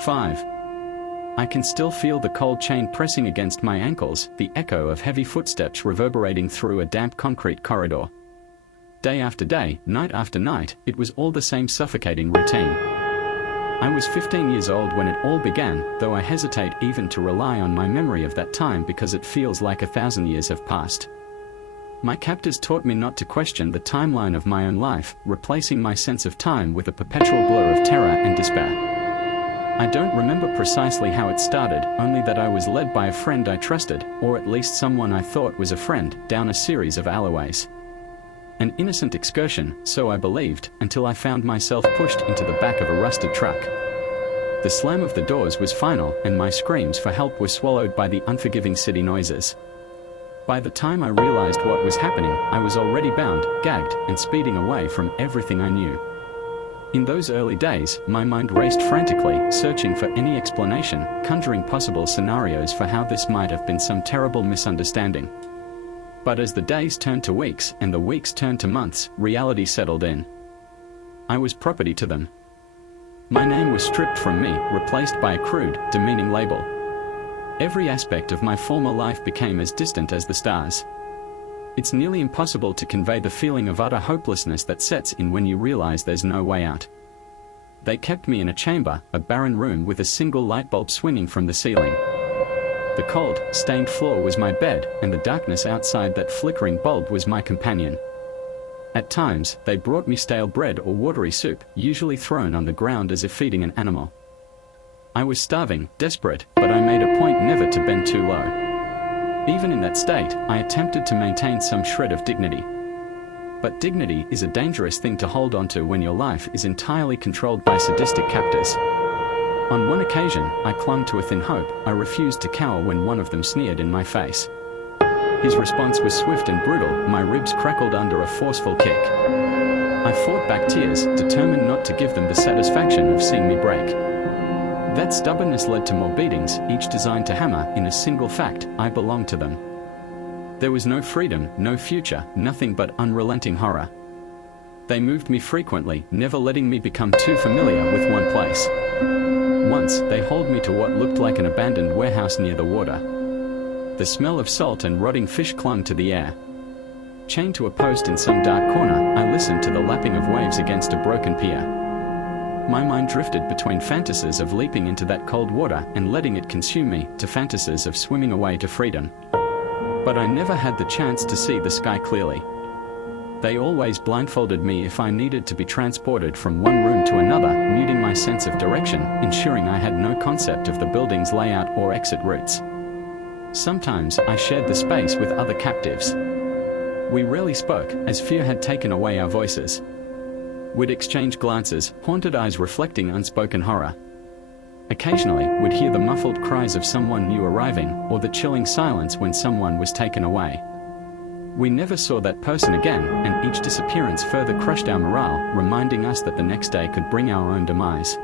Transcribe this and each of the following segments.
5. I can still feel the cold chain pressing against my ankles, the echo of heavy footsteps reverberating through a damp concrete corridor. Day after day, night after night, it was all the same suffocating routine. I was 15 years old when it all began, though I hesitate even to rely on my memory of that time because it feels like 1,000 years have passed. My captors taught me not to question the timeline of my own life, replacing my sense of time with a perpetual blur of terror and despair. I don't remember precisely how it started, only that I was led by a friend I trusted, or at least someone I thought was a friend, down a series of alleyways. An innocent excursion, so I believed, until I found myself pushed into the back of a rusted truck. The slam of the doors was final, and my screams for help were swallowed by the unforgiving city noises. By the time I realized what was happening, I was already bound, gagged, and speeding away from everything I knew. In those early days, my mind raced frantically, searching for any explanation, conjuring possible scenarios for how this might have been some terrible misunderstanding. But as the days turned to weeks and the weeks turned to months, reality settled in. I was property to them. My name was stripped from me, replaced by a crude, demeaning label. Every aspect of my former life became as distant as the stars. It's nearly impossible to convey the feeling of utter hopelessness that sets in when you realize there's no way out. They kept me in a chamber, a barren room with a single light bulb swinging from the ceiling. The cold, stained floor was my bed, and the darkness outside that flickering bulb was my companion. At times, they brought me stale bread or watery soup, usually thrown on the ground as if feeding an animal. I was starving, desperate, but I made a point never to bend too low. Even in that state, I attempted to maintain some shred of dignity. But dignity is a dangerous thing to hold onto when your life is entirely controlled by sadistic captors. On one occasion, I clung to a thin hope. I refused to cower when one of them sneered in my face. His response was swift and brutal. My ribs crackled under a forceful kick. I fought back tears, determined not to give them the satisfaction of seeing me break. That stubbornness led to more beatings, each designed to hammer in a single fact: I belonged to them. There was no freedom, no future, nothing but unrelenting horror. They moved me frequently, never letting me become too familiar with one place. Once, they hauled me to what looked like an abandoned warehouse near the water. The smell of salt and rotting fish clung to the air. Chained to a post in some dark corner, I listened to the lapping of waves against a broken pier. My mind drifted between fantasies of leaping into that cold water and letting it consume me, to fantasies of swimming away to freedom. But I never had the chance to see the sky clearly. They always blindfolded me if I needed to be transported from one room to another, muting my sense of direction, ensuring I had no concept of the building's layout or exit routes. Sometimes I shared the space with other captives. We rarely spoke, as fear had taken away our voices. We'd exchange glances, haunted eyes reflecting unspoken horror. Occasionally, we'd hear the muffled cries of someone new arriving, or the chilling silence when someone was taken away. We never saw that person again, and each disappearance further crushed our morale, reminding us that the next day could bring our own demise.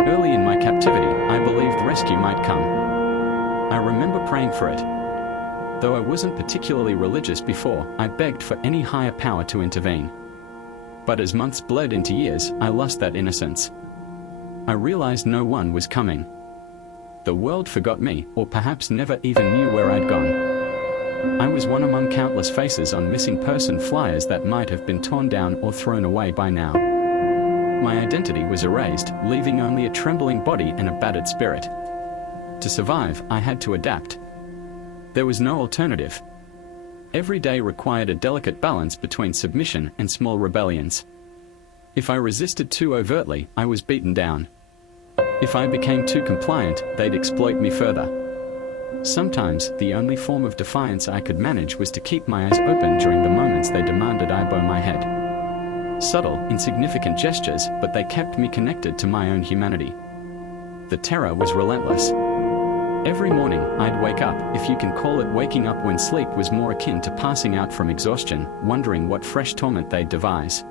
Early in my captivity, I believed rescue might come. I remember praying for it. Though I wasn't particularly religious before, I begged for any higher power to intervene. But as months bled into years, I lost that innocence. I realized no one was coming. The world forgot me, or perhaps never even knew where I'd gone. I was one among countless faces on missing person flyers that might have been torn down or thrown away by now. My identity was erased, leaving only a trembling body and a battered spirit. To survive, I had to adapt. There was no alternative. Every day required a delicate balance between submission and small rebellions. If I resisted too overtly, I was beaten down. If I became too compliant, they'd exploit me further. Sometimes, the only form of defiance I could manage was to keep my eyes open during the moments they demanded I bow my head. Subtle, insignificant gestures, but they kept me connected to my own humanity. The terror was relentless. Every morning, I'd wake up, if you can call it waking up, when sleep was more akin to passing out from exhaustion, wondering what fresh torment they'd devise.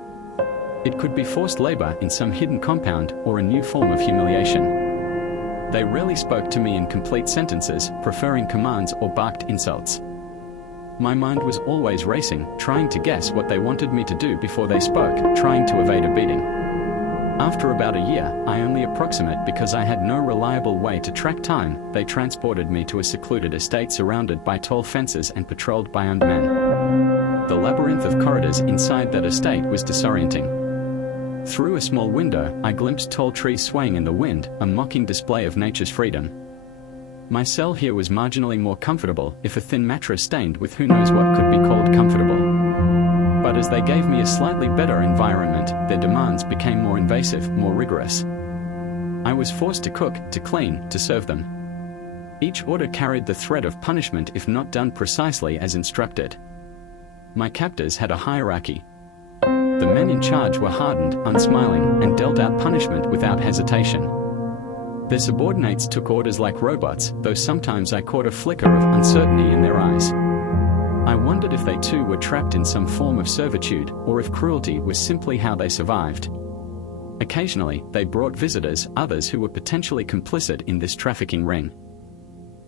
It could be forced labor in some hidden compound, or a new form of humiliation. They rarely spoke to me in complete sentences, preferring commands or barked insults. My mind was always racing, trying to guess what they wanted me to do before they spoke, trying to evade a beating. After about a year, I only approximate because I had no reliable way to track time, they transported me to a secluded estate surrounded by tall fences and patrolled by armed men. The labyrinth of corridors inside that estate was disorienting. Through a small window, I glimpsed tall trees swaying in the wind, a mocking display of nature's freedom. My cell here was marginally more comfortable, if a thin mattress stained with who knows what could be called comfortable. But as they gave me a slightly better environment, their demands became more invasive, more rigorous. I was forced to cook, to clean, to serve them. Each order carried the threat of punishment if not done precisely as instructed. My captors had a hierarchy. The men in charge were hardened, unsmiling, and dealt out punishment without hesitation. Their subordinates took orders like robots, though sometimes I caught a flicker of uncertainty in their eyes. I wondered if they too were trapped in some form of servitude, or if cruelty was simply how they survived. Occasionally, they brought visitors, others who were potentially complicit in this trafficking ring.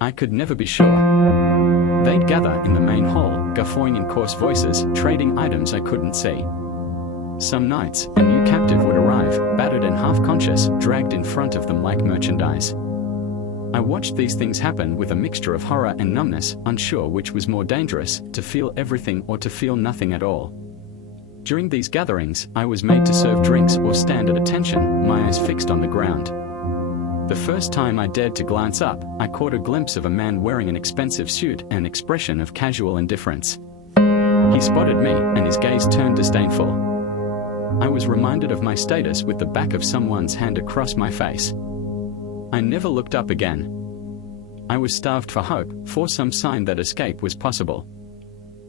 I could never be sure. They'd gather in the main hall, guffawing in coarse voices, trading items I couldn't see. Some nights, a new captive would arrive, battered and half-conscious, dragged in front of them like merchandise. I watched these things happen with a mixture of horror and numbness, unsure which was more dangerous, to feel everything or to feel nothing at all. During these gatherings, I was made to serve drinks or stand at attention, my eyes fixed on the ground. The first time I dared to glance up, I caught a glimpse of a man wearing an expensive suit and an expression of casual indifference. He spotted me, and his gaze turned disdainful. I was reminded of my status with the back of someone's hand across my face. I never looked up again. I was starved for hope, for some sign that escape was possible.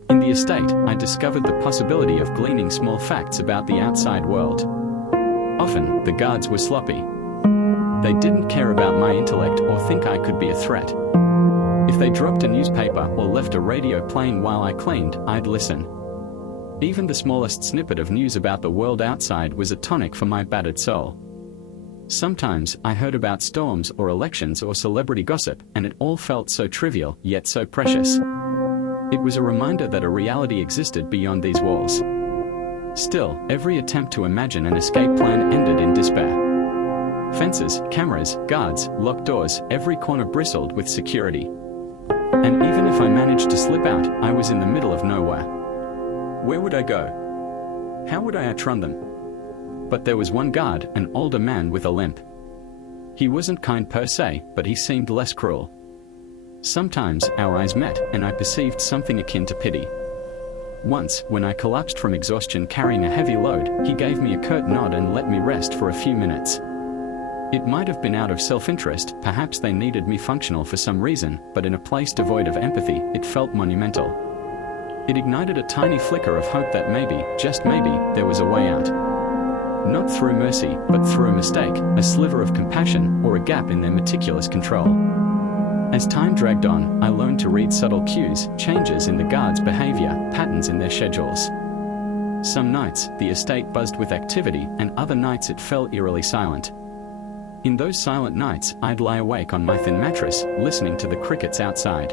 In the estate, I discovered the possibility of gleaning small facts about the outside world. Often, the guards were sloppy. They didn't care about my intellect or think I could be a threat. If they dropped a newspaper or left a radio playing while I cleaned, I'd listen. Even the smallest snippet of news about the world outside was a tonic for my battered soul. Sometimes, I heard about storms or elections or celebrity gossip, and it all felt so trivial, yet so precious. It was a reminder that a reality existed beyond these walls. Still, every attempt to imagine an escape plan ended in despair. Fences, cameras, guards, locked doors, every corner bristled with security. And even if I managed to slip out, I was in the middle of nowhere. Where would I go? How would I outrun them? But there was one guard, an older man with a limp. He wasn't kind per se, but he seemed less cruel. Sometimes our eyes met, and I perceived something akin to pity. Once, when I collapsed from exhaustion carrying a heavy load, he gave me a curt nod and let me rest for a few minutes. It might have been out of self-interest, perhaps they needed me functional for some reason, but in a place devoid of empathy, it felt monumental. It ignited a tiny flicker of hope that maybe, just maybe, there was a way out. Not through mercy, but through a mistake, a sliver of compassion, or a gap in their meticulous control. As time dragged on, I learned to read subtle cues, changes in the guards' behavior, patterns in their schedules. Some nights, the estate buzzed with activity, and other nights it fell eerily silent. In those silent nights, I'd lie awake on my thin mattress, listening to the crickets outside.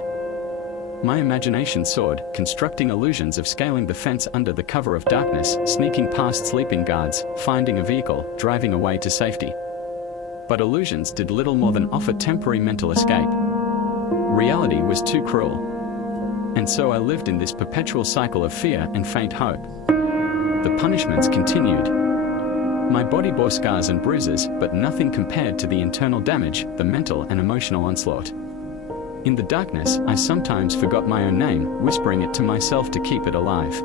My imagination soared, constructing illusions of scaling the fence under the cover of darkness, sneaking past sleeping guards, finding a vehicle, driving away to safety. But illusions did little more than offer temporary mental escape. Reality was too cruel. And so I lived in this perpetual cycle of fear and faint hope. The punishments continued. My body bore scars and bruises, but nothing compared to the internal damage, the mental and emotional onslaught. In the darkness, I sometimes forgot my own name, whispering it to myself to keep it alive.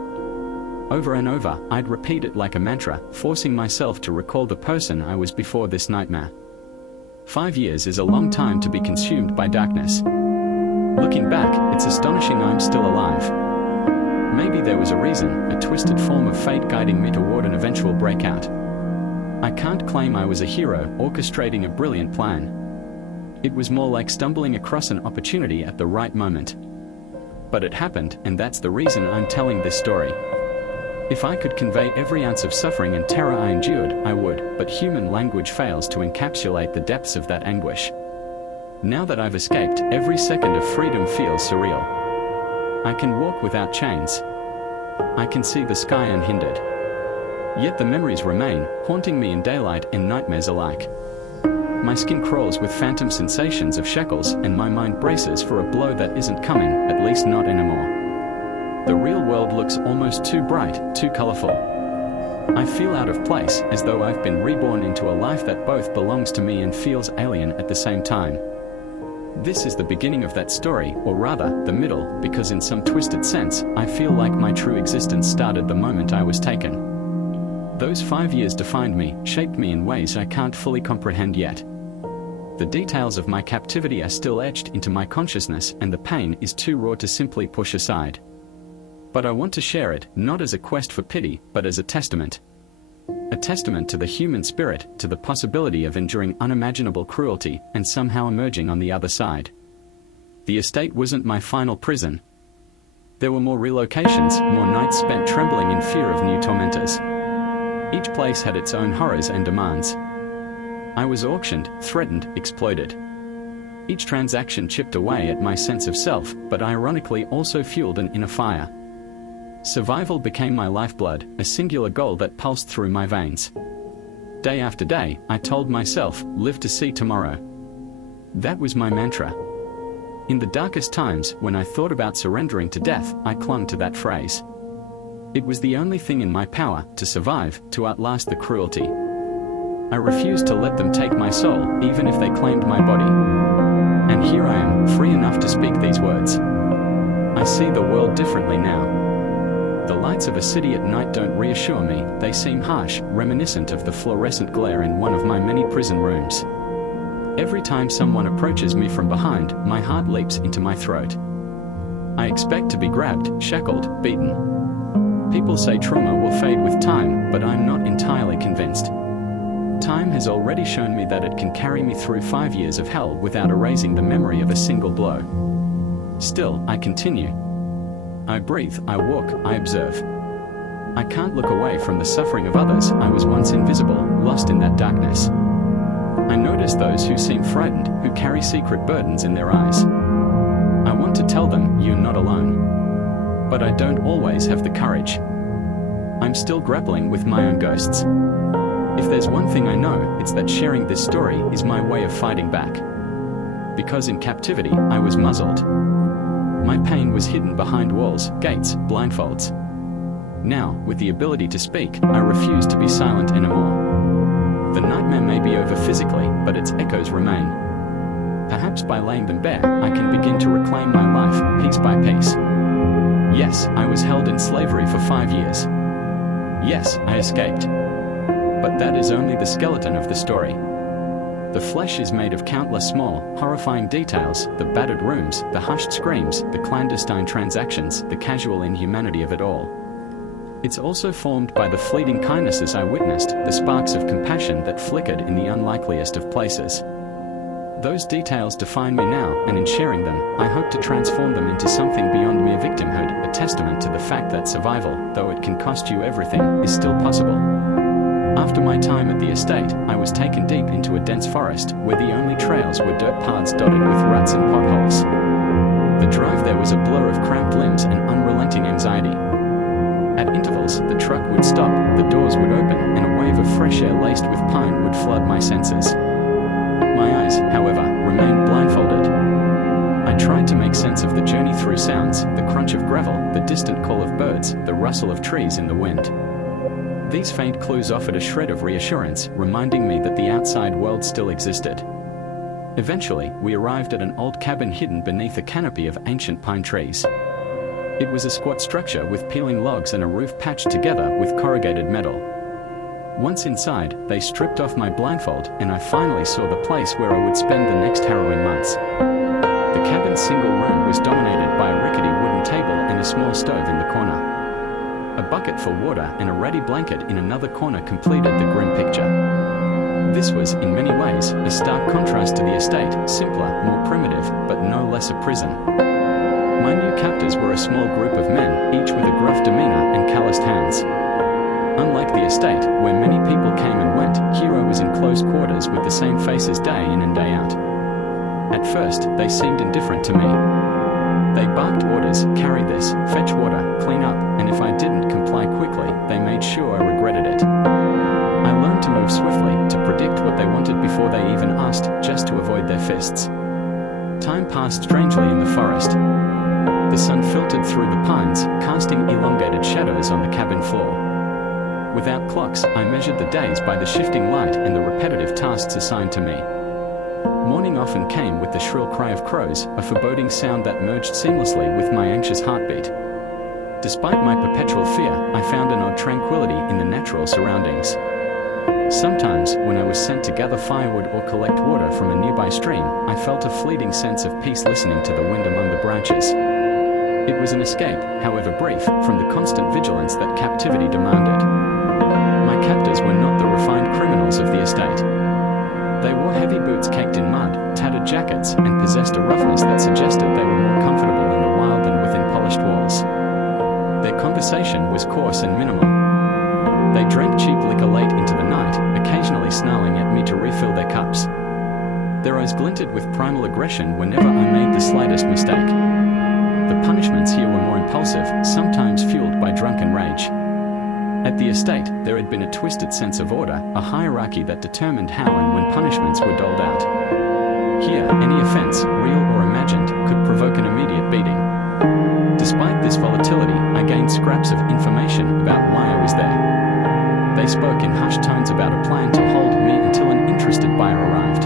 Over and over, I'd repeat it like a mantra, forcing myself to recall the person I was before this nightmare. 5 years is a long time to be consumed by darkness. Looking back, it's astonishing I'm still alive. Maybe there was a reason, a twisted form of fate guiding me toward an eventual breakout. I can't claim I was a hero, orchestrating a brilliant plan. It was more like stumbling across an opportunity at the right moment. But it happened, and that's the reason I'm telling this story. If I could convey every ounce of suffering and terror I endured, I would, but human language fails to encapsulate the depths of that anguish. Now that I've escaped, every second of freedom feels surreal. I can walk without chains. I can see the sky unhindered. Yet the memories remain, haunting me in daylight and nightmares alike. My skin crawls with phantom sensations of shekels, and my mind braces for a blow that isn't coming, at least not anymore. The real world looks almost too bright, too colorful. I feel out of place, as though I've been reborn into a life that both belongs to me and feels alien at the same time. This is the beginning of that story, or rather, the middle, because in some twisted sense, I feel like my true existence started the moment I was taken. Those 5 years defined me, shaped me in ways I can't fully comprehend yet. The details of my captivity are still etched into my consciousness, and the pain is too raw to simply push aside. But I want to share it, not as a quest for pity, but as a testament. A testament to the human spirit, to the possibility of enduring unimaginable cruelty, and somehow emerging on the other side. The estate wasn't my final prison. There were more relocations, more nights spent trembling in fear of new tormentors. Each place had its own horrors and demands. I was auctioned, threatened, exploited. Each transaction chipped away at my sense of self, but ironically also fueled an inner fire. Survival became my lifeblood, a singular goal that pulsed through my veins. Day after day, I told myself, live to see tomorrow. That was my mantra. In the darkest times, when I thought about surrendering to death, I clung to that phrase. It was the only thing in my power to survive, to outlast the cruelty. I refused to let them take my soul, even if they claimed my body. And here I am, free enough to speak these words. I see the world differently now. The lights of a city at night don't reassure me, they seem harsh, reminiscent of the fluorescent glare in one of my many prison rooms. Every time someone approaches me from behind, my heart leaps into my throat. I expect to be grabbed, shackled, beaten. People say trauma will fade with time, but I'm not entirely convinced. Time has already shown me that it can carry me through 5 years of hell without erasing the memory of a single blow. Still, I continue. I breathe, I walk, I observe. I can't look away from the suffering of others. I was once invisible, lost in that darkness. I notice those who seem frightened, who carry secret burdens in their eyes. I want to tell them, you're not alone. But I don't always have the courage. I'm still grappling with my own ghosts. If there's one thing I know, it's that sharing this story is my way of fighting back. Because in captivity, I was muzzled. My pain was hidden behind walls, gates, blindfolds. Now, with the ability to speak, I refuse to be silent anymore. The nightmare may be over physically, but its echoes remain. Perhaps by laying them bare, I can begin to reclaim my life, piece by piece. Yes, I was held in slavery for 5 years. Yes, I escaped. But that is only the skeleton of the story. The flesh is made of countless small, horrifying details, the battered rooms, the hushed screams, the clandestine transactions, the casual inhumanity of it all. It's also formed by the fleeting kindnesses I witnessed, the sparks of compassion that flickered in the unlikeliest of places. Those details define me now, and in sharing them, I hope to transform them into something beyond mere victimhood, a testament to the fact that survival, though it can cost you everything, is still possible. After my time at the estate, I was taken deep into a dense forest, where the only trails were dirt paths dotted with ruts and potholes. The drive there was a blur of cramped limbs and unrelenting anxiety. At intervals, the truck would stop, the doors would open, and a wave of fresh air laced with pine would flood my senses. My eyes, however, remained blindfolded. I tried to make sense of the journey through sounds, the crunch of gravel, the distant call of birds, the rustle of trees in the wind. These faint clues offered a shred of reassurance, reminding me that the outside world still existed. Eventually, we arrived at an old cabin hidden beneath a canopy of ancient pine trees. It was a squat structure with peeling logs and a roof patched together with corrugated metal. Once inside, they stripped off my blindfold, and I finally saw the place where I would spend the next harrowing months. The cabin's single room was dominated by a rickety wooden table and a small stove in the corner. A bucket for water and a ratty blanket in another corner completed the grim picture. This was, in many ways, a stark contrast to the estate, simpler, more primitive, but no less a prison. My new captors were a small group of men, each with a gruff demeanor and calloused hands. Unlike the estate, where many people came and went, Hero was in close quarters with the same faces day in and day out. At first, they seemed indifferent to me. They barked orders, carry this, fetch water, clean up, and if I didn't comply quickly, they made sure I regretted it. I learned to move swiftly, to predict what they wanted before they even asked, just to avoid their fists. Time passed strangely in the forest. The sun filtered through the pines, casting elongated shadows on the cabin floor. Without clocks, I measured the days by the shifting light and the repetitive tasks assigned to me. Morning often came with the shrill cry of crows, a foreboding sound that merged seamlessly with my anxious heartbeat. Despite my perpetual fear, I found an odd tranquility in the natural surroundings. Sometimes, when I was sent to gather firewood or collect water from a nearby stream, I felt a fleeting sense of peace listening to the wind among the branches. It was an escape, however brief, from the constant vigilance that captivity demanded. My captors were not the refined criminals of the estate. They wore heavy boots caked in mud, tattered jackets, and possessed a roughness that suggested they were more comfortable in the wild than within polished walls. Their conversation was coarse and minimal. They drank cheap liquor late into the night, occasionally snarling at me to refill their cups. Their eyes glinted with primal aggression whenever I made the slightest mistake. The punishments here were more impulsive, sometimes fueled by drunken rage. At the estate, there had been a twisted sense of order, a hierarchy that determined how and when punishments were doled out. Here, any offense, real or imagined, could provoke an immediate beating. Despite this volatility, I gained scraps of information about why I was there. They spoke in hushed tones about a plan to hold me until an interested buyer arrived.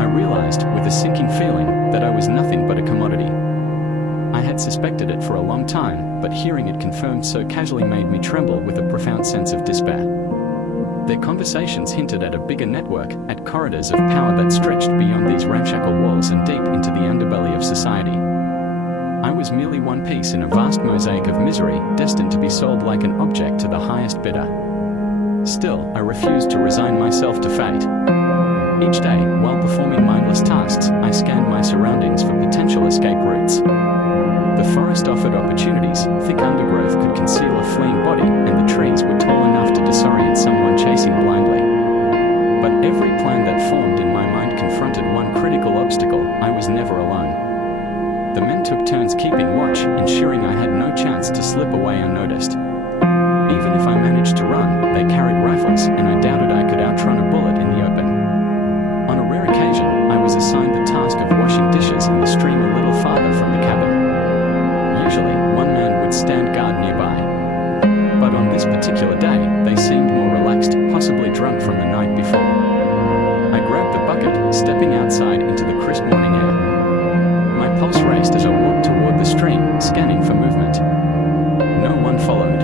I realized, with a sinking feeling, that I was nothing but a commodity. I had suspected it for a long time, but hearing it confirmed so casually made me tremble with a profound sense of despair. Their conversations hinted at a bigger network, at corridors of power that stretched beyond these ramshackle walls and deep into the underbelly of society. I was merely one piece in a vast mosaic of misery, destined to be sold like an object to the highest bidder. Still, I refused to resign myself to fate. Each day, while performing mindless tasks, I scanned my surroundings for potential escape routes. The forest offered opportunities, thick undergrowth could conceal a fleeing body, and the trees were tall enough to disorient someone chasing blindly. But every plan that formed in my mind confronted one critical obstacle: I was never alone. The men took turns keeping watch, ensuring I had no chance to slip away unnoticed. Even if I managed to run, they carried rifles, and I doubted I could outrun a bullet in the open. On a rare occasion, I was assigned the task of washing dishes in the stream a little farther from the cabin. Usually, one man would stand guard nearby. But on this particular day, they seemed more relaxed, possibly drunk from the night before. I grabbed the bucket, stepping outside into the crisp morning air. My pulse raced as I walked toward the stream, scanning for movement. No one followed.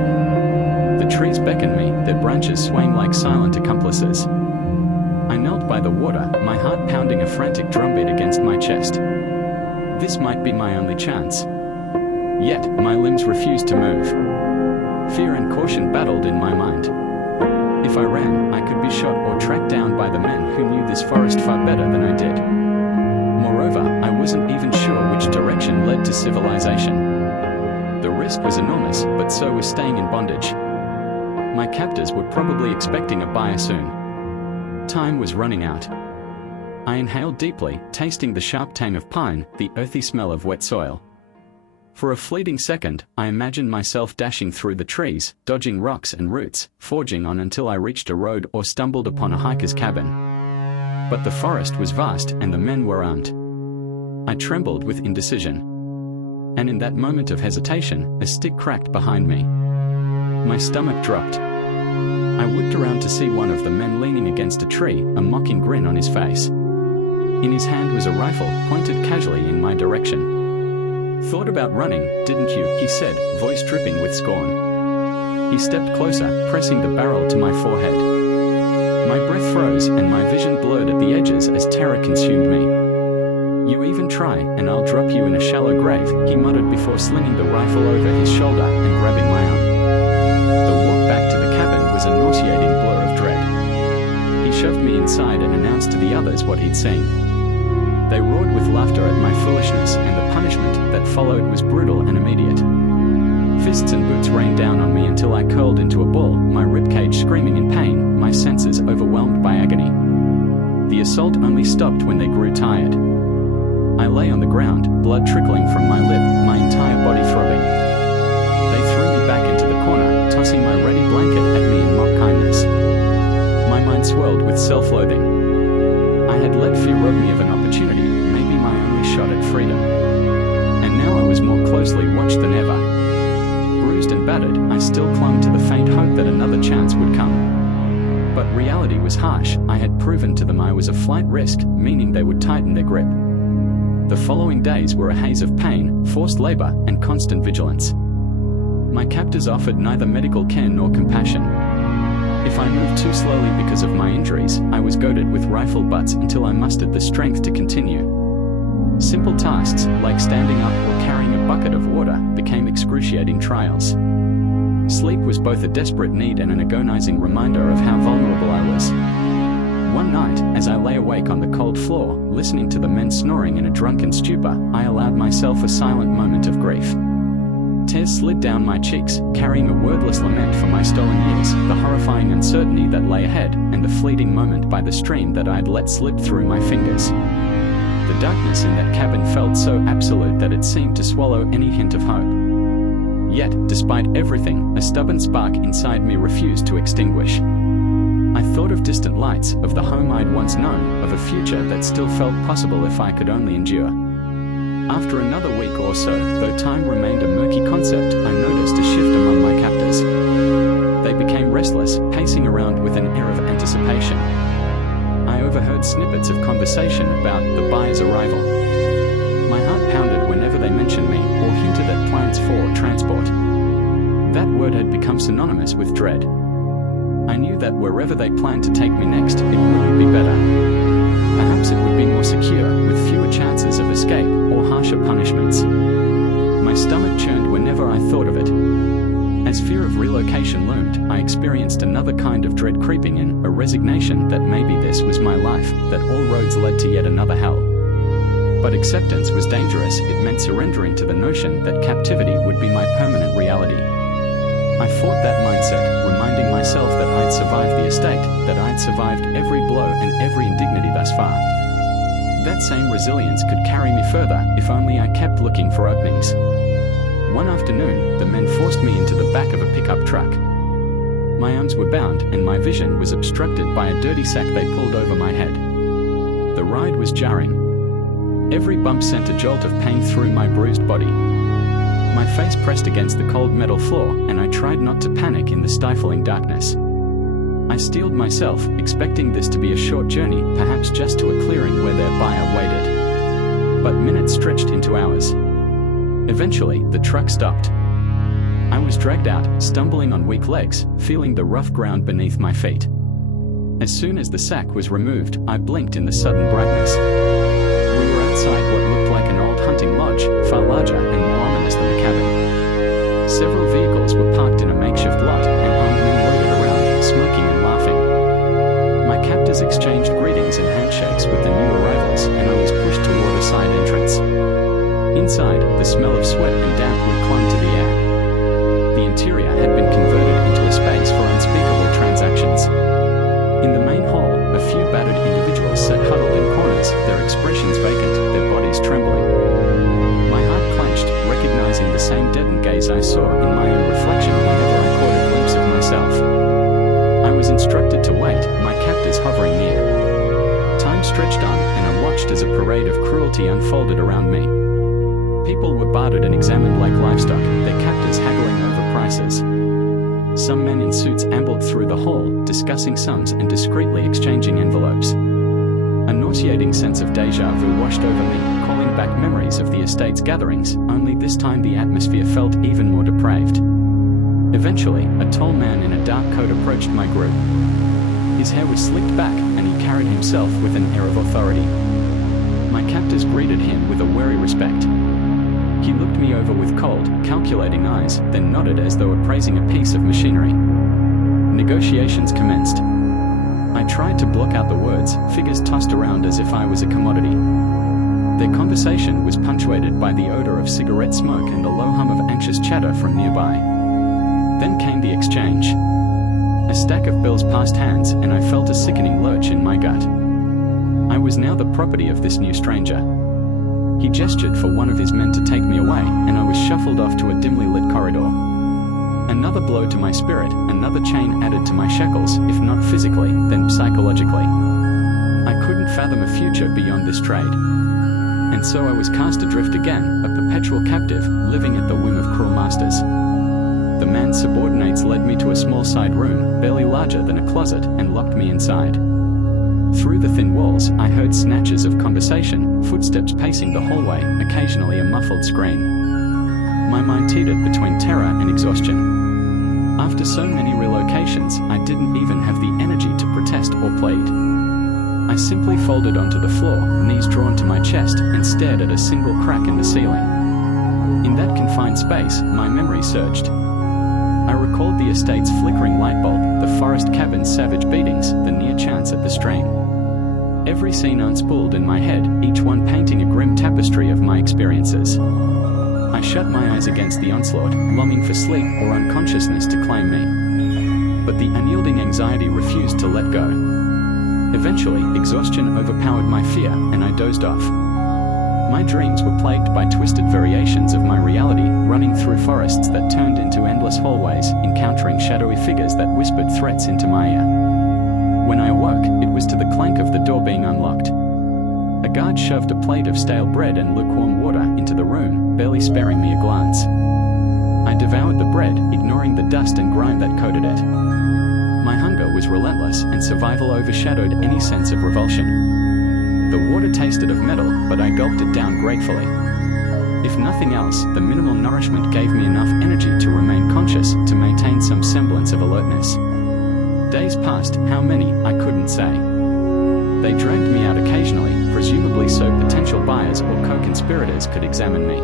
The trees beckoned me, their branches swaying like silent accomplices. I knelt by the water, my heart pounding a frantic drumbeat against my chest. This might be my only chance. Yet, my limbs refused to move. Fear and caution battled in my mind. If I ran, I could be shot or tracked down by the men who knew this forest far better than I did. Moreover, I wasn't even sure which direction led to civilization. The risk was enormous, but so was staying in bondage. My captors were probably expecting a buyer soon. Time was running out. I inhaled deeply, tasting the sharp tang of pine, the earthy smell of wet soil. For a fleeting second, I imagined myself dashing through the trees, dodging rocks and roots, forging on until I reached a road or stumbled upon a hiker's cabin. But the forest was vast and the men were armed. I trembled with indecision. And in that moment of hesitation, a stick cracked behind me. My stomach dropped. I whipped around to see one of the men leaning against a tree, a mocking grin on his face. In his hand was a rifle, pointed casually in my direction. "Thought about running, didn't you?" he said, voice dripping with scorn. He stepped closer, pressing the barrel to my forehead. My breath froze and my vision blurred at the edges as terror consumed me. "You even try, and I'll drop you in a shallow grave," he muttered before slinging the rifle over his shoulder and grabbing my arm. The walk back to the cabin was a nauseating blur of dread. He shoved me inside and announced to the others what he'd seen. They roared with laughter at my foolishness, and the punishment that followed was brutal and immediate. Fists and boots rained down on me until I curled into a ball, my ribcage screaming in pain, my senses overwhelmed by agony. The assault only stopped when they grew tired. I lay on the ground, blood trickling from my lip, my entire body throbbing. They threw me back into the corner, tossing my ready blanket at me in mock kindness. My mind swirled with self-loathing. I had let fear rob me of an opportunity, maybe my only shot at freedom. And now I was more closely watched than ever. Bruised and battered, I still clung to the faint hope that another chance would come. But reality was harsh. I had proven to them I was a flight risk, meaning they would tighten their grip. The following days were a haze of pain, forced labor, and constant vigilance. My captors offered neither medical care nor compassion. If I moved too slowly because of my injuries, I was goaded with rifle butts until I mustered the strength to continue. Simple tasks, like standing up or carrying a bucket of water, became excruciating trials. Sleep was both a desperate need and an agonizing reminder of how vulnerable I was. One night, as I lay awake on the cold floor, listening to the men snoring in a drunken stupor, I allowed myself a silent moment of grief. Tears slid down my cheeks, carrying a wordless lament for my stolen years, the horrifying uncertainty that lay ahead, and the fleeting moment by the stream that I'd let slip through my fingers. The darkness in that cabin felt so absolute that it seemed to swallow any hint of hope. Yet, despite everything, a stubborn spark inside me refused to extinguish. I thought of distant lights, of the home I'd once known, of a future that still felt possible if I could only endure. After another week or so, though time remained a murky concept, I noticed a shift among my captors. They became restless, pacing around with an air of anticipation. I overheard snippets of conversation about the buyer's arrival. My heart pounded whenever they mentioned me or hinted at plans for transport. That word had become synonymous with dread. I knew that wherever they planned to take me next, it wouldn't be better. Perhaps it would be more secure, with fewer chances of escape or harsher punishments. My stomach churned whenever I thought of it. As fear of relocation loomed, I experienced another kind of dread creeping in, a resignation that maybe this was my life, that all roads led to yet another hell. But acceptance was dangerous. It meant surrendering to the notion that captivity would be my permanent reality. I fought that mindset, reminding myself that I'd survived the estate, that I'd survived every blow and every indignity thus far. That same resilience could carry me further, if only I kept looking for openings. One afternoon, the men forced me into the back of a pickup truck. My arms were bound, and my vision was obstructed by a dirty sack they pulled over my head. The ride was jarring. Every bump sent a jolt of pain through my bruised body. My face pressed against the cold metal floor, and I tried not to panic in the stifling darkness. I steeled myself, expecting this to be a short journey, perhaps just to a clearing where their buyer waited. But minutes stretched into hours. Eventually, the truck stopped. I was dragged out, stumbling on weak legs, feeling the rough ground beneath my feet. As soon as the sack was removed, I blinked in the sudden brightness. We were outside what looked like an old hunting lodge, far larger and more ominous than the cabin. Several vehicles were parked in a makeshift lot, and armed men loitered around, smoking and laughing. My captors exchanged greetings and handshakes with the new arrivals, and I was pushed toward a side entrance. Inside, the smell of sweat and damp wood clung to the air. The interior had been converted into a space for unspeakable transactions. In the main hall, a few battered individuals sat huddled in corners, their expressions vacant, their bodies trembling. My heart clenched, recognizing the same deadened gaze I saw in my own reflection whenever I caught a glimpse of myself. I was instructed to wait, my captors hovering near. Time stretched on, and I watched as a parade of cruelty unfolded around me. People were bartered and examined like livestock, their captors haggling over prices. Some men in suits ambled through the hall, discussing sums and discreetly exchanging envelopes. A nauseating sense of déjà vu washed over me, calling back memories of the estate's gatherings, only this time the atmosphere felt even more depraved. Eventually, a tall man in a dark coat approached my group. His hair was slicked back, and he carried himself with an air of authority. My captors greeted him with a wary respect. He looked me over with cold, calculating eyes, then nodded as though appraising a piece of machinery. Negotiations commenced. I tried to block out the words, figures tossed around as if I was a commodity. Their conversation was punctuated by the odor of cigarette smoke and the low hum of anxious chatter from nearby. Then came the exchange. A stack of bills passed hands, and I felt a sickening lurch in my gut. I was now the property of this new stranger. He gestured for one of his men to take me away, and I was shuffled off to a dimly lit corridor. Another blow to my spirit, another chain added to my shackles, if not physically, then psychologically. I couldn't fathom a future beyond this trade. And so I was cast adrift again, a perpetual captive, living at the whim of cruel masters. The man's subordinates led me to a small side room, barely larger than a closet, and locked me inside. Through the thin walls, I heard snatches of conversation, footsteps pacing the hallway, occasionally a muffled scream. My mind teetered between terror and exhaustion. After so many relocations, I didn't even have the energy to protest or plead. I simply folded onto the floor, knees drawn to my chest, and stared at a single crack in the ceiling. In that confined space, my memory surged. I recalled the estate's flickering light bulb, the forest cabin's savage beatings, the near chance at the stream. Every scene unspooled in my head, each one painting a grim tapestry of my experiences. I shut my eyes against the onslaught, longing for sleep or unconsciousness to claim me. But the unyielding anxiety refused to let go. Eventually, exhaustion overpowered my fear, and I dozed off. My dreams were plagued by twisted variations of my reality, running through forests that turned into endless hallways, encountering shadowy figures that whispered threats into my ear. When I awoke, it was to the clank of the door being unlocked. A guard shoved a plate of stale bread and lukewarm water into the room, barely sparing me a glance. I devoured the bread, ignoring the dust and grime that coated it. My hunger was relentless, and survival overshadowed any sense of revulsion. The water tasted of metal, but I gulped it down gratefully. If nothing else, the minimal nourishment gave me enough energy to remain conscious, to maintain some semblance of alertness. Days passed, how many, I couldn't say. They dragged me out occasionally, presumably so potential buyers or co-conspirators could examine me.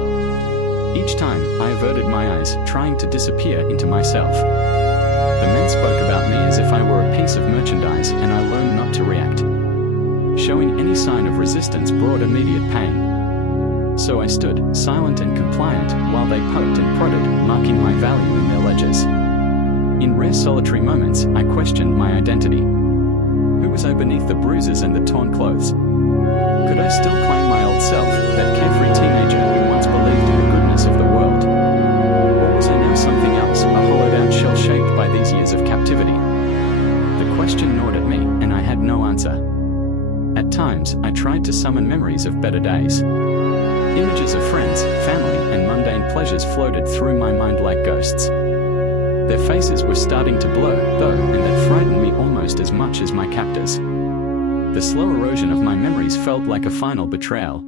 Each time, I averted my eyes, trying to disappear into myself. The men spoke about me as if I were a piece of merchandise, and I learned not to react. Showing any sign of resistance brought immediate pain. So I stood, silent and compliant, while they poked and prodded, marking my value in their ledgers. In rare solitary moments, I questioned my identity. Who was I beneath the bruises and the torn clothes? Could I still claim my old self, that carefree teenager who once believed in the goodness of the world? Or was I now something else, a hollowed-out shell shaped by these years of captivity? The question gnawed at me, and I had no answer. At times, I tried to summon memories of better days. Images of friends, family, and mundane pleasures floated through my mind like ghosts. Their faces were starting to blur, though, and that frightened me almost as much as my captors. The slow erosion of my memories felt like a final betrayal.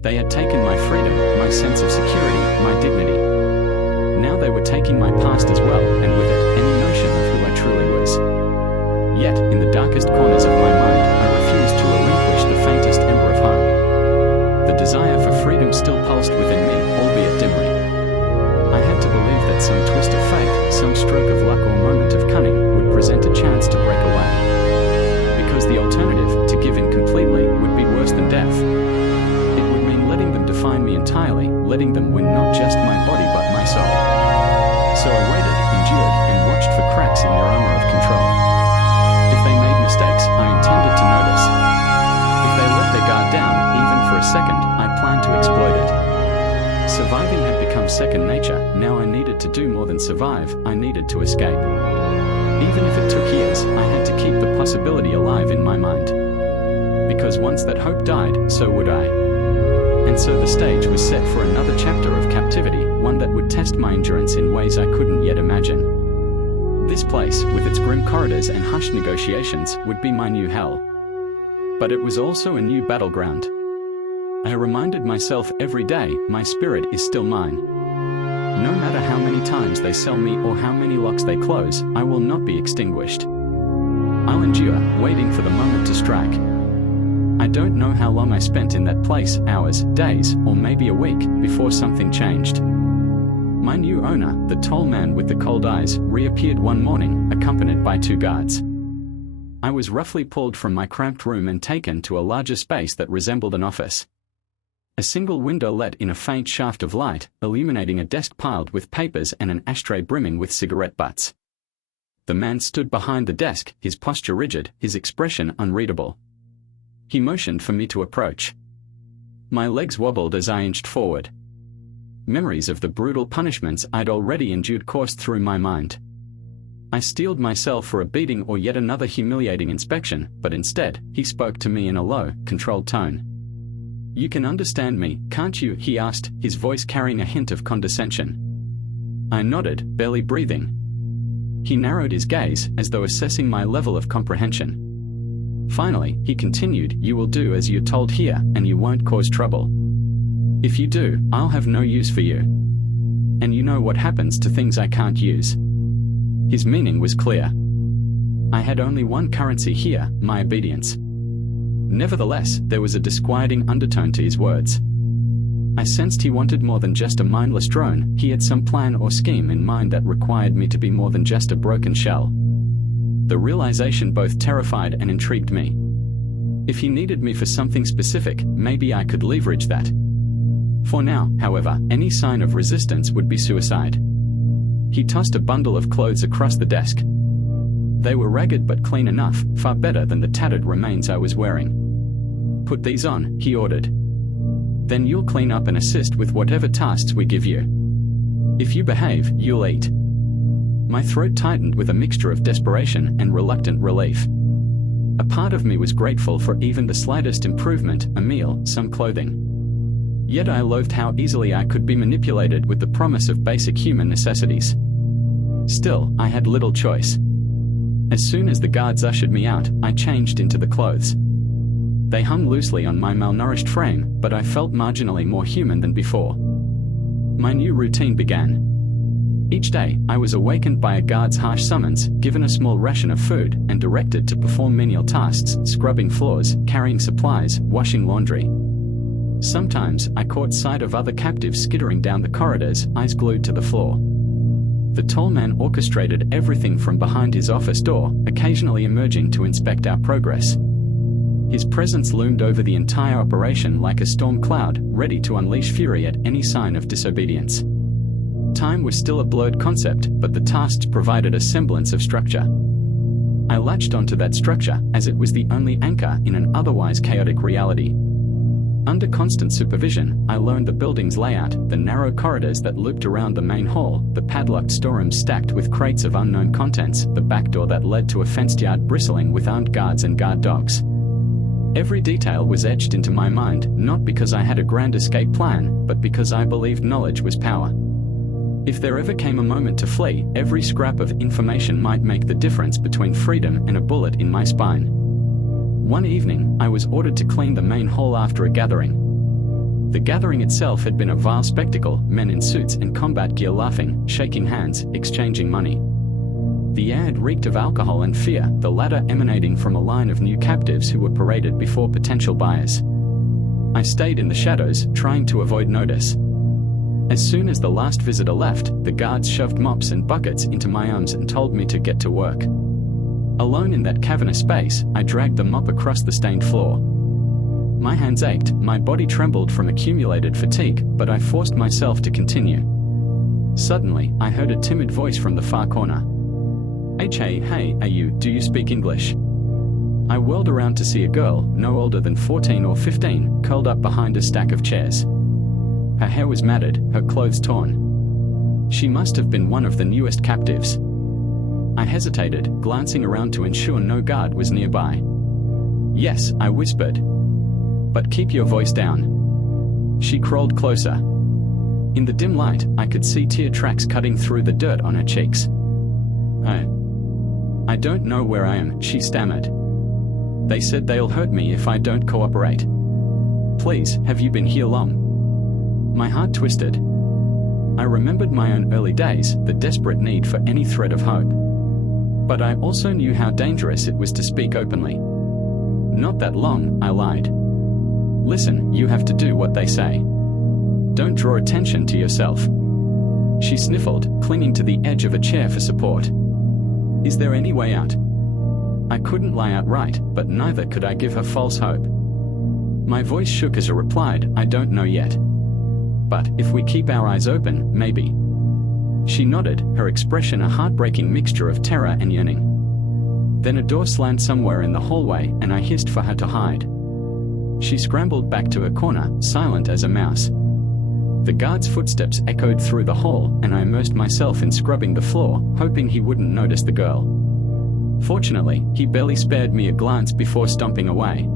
They had taken my freedom, my sense of security, my dignity. Now they were taking my past as well, and with it, any notion of who I truly was. Yet, in the darkest corners of my mind, I refused to relinquish the faintest ember of hope. The desire for freedom still pulsed within me, albeit dimly. I had to believe that some twist of fate, some stroke of luck or moment of cunning, would present a chance to break away. Because the alternative, to give in completely, would be worse than death. It would mean letting them define me entirely, letting them win not just my body but my soul. So I waited, endured, and watched for cracks in their armor of control. If they made mistakes, I intended to notice. If they let their guard down, even for a second, I planned to exploit it. Surviving had become second nature. Now I needed to do more than survive, I needed to escape. Even if it took years, I had to keep the possibility alive in my mind. Because once that hope died, so would I. And so the stage was set for another chapter of captivity, one that would test my endurance in ways I couldn't yet imagine. This place, with its grim corridors and hushed negotiations, would be my new hell. But it was also a new battleground. I reminded myself every day, my spirit is still mine. No matter how many times they sell me or how many locks they close, I will not be extinguished. I'll endure, waiting for the moment to strike. I don't know how long I spent in that place, hours, days, or maybe a week, before something changed. My new owner, the tall man with the cold eyes, reappeared one morning, accompanied by 2 guards. I was roughly pulled from my cramped room and taken to a larger space that resembled an office. A single window let in a faint shaft of light, illuminating a desk piled with papers and an ashtray brimming with cigarette butts. The man stood behind the desk, his posture rigid, his expression unreadable. He motioned for me to approach. My legs wobbled as I inched forward. Memories of the brutal punishments I'd already endured coursed through my mind. I steeled myself for a beating or yet another humiliating inspection, but instead, he spoke to me in a low, controlled tone. "You can understand me, can't you?" he asked, his voice carrying a hint of condescension. I nodded, barely breathing. He narrowed his gaze, as though assessing my level of comprehension. Finally, he continued, "You will do as you're told here, and you won't cause trouble. If you do, I'll have no use for you. And you know what happens to things I can't use." His meaning was clear. I had only one currency here, my obedience. Nevertheless, there was a disquieting undertone to his words. I sensed he wanted more than just a mindless drone. He had some plan or scheme in mind that required me to be more than just a broken shell. The realization both terrified and intrigued me. If he needed me for something specific, maybe I could leverage that. For now, however, any sign of resistance would be suicide. He tossed a bundle of clothes across the desk. They were ragged but clean enough, far better than the tattered remains I was wearing. "Put these on," he ordered. "Then you'll clean up and assist with whatever tasks we give you. If you behave, you'll eat." My throat tightened with a mixture of desperation and reluctant relief. A part of me was grateful for even the slightest improvement, a meal, some clothing. Yet I loathed how easily I could be manipulated with the promise of basic human necessities. Still, I had little choice. As soon as the guards ushered me out, I changed into the clothes. They hung loosely on my malnourished frame, but I felt marginally more human than before. My new routine began. Each day, I was awakened by a guard's harsh summons, given a small ration of food, and directed to perform menial tasks, scrubbing floors, carrying supplies, washing laundry. Sometimes, I caught sight of other captives skittering down the corridors, eyes glued to the floor. The tall man orchestrated everything from behind his office door, occasionally emerging to inspect our progress. His presence loomed over the entire operation like a storm cloud, ready to unleash fury at any sign of disobedience. Time was still a blurred concept, but the tasks provided a semblance of structure. I latched onto that structure, as it was the only anchor in an otherwise chaotic reality. Under constant supervision, I learned the building's layout, the narrow corridors that looped around the main hall, the padlocked storerooms stacked with crates of unknown contents, the back door that led to a fenced yard bristling with armed guards and guard dogs. Every detail was etched into my mind, not because I had a grand escape plan, but because I believed knowledge was power. If there ever came a moment to flee, every scrap of information might make the difference between freedom and a bullet in my spine. One evening, I was ordered to clean the main hall after a gathering. The gathering itself had been a vile spectacle, men in suits and combat gear laughing, shaking hands, exchanging money. The air had reeked of alcohol and fear, the latter emanating from a line of new captives who were paraded before potential buyers. I stayed in the shadows, trying to avoid notice. As soon as the last visitor left, the guards shoved mops and buckets into my arms and told me to get to work. Alone in that cavernous space, I dragged the mop across the stained floor. My hands ached, my body trembled from accumulated fatigue, but I forced myself to continue. Suddenly, I heard a timid voice from the far corner. Hey, do you speak English?" I whirled around to see a girl, no older than 14 or 15, curled up behind a stack of chairs. Her hair was matted, her clothes torn. She must have been one of the newest captives. I hesitated, glancing around to ensure no guard was nearby. "Yes," I whispered. "But keep your voice down." She crawled closer. In the dim light, I could see tear tracks cutting through the dirt on her cheeks. I don't know where I am," she stammered. "They said they'll hurt me if I don't cooperate. Please, have you been here long?" My heart twisted. I remembered my own early days, the desperate need for any thread of hope. But I also knew how dangerous it was to speak openly. "Not that long," I lied. "Listen, you have to do what they say. Don't draw attention to yourself." She sniffled, clinging to the edge of a chair for support. "Is there any way out?" I couldn't lie outright, but neither could I give her false hope. My voice shook as I replied, "I don't know yet. But if we keep our eyes open, maybe." She nodded, her expression a heartbreaking mixture of terror and yearning. Then a door slammed somewhere in the hallway, and I hissed for her to hide. She scrambled back to her corner, silent as a mouse. The guard's footsteps echoed through the hall, and I immersed myself in scrubbing the floor, hoping he wouldn't notice the girl. Fortunately, he barely spared me a glance before stomping away.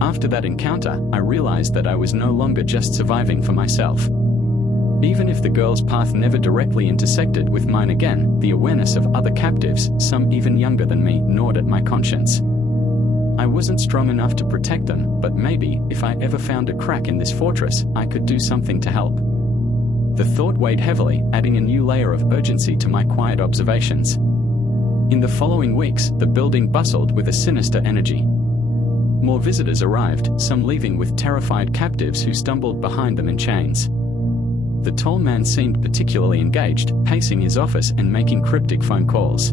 After that encounter, I realized that I was no longer just surviving for myself. Even if the girl's path never directly intersected with mine again, the awareness of other captives, some even younger than me, gnawed at my conscience. I wasn't strong enough to protect them, but maybe, if I ever found a crack in this fortress, I could do something to help. The thought weighed heavily, adding a new layer of urgency to my quiet observations. In the following weeks, the building bustled with a sinister energy. More visitors arrived, some leaving with terrified captives who stumbled behind them in chains. The tall man seemed particularly engaged, pacing his office and making cryptic phone calls.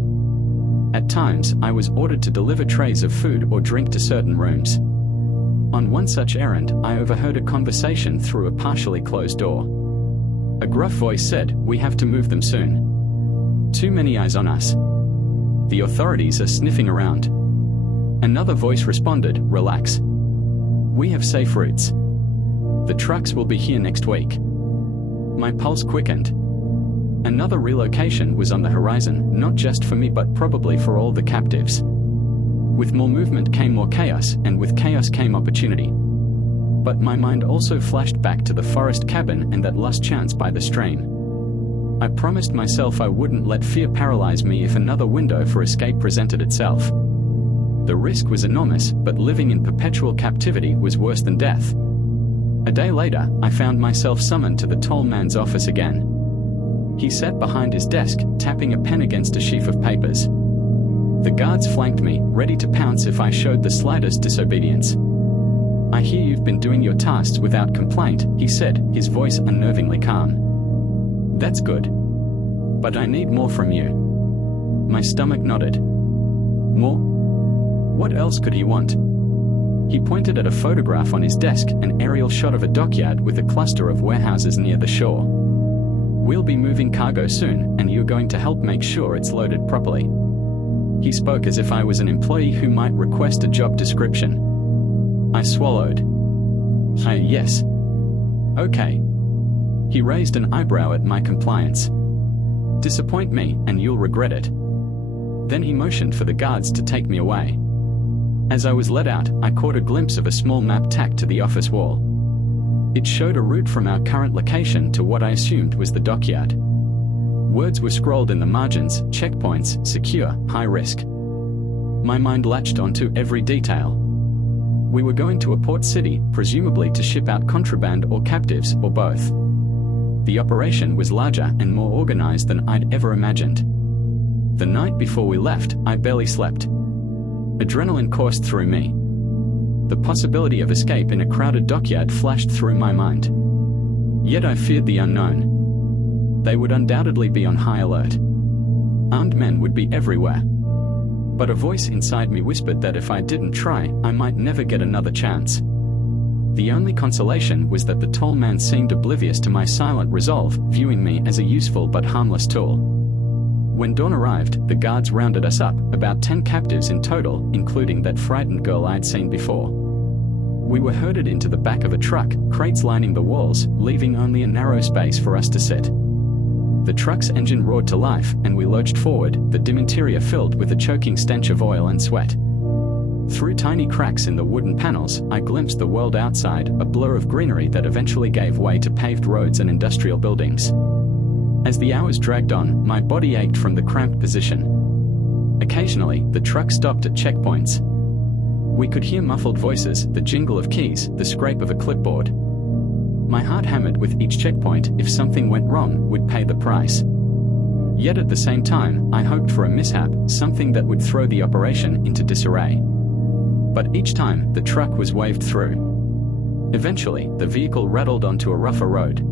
At times, I was ordered to deliver trays of food or drink to certain rooms. On one such errand, I overheard a conversation through a partially closed door. A gruff voice said, "We have to move them soon. Too many eyes on us. The authorities are sniffing around." Another voice responded, "Relax. We have safe routes. The trucks will be here next week." My pulse quickened. Another relocation was on the horizon, not just for me but probably for all the captives. With more movement came more chaos, and with chaos came opportunity. But my mind also flashed back to the forest cabin and that last chance by the stream. I promised myself I wouldn't let fear paralyze me if another window for escape presented itself. The risk was enormous, but living in perpetual captivity was worse than death. A day later, I found myself summoned to the tall man's office again. He sat behind his desk, tapping a pen against a sheaf of papers. The guards flanked me, ready to pounce if I showed the slightest disobedience. "I hear you've been doing your tasks without complaint," he said, his voice unnervingly calm. "That's good. But I need more from you." My stomach nodded. More? What else could he want? He pointed at a photograph on his desk, an aerial shot of a dockyard with a cluster of warehouses near the shore. "We'll be moving cargo soon, and you're going to help make sure it's loaded properly." He spoke as if I was an employee who might request a job description. I swallowed. Yes. Okay. He raised an eyebrow at my compliance. "Disappoint me, and you'll regret it." Then he motioned for the guards to take me away. As I was led out, I caught a glimpse of a small map tacked to the office wall. It showed a route from our current location to what I assumed was the dockyard. Words were scrolled in the margins: checkpoints, secure, high risk. My mind latched onto every detail. We were going to a port city, presumably to ship out contraband or captives, or both. The operation was larger and more organized than I'd ever imagined. The night before we left, I barely slept. Adrenaline coursed through me. The possibility of escape in a crowded dockyard flashed through my mind. Yet I feared the unknown. They would undoubtedly be on high alert. Armed men would be everywhere. But a voice inside me whispered that if I didn't try, I might never get another chance. The only consolation was that the tall man seemed oblivious to my silent resolve, viewing me as a useful but harmless tool. When dawn arrived, the guards rounded us up, about 10 captives in total, including that frightened girl I'd seen before. We were herded into the back of a truck, crates lining the walls, leaving only a narrow space for us to sit. The truck's engine roared to life, and we lurched forward, the dim interior filled with a choking stench of oil and sweat. Through tiny cracks in the wooden panels, I glimpsed the world outside, a blur of greenery that eventually gave way to paved roads and industrial buildings. As the hours dragged on, my body ached from the cramped position. Occasionally, the truck stopped at checkpoints. We could hear muffled voices, the jingle of keys, the scrape of a clipboard. My heart hammered with each checkpoint. If something went wrong, we'd pay the price. Yet at the same time, I hoped for a mishap, something that would throw the operation into disarray. But each time, the truck was waved through. Eventually, the vehicle rattled onto a rougher road.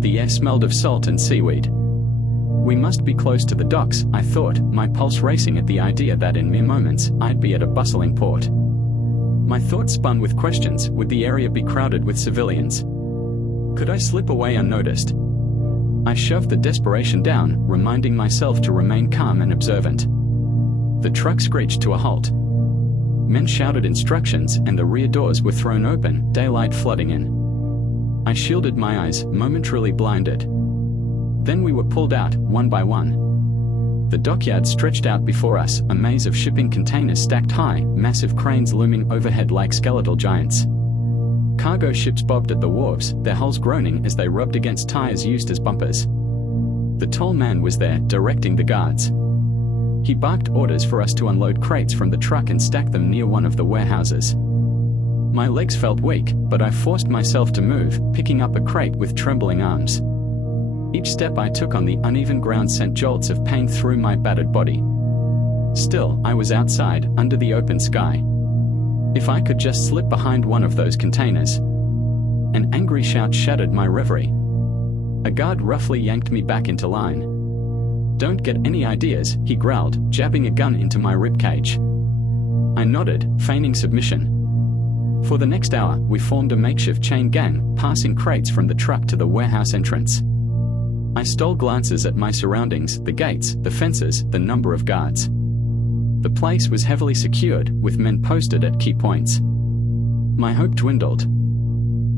The air smelled of salt and seaweed. We must be close to the docks, I thought, my pulse racing at the idea that in mere moments, I'd be at a bustling port. My thoughts spun with questions. Would the area be crowded with civilians? Could I slip away unnoticed? I shoved the desperation down, reminding myself to remain calm and observant. The truck screeched to a halt. Men shouted instructions and the rear doors were thrown open, daylight flooding in. I shielded my eyes, momentarily blinded. Then we were pulled out, one by one. The dockyard stretched out before us, a maze of shipping containers stacked high, massive cranes looming overhead like skeletal giants. Cargo ships bobbed at the wharves, their hulls groaning as they rubbed against tires used as bumpers. The tall man was there, directing the guards. He barked orders for us to unload crates from the truck and stack them near one of the warehouses. My legs felt weak, but I forced myself to move, picking up a crate with trembling arms. Each step I took on the uneven ground sent jolts of pain through my battered body. Still, I was outside, under the open sky. If I could just slip behind one of those containers. An angry shout shattered my reverie. A guard roughly yanked me back into line. "Don't get any ideas," he growled, jabbing a gun into my ribcage. I nodded, feigning submission. For the next hour, we formed a makeshift chain gang, passing crates from the truck to the warehouse entrance. I stole glances at my surroundings, the gates, the fences, the number of guards. The place was heavily secured, with men posted at key points. My hope dwindled.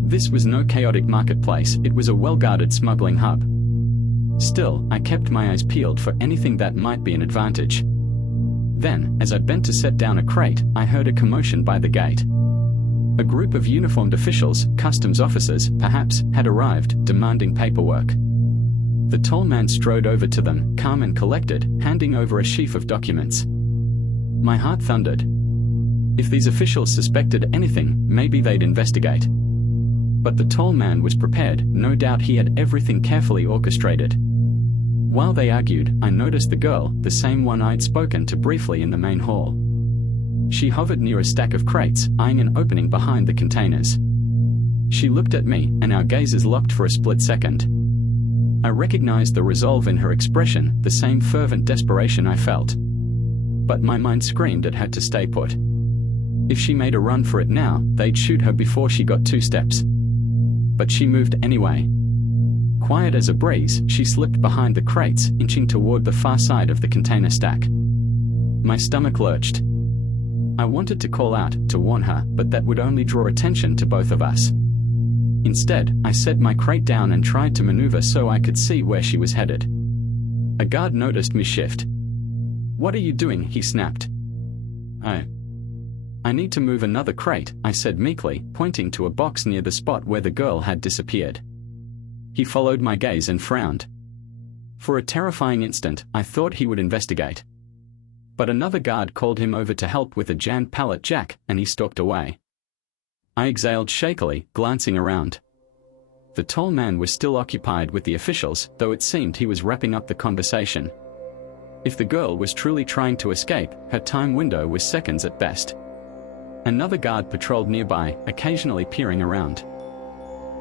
This was no chaotic marketplace, it was a well-guarded smuggling hub. Still, I kept my eyes peeled for anything that might be an advantage. Then, as I bent to set down a crate, I heard a commotion by the gate. A group of uniformed officials, customs officers, perhaps, had arrived, demanding paperwork. The tall man strode over to them, calm and collected, handing over a sheaf of documents. My heart thundered. If these officials suspected anything, maybe they'd investigate. But the tall man was prepared, no doubt he had everything carefully orchestrated. While they argued, I noticed the girl, the same one I'd spoken to briefly in the main hall. She hovered near a stack of crates, eyeing an opening behind the containers. She looked at me, and our gazes locked for a split second. I recognized the resolve in her expression, the same fervent desperation I felt. But my mind screamed at her to stay put. If she made a run for it now, they'd shoot her before she got 2 steps. But she moved anyway. Quiet as a breeze, she slipped behind the crates, inching toward the far side of the container stack. My stomach lurched. I wanted to call out, to warn her, but that would only draw attention to both of us. Instead, I set my crate down and tried to maneuver so I could see where she was headed. A guard noticed me shift. "What are you doing?" he snapped. I need to move another crate," I said meekly, pointing to a box near the spot where the girl had disappeared. He followed my gaze and frowned. For a terrifying instant, I thought he would investigate. But another guard called him over to help with a jammed pallet jack, and he stalked away. I exhaled shakily, glancing around. The tall man was still occupied with the officials, though it seemed he was wrapping up the conversation. If the girl was truly trying to escape, her time window was seconds at best. Another guard patrolled nearby, occasionally peering around.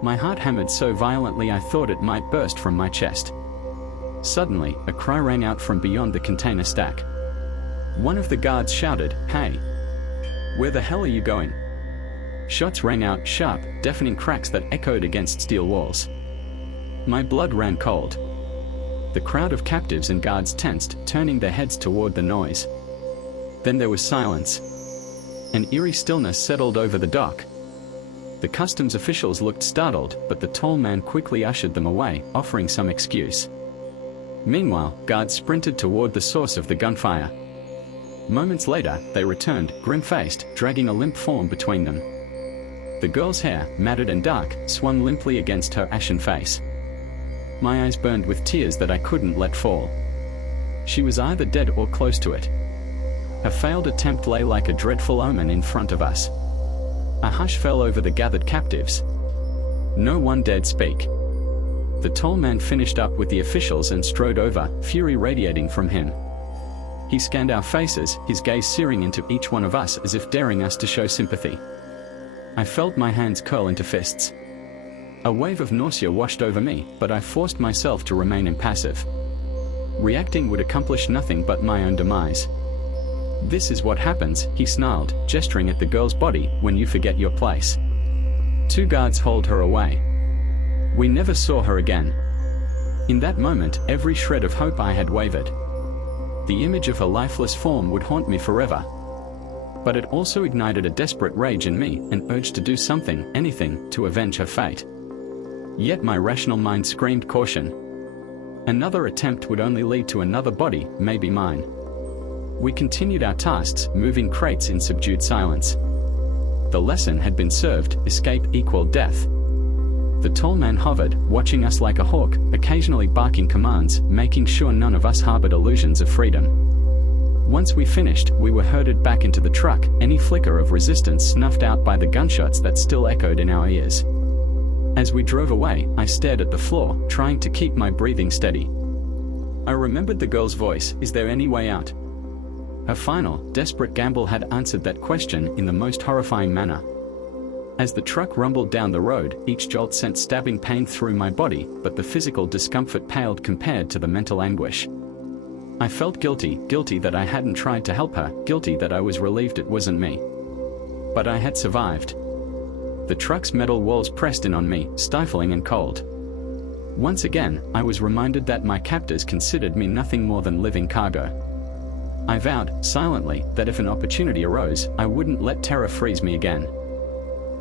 My heart hammered so violently I thought it might burst from my chest. Suddenly, a cry rang out from beyond the container stack. One of the guards shouted, "Hey! Where the hell are you going?" Shots rang out, sharp, deafening cracks that echoed against steel walls. My blood ran cold. The crowd of captives and guards tensed, turning their heads toward the noise. Then there was silence. An eerie stillness settled over the dock. The customs officials looked startled, but the tall man quickly ushered them away, offering some excuse. Meanwhile, guards sprinted toward the source of the gunfire. Moments later, they returned, grim-faced, dragging a limp form between them. The girl's hair, matted and dark, swung limply against her ashen face. My eyes burned with tears that I couldn't let fall. She was either dead or close to it. Her failed attempt lay like a dreadful omen in front of us. A hush fell over the gathered captives. No one dared speak. The tall man finished up with the officials and strode over, fury radiating from him. He scanned our faces, his gaze searing into each one of us as if daring us to show sympathy. I felt my hands curl into fists. A wave of nausea washed over me, but I forced myself to remain impassive. Reacting would accomplish nothing but my own demise. "This is what happens," he snarled, gesturing at the girl's body, "when you forget your place." 2 guards hauled her away. We never saw her again. In that moment, every shred of hope I had wavered. The image of her lifeless form would haunt me forever. But it also ignited a desperate rage in me, an urge to do something, anything, to avenge her fate. Yet my rational mind screamed caution. Another attempt would only lead to another body, maybe mine. We continued our tasks, moving crates in subdued silence. The lesson had been served, escape equaled death. The tall man hovered, watching us like a hawk, occasionally barking commands, making sure none of us harbored illusions of freedom. Once we finished, we were herded back into the truck, any flicker of resistance snuffed out by the gunshots that still echoed in our ears. As we drove away, I stared at the floor, trying to keep my breathing steady. I remembered the girl's voice, "Is there any way out?" Her final, desperate gamble had answered that question in the most horrifying manner. As the truck rumbled down the road, each jolt sent stabbing pain through my body, but the physical discomfort paled compared to the mental anguish. I felt guilty that I hadn't tried to help her, guilty that I was relieved it wasn't me. But I had survived. The truck's metal walls pressed in on me, stifling and cold. Once again, I was reminded that my captors considered me nothing more than living cargo. I vowed, silently, that if an opportunity arose, I wouldn't let terror freeze me again.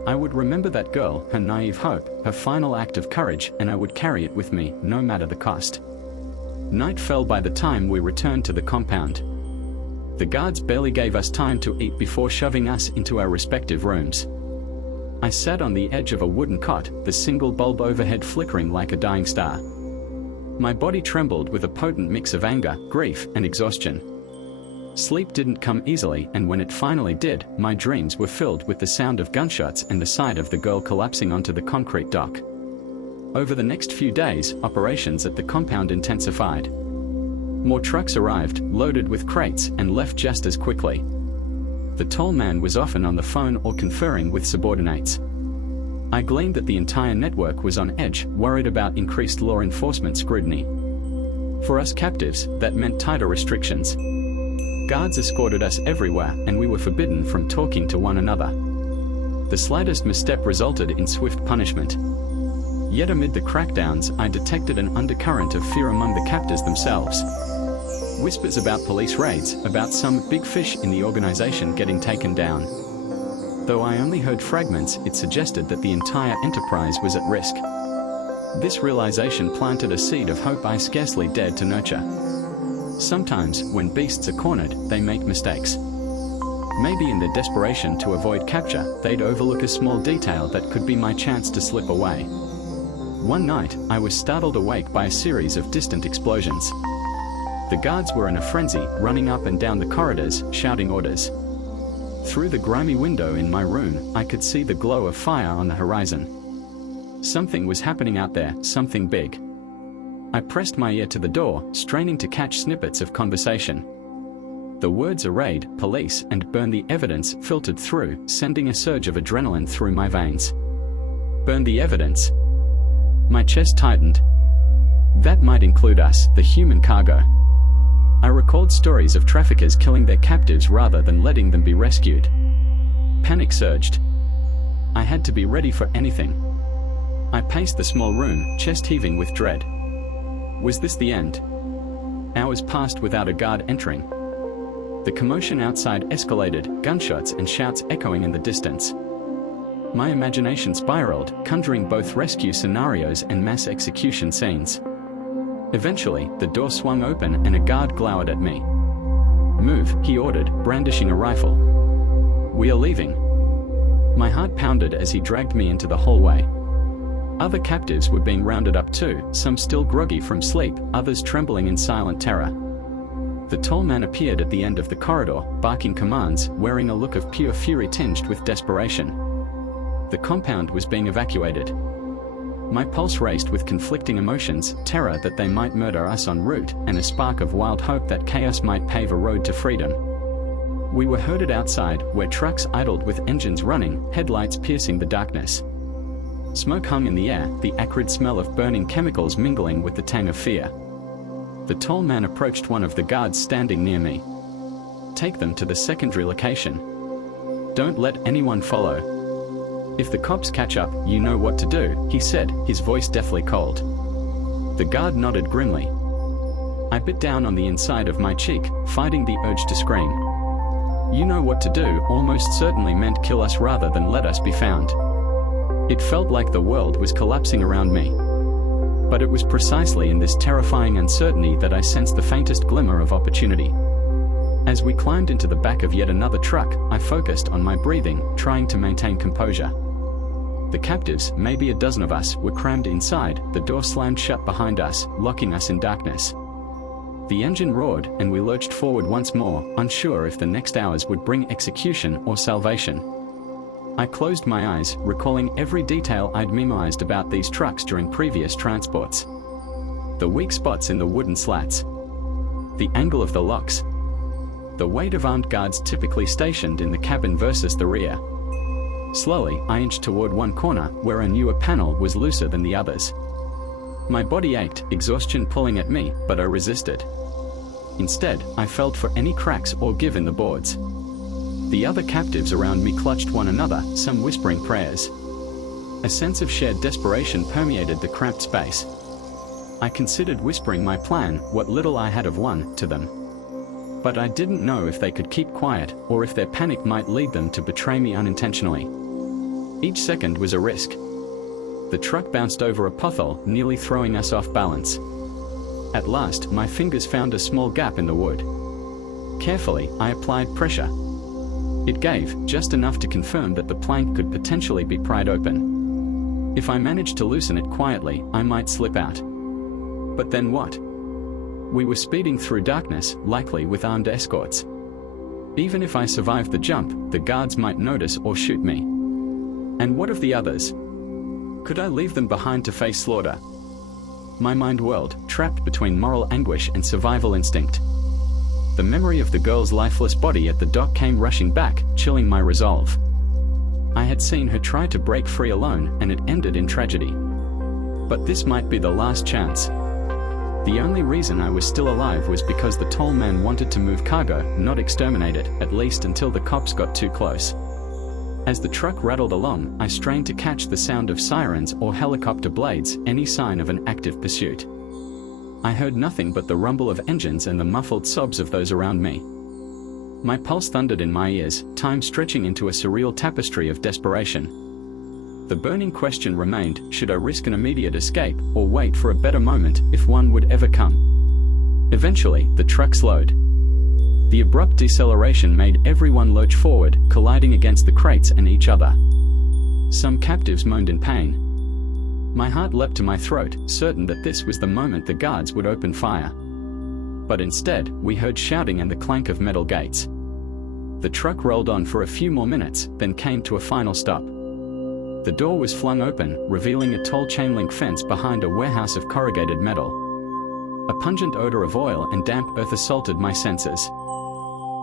I would remember that girl, her naive hope, her final act of courage, and I would carry it with me, no matter the cost. Night fell by the time we returned to the compound. The guards barely gave us time to eat before shoving us into our respective rooms. I sat on the edge of a wooden cot, the single bulb overhead flickering like a dying star. My body trembled with a potent mix of anger, grief, and exhaustion. Sleep didn't come easily, and when it finally did, my dreams were filled with the sound of gunshots and the sight of the girl collapsing onto the concrete dock. Over the next few days, operations at the compound intensified. More trucks arrived, loaded with crates, and left just as quickly. The tall man was often on the phone or conferring with subordinates. I gleaned that the entire network was on edge, worried about increased law enforcement scrutiny. For us captives, that meant tighter restrictions. Guards escorted us everywhere, and we were forbidden from talking to one another. The slightest misstep resulted in swift punishment. Yet amid the crackdowns, I detected an undercurrent of fear among the captors themselves. Whispers about police raids, about some big fish in the organization getting taken down. Though I only heard fragments, it suggested that the entire enterprise was at risk. This realization planted a seed of hope I scarcely dared to nurture. Sometimes, when beasts are cornered, they make mistakes. Maybe in their desperation to avoid capture, they'd overlook a small detail that could be my chance to slip away. One night, I was startled awake by a series of distant explosions. The guards were in a frenzy, running up and down the corridors, shouting orders. Through the grimy window in my room, I could see the glow of fire on the horizon. Something was happening out there, something big. I pressed my ear to the door, straining to catch snippets of conversation. The words "raid, police, and burn the evidence" filtered through, sending a surge of adrenaline through my veins. Burn the evidence. My chest tightened. That might include us, the human cargo. I recalled stories of traffickers killing their captives rather than letting them be rescued. Panic surged. I had to be ready for anything. I paced the small room, chest heaving with dread. Was this the end? Hours passed without a guard entering. The commotion outside escalated, gunshots and shouts echoing in the distance. My imagination spiraled, conjuring both rescue scenarios and mass execution scenes. Eventually, the door swung open and a guard glowered at me. "Move," he ordered, brandishing a rifle. "We are leaving." My heart pounded as he dragged me into the hallway. Other captives were being rounded up too, some still groggy from sleep, others trembling in silent terror. The tall man appeared at the end of the corridor, barking commands, wearing a look of pure fury tinged with desperation. The compound was being evacuated. My pulse raced with conflicting emotions, terror that they might murder us en route, and a spark of wild hope that chaos might pave a road to freedom. We were herded outside, where trucks idled with engines running, headlights piercing the darkness. Smoke hung in the air, the acrid smell of burning chemicals mingling with the tang of fear. The tall man approached one of the guards standing near me. "Take them to the secondary location. Don't let anyone follow. If the cops catch up, you know what to do," he said, his voice deathly cold. The guard nodded grimly. I bit down on the inside of my cheek, fighting the urge to scream. "You know what to do" almost certainly meant kill us rather than let us be found. It felt like the world was collapsing around me. But it was precisely in this terrifying uncertainty that I sensed the faintest glimmer of opportunity. As we climbed into the back of yet another truck, I focused on my breathing, trying to maintain composure. The captives, maybe a dozen of us, were crammed inside, the door slammed shut behind us, locking us in darkness. The engine roared, and we lurched forward once more, unsure if the next hours would bring execution or salvation. I closed my eyes, recalling every detail I'd memorized about these trucks during previous transports. The weak spots in the wooden slats. The angle of the locks. The weight of armed guards typically stationed in the cabin versus the rear. Slowly, I inched toward one corner, where I knew a panel was looser than the others. My body ached, exhaustion pulling at me, but I resisted. Instead, I felt for any cracks or give in the boards. The other captives around me clutched one another, some whispering prayers. A sense of shared desperation permeated the cramped space. I considered whispering my plan, what little I had of one, to them. But I didn't know if they could keep quiet, or if their panic might lead them to betray me unintentionally. Each second was a risk. The truck bounced over a pothole, nearly throwing us off balance. At last, my fingers found a small gap in the wood. Carefully, I applied pressure. It gave, just enough to confirm that the plank could potentially be pried open. If I managed to loosen it quietly, I might slip out. But then what? We were speeding through darkness, likely with armed escorts. Even if I survived the jump, the guards might notice or shoot me. And what of the others? Could I leave them behind to face slaughter? My mind whirled, trapped between moral anguish and survival instinct. The memory of the girl's lifeless body at the dock came rushing back, chilling my resolve. I had seen her try to break free alone, and it ended in tragedy. But this might be the last chance. The only reason I was still alive was because the tall man wanted to move cargo, not exterminate it, at least until the cops got too close. As the truck rattled along, I strained to catch the sound of sirens or helicopter blades, any sign of an active pursuit. I heard nothing but the rumble of engines and the muffled sobs of those around me. My pulse thundered in my ears, time stretching into a surreal tapestry of desperation. The burning question remained, should I risk an immediate escape, or wait for a better moment, if one would ever come? Eventually, the truck slowed. The abrupt deceleration made everyone lurch forward, colliding against the crates and each other. Some captives moaned in pain. My heart leapt to my throat, certain that this was the moment the guards would open fire. But instead, we heard shouting and the clank of metal gates. The truck rolled on for a few more minutes, then came to a final stop. The door was flung open, revealing a tall chain-link fence behind a warehouse of corrugated metal. A pungent odor of oil and damp earth assaulted my senses.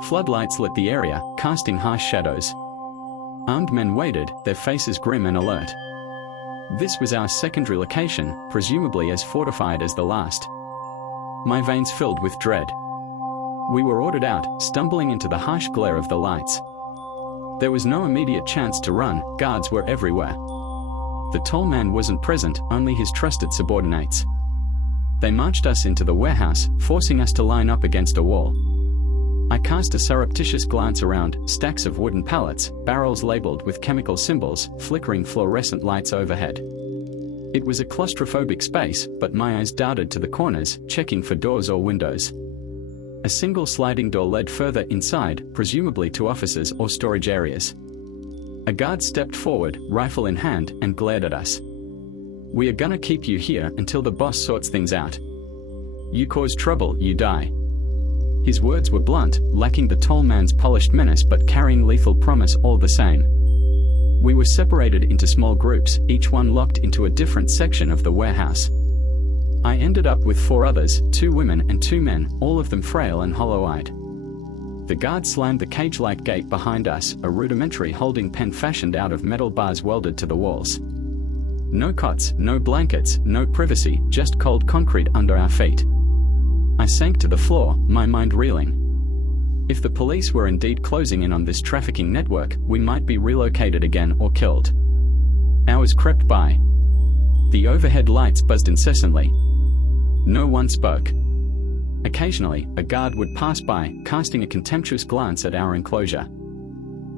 Floodlights lit the area, casting harsh shadows. Armed men waited, their faces grim and alert. This was our secondary location, presumably as fortified as the last. My veins filled with dread. We were ordered out, stumbling into the harsh glare of the lights. There was no immediate chance to run, guards were everywhere. The tall man wasn't present, only his trusted subordinates. They marched us into the warehouse, forcing us to line up against a wall. I cast a surreptitious glance around, stacks of wooden pallets, barrels labeled with chemical symbols, flickering fluorescent lights overhead. It was a claustrophobic space, but my eyes darted to the corners, checking for doors or windows. A single sliding door led further inside, presumably to offices or storage areas. A guard stepped forward, rifle in hand, and glared at us. "We are gonna keep you here until the boss sorts things out. You cause trouble, you die." His words were blunt, lacking the tall man's polished menace but carrying lethal promise all the same. We were separated into small groups, each one locked into a different section of the warehouse. I ended up with 4 others, 2 women and 2 men, all of them frail and hollow-eyed. The guard slammed the cage-like gate behind us, a rudimentary holding pen fashioned out of metal bars welded to the walls. No cots, no blankets, no privacy, just cold concrete under our feet. I sank to the floor, my mind reeling. If the police were indeed closing in on this trafficking network, we might be relocated again or killed. Hours crept by. The overhead lights buzzed incessantly. No one spoke. Occasionally, a guard would pass by, casting a contemptuous glance at our enclosure.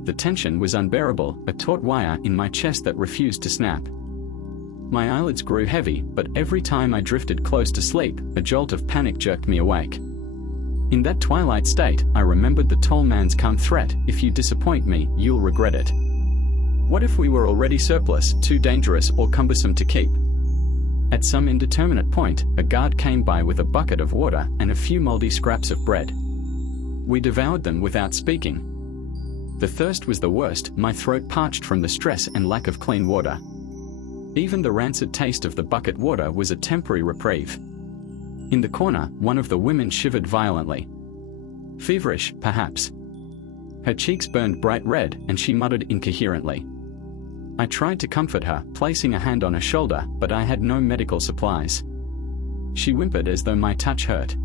The tension was unbearable, a taut wire in my chest that refused to snap. My eyelids grew heavy, but every time I drifted close to sleep, a jolt of panic jerked me awake. In that twilight state, I remembered the tall man's calm threat: if you disappoint me, you'll regret it. What if we were already surplus, too dangerous or cumbersome to keep? At some indeterminate point, a guard came by with a bucket of water and a few moldy scraps of bread. We devoured them without speaking. The thirst was the worst, my throat parched from the stress and lack of clean water. Even the rancid taste of the bucket water was a temporary reprieve. In the corner, one of the women shivered violently. Feverish, perhaps. Her cheeks burned bright red, and she muttered incoherently. I tried to comfort her, placing a hand on her shoulder, but I had no medical supplies. She whimpered as though my touch hurt.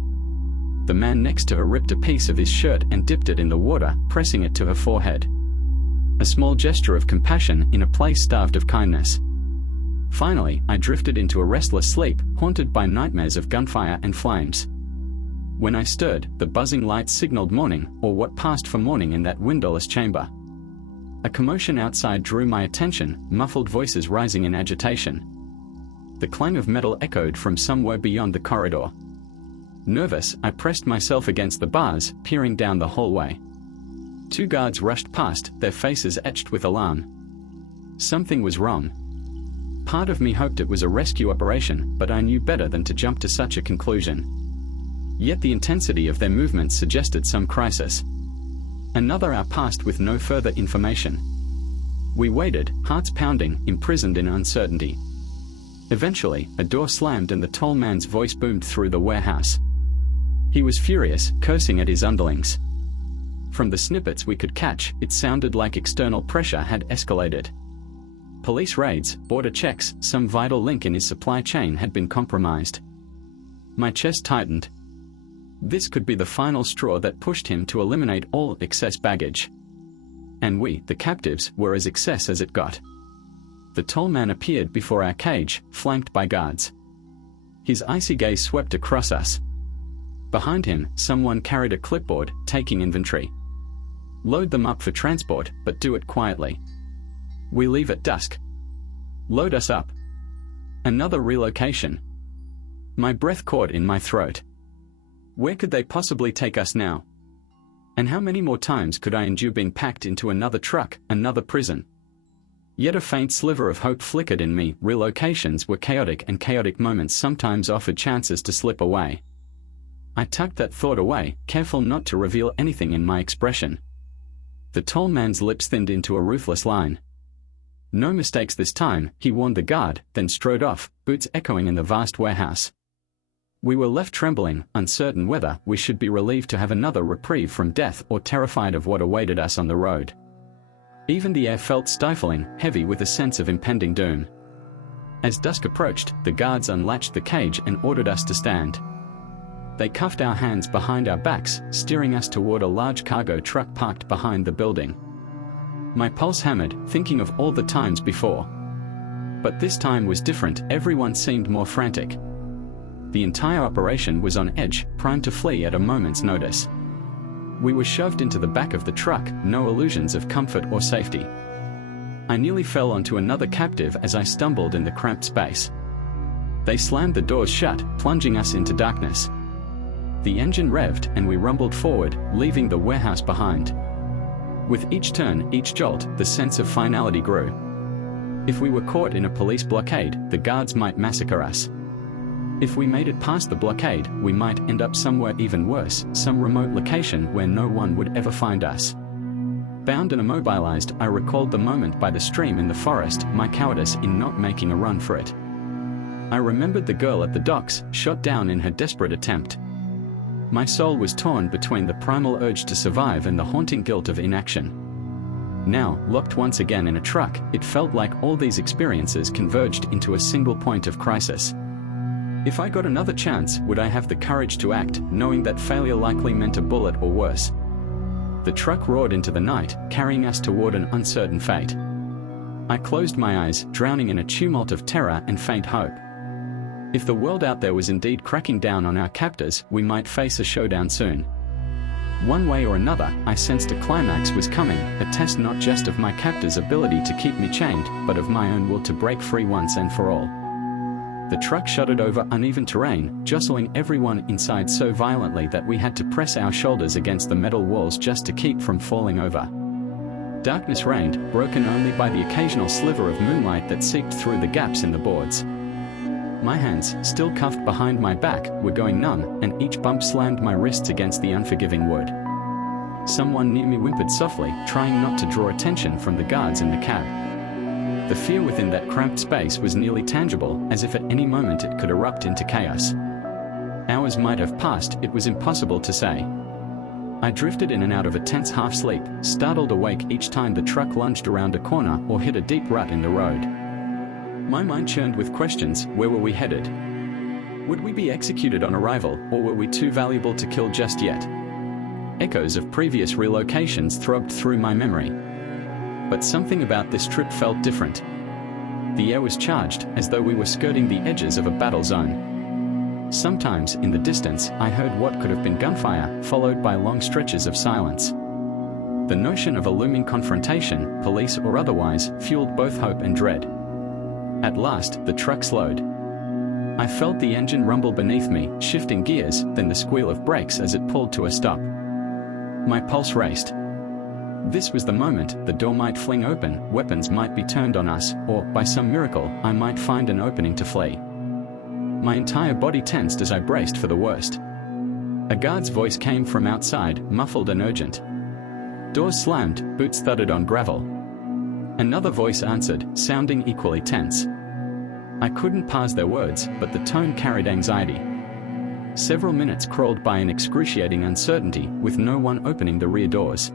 The man next to her ripped a piece of his shirt and dipped it in the water, pressing it to her forehead. A small gesture of compassion in a place starved of kindness. Finally, I drifted into a restless sleep, haunted by nightmares of gunfire and flames. When I stirred, the buzzing lights signaled morning, or what passed for morning in that windowless chamber. A commotion outside drew my attention, muffled voices rising in agitation. The clang of metal echoed from somewhere beyond the corridor. Nervous, I pressed myself against the bars, peering down the hallway. 2 guards rushed past, their faces etched with alarm. Something was wrong. Part of me hoped it was a rescue operation, but I knew better than to jump to such a conclusion. Yet the intensity of their movements suggested some crisis. Another hour passed with no further information. We waited, hearts pounding, imprisoned in uncertainty. Eventually, a door slammed and the tall man's voice boomed through the warehouse. He was furious, cursing at his underlings. From the snippets we could catch, it sounded like external pressure had escalated. Police raids, border checks, some vital link in his supply chain had been compromised. My chest tightened. This could be the final straw that pushed him to eliminate all excess baggage. And we, the captives, were as excess as it got. The tall man appeared before our cage, flanked by guards. His icy gaze swept across us. Behind him, someone carried a clipboard, taking inventory. Load them up for transport, but do it quietly. We leave at dusk. Load us up. Another relocation. My breath caught in my throat. Where could they possibly take us now? And how many more times could I endure being packed into another truck, another prison? Yet a faint sliver of hope flickered in me. Relocations were chaotic, and chaotic moments sometimes offered chances to slip away. I tucked that thought away, careful not to reveal anything in my expression. The tall man's lips thinned into a ruthless line. No mistakes this time, he warned the guard, then strode off, boots echoing in the vast warehouse. We were left trembling, uncertain whether we should be relieved to have another reprieve from death or terrified of what awaited us on the road. Even the air felt stifling, heavy with a sense of impending doom. As dusk approached, the guards unlatched the cage and ordered us to stand. They cuffed our hands behind our backs, steering us toward a large cargo truck parked behind the building. My pulse hammered, thinking of all the times before. But this time was different, everyone seemed more frantic. The entire operation was on edge, primed to flee at a moment's notice. We were shoved into the back of the truck, no illusions of comfort or safety. I nearly fell onto another captive as I stumbled in the cramped space. They slammed the doors shut, plunging us into darkness. The engine revved and we rumbled forward, leaving the warehouse behind. With each turn, each jolt, the sense of finality grew. If we were caught in a police blockade, the guards might massacre us. If we made it past the blockade, we might end up somewhere even worse, some remote location where no one would ever find us. Bound and immobilized, I recalled the moment by the stream in the forest, my cowardice in not making a run for it. I remembered the girl at the docks, shot down in her desperate attempt. My soul was torn between the primal urge to survive and the haunting guilt of inaction. Now, locked once again in a truck, it felt like all these experiences converged into a single point of crisis. If I got another chance, would I have the courage to act, knowing that failure likely meant a bullet or worse? The truck roared into the night, carrying us toward an uncertain fate. I closed my eyes, drowning in a tumult of terror and faint hope. If the world out there was indeed cracking down on our captors, we might face a showdown soon. One way or another, I sensed a climax was coming, a test not just of my captor's ability to keep me chained, but of my own will to break free once and for all. The truck shuddered over uneven terrain, jostling everyone inside so violently that we had to press our shoulders against the metal walls just to keep from falling over. Darkness reigned, broken only by the occasional sliver of moonlight that seeped through the gaps in the boards. My hands, still cuffed behind my back, were going numb, and each bump slammed my wrists against the unforgiving wood. Someone near me whimpered softly, trying not to draw attention from the guards in the cab. The fear within that cramped space was nearly tangible, as if at any moment it could erupt into chaos. Hours might have passed, it was impossible to say. I drifted in and out of a tense half-sleep, startled awake each time the truck lunged around a corner or hit a deep rut in the road. My mind churned with questions. Where were we headed? Would we be executed on arrival, or were we too valuable to kill just yet? Echoes of previous relocations throbbed through my memory. But something about this trip felt different. The air was charged, as though we were skirting the edges of a battle zone. Sometimes, in the distance, I heard what could have been gunfire, followed by long stretches of silence. The notion of a looming confrontation, police or otherwise, fueled both hope and dread. At last, the truck slowed. I felt the engine rumble beneath me, shifting gears, then the squeal of brakes as it pulled to a stop. My pulse raced. This was the moment. The door might fling open, weapons might be turned on us, or, by some miracle, I might find an opening to flee. My entire body tensed as I braced for the worst. A guard's voice came from outside, muffled and urgent. Doors slammed, boots thudded on gravel. Another voice answered, sounding equally tense. I couldn't parse their words, but the tone carried anxiety. Several minutes crawled by in excruciating uncertainty, with no one opening the rear doors.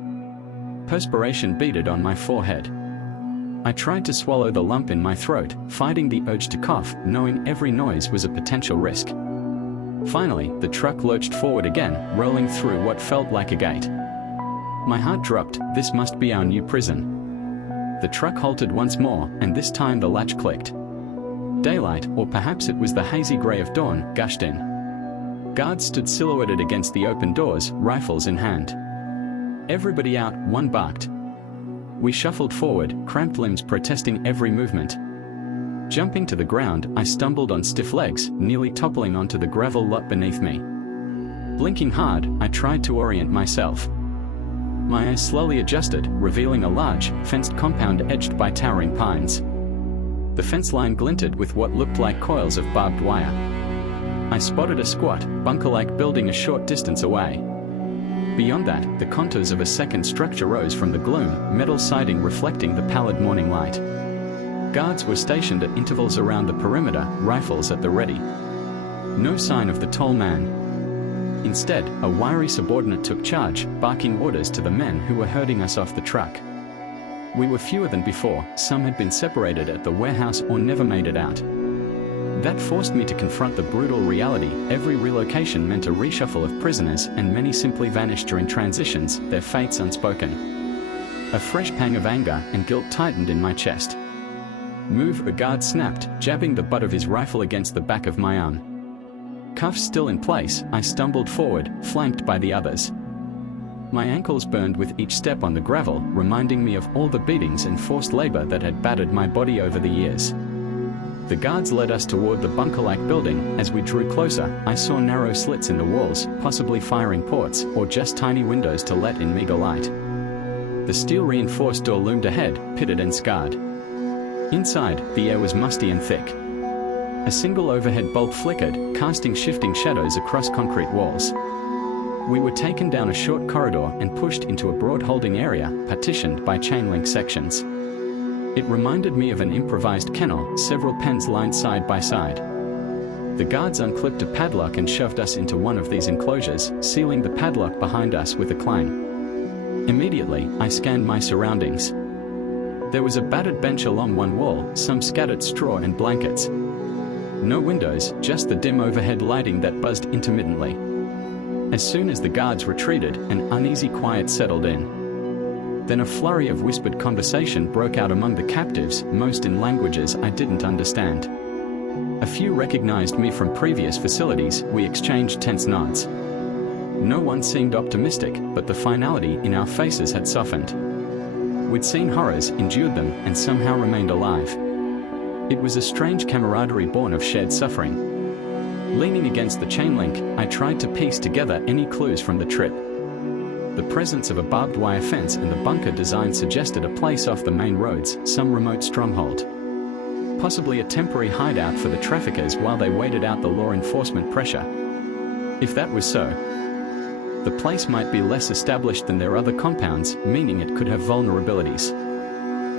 Perspiration beaded on my forehead. I tried to swallow the lump in my throat, fighting the urge to cough, knowing every noise was a potential risk. Finally, the truck lurched forward again, rolling through what felt like a gate. My heart dropped. This must be our new prison. The truck halted once more, and this time the latch clicked. Daylight, or perhaps it was the hazy grey of dawn, gushed in. Guards stood silhouetted against the open doors, rifles in hand. Everybody out, one barked. We shuffled forward, cramped limbs protesting every movement. Jumping to the ground, I stumbled on stiff legs, nearly toppling onto the gravel lot beneath me. Blinking hard, I tried to orient myself. My eyes slowly adjusted, revealing a large, fenced compound edged by towering pines. The fence line glinted with what looked like coils of barbed wire. I spotted a squat, bunker-like building a short distance away. Beyond that, the contours of a second structure rose from the gloom, metal siding reflecting the pallid morning light. Guards were stationed at intervals around the perimeter, rifles at the ready. No sign of the tall man. Instead, a wiry subordinate took charge, barking orders to the men who were herding us off the truck. We were fewer than before, some had been separated at the warehouse or never made it out. That forced me to confront the brutal reality. Every relocation meant a reshuffle of prisoners, and many simply vanished during transitions, their fates unspoken. A fresh pang of anger and guilt tightened in my chest. Move, a guard snapped, jabbing the butt of his rifle against the back of my arm. Cuffs still in place, I stumbled forward, flanked by the others. My ankles burned with each step on the gravel, reminding me of all the beatings and forced labor that had battered my body over the years. The guards led us toward the bunker-like building. As we drew closer, I saw narrow slits in the walls, possibly firing ports, or just tiny windows to let in meager light. The steel-reinforced door loomed ahead, pitted and scarred. Inside, the air was musty and thick. A single overhead bulb flickered, casting shifting shadows across concrete walls. We were taken down a short corridor and pushed into a broad holding area, partitioned by chain-link sections. It reminded me of an improvised kennel, several pens lined side by side. The guards unclipped a padlock and shoved us into one of these enclosures, sealing the padlock behind us with a clang. Immediately, I scanned my surroundings. There was a battered bench along one wall, some scattered straw and blankets. No windows, just the dim overhead lighting that buzzed intermittently. As soon as the guards retreated, an uneasy quiet settled in. Then a flurry of whispered conversation broke out among the captives, most in languages I didn't understand. A few recognized me from previous facilities. We exchanged tense nods. No one seemed optimistic, but the finality in our faces had softened. We'd seen horrors, endured them, and somehow remained alive. It was a strange camaraderie born of shared suffering. Leaning against the chain link, I tried to piece together any clues from the trip. The presence of a barbed wire fence and the bunker design suggested a place off the main roads, some remote stronghold. Possibly a temporary hideout for the traffickers while they waited out the law enforcement pressure. If that was so, the place might be less established than their other compounds, meaning it could have vulnerabilities.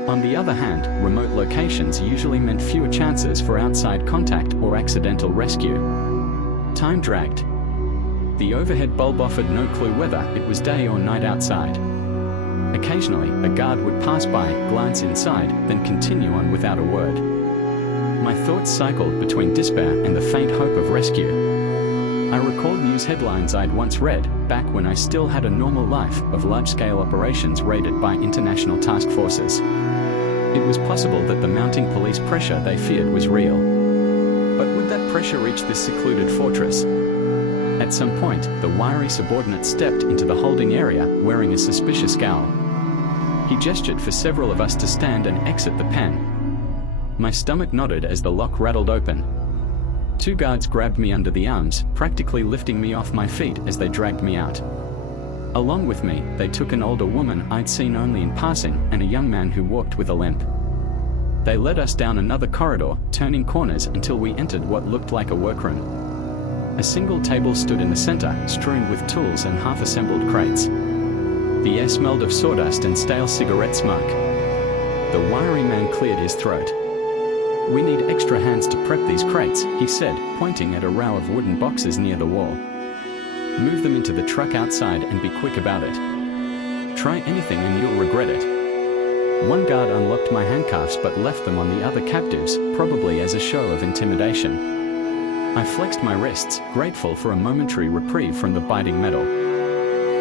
On the other hand, remote locations usually meant fewer chances for outside contact or accidental rescue. Time dragged. The overhead bulb offered no clue whether it was day or night outside. Occasionally, a guard would pass by, glance inside, then continue on without a word. My thoughts cycled between despair and the faint hope of rescue. I recalled news headlines I'd once read, back when I still had a normal life, of large-scale operations raided by international task forces. It was possible that the mounting police pressure they feared was real. But would that pressure reach this secluded fortress? At some point, the wiry subordinate stepped into the holding area, wearing a suspicious scowl. He gestured for several of us to stand and exit the pen. My stomach nodded as the lock rattled open. Two guards grabbed me under the arms, practically lifting me off my feet as they dragged me out. Along with me, they took an older woman I'd seen only in passing and a young man who walked with a limp. They led us down another corridor, turning corners until we entered what looked like a workroom. A single table stood in the center, strewn with tools and half-assembled crates. The air smelled of sawdust and stale cigarette smoke. The wiry man cleared his throat. "We need extra hands to prep these crates," he said, pointing at a row of wooden boxes near the wall. "Move them into the truck outside and be quick about it. Try anything and you'll regret it." One guard unlocked my handcuffs but left them on the other captives, probably as a show of intimidation. I flexed my wrists, grateful for a momentary reprieve from the biting metal.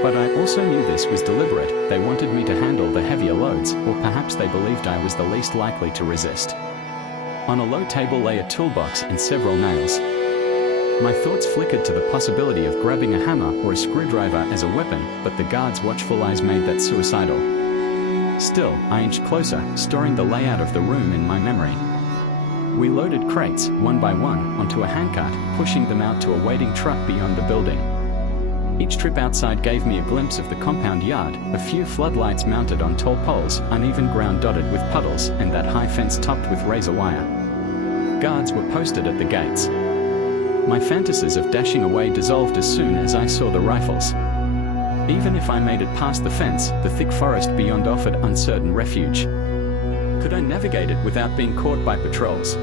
But I also knew this was deliberate. They wanted me to handle the heavier loads, or perhaps they believed I was the least likely to resist. On a low table lay a toolbox and several nails. My thoughts flickered to the possibility of grabbing a hammer or a screwdriver as a weapon, but the guard's watchful eyes made that suicidal. Still, I inched closer, storing the layout of the room in my memory. We loaded crates, one by one, onto a handcart, pushing them out to a waiting truck beyond the building. Each trip outside gave me a glimpse of the compound yard, a few floodlights mounted on tall poles, uneven ground dotted with puddles, and that high fence topped with razor wire. Guards were posted at the gates. My fantasies of dashing away dissolved as soon as I saw the rifles. Even if I made it past the fence, the thick forest beyond offered uncertain refuge. Could I navigate it without being caught by patrols?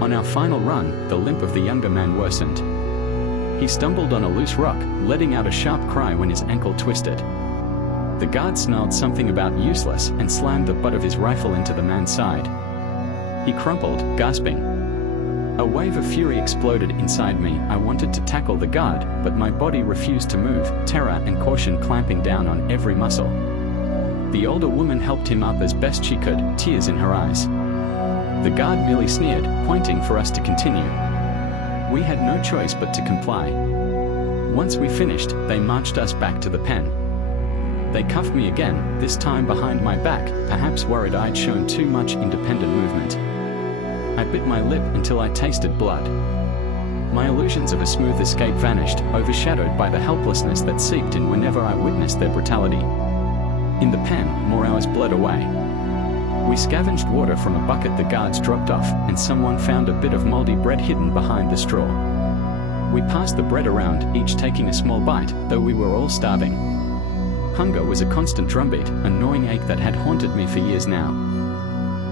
On our final run, the limp of the younger man worsened. He stumbled on a loose rock, letting out a sharp cry when his ankle twisted. The guard snarled something about useless and slammed the butt of his rifle into the man's side. He crumpled, gasping. A wave of fury exploded inside me. I wanted to tackle the guard, but my body refused to move, terror and caution clamping down on every muscle. The older woman helped him up as best she could, tears in her eyes. The guard merely sneered, pointing for us to continue. We had no choice but to comply. Once we finished, they marched us back to the pen. They cuffed me again, this time behind my back, perhaps worried I'd shown too much independent movement. I bit my lip until I tasted blood. My illusions of a smooth escape vanished, overshadowed by the helplessness that seeped in whenever I witnessed their brutality. In the pen, more hours bled away. We scavenged water from a bucket the guards dropped off, and someone found a bit of moldy bread hidden behind the straw. We passed the bread around, each taking a small bite, though we were all starving. Hunger was a constant drumbeat, a gnawing ache that had haunted me for years now.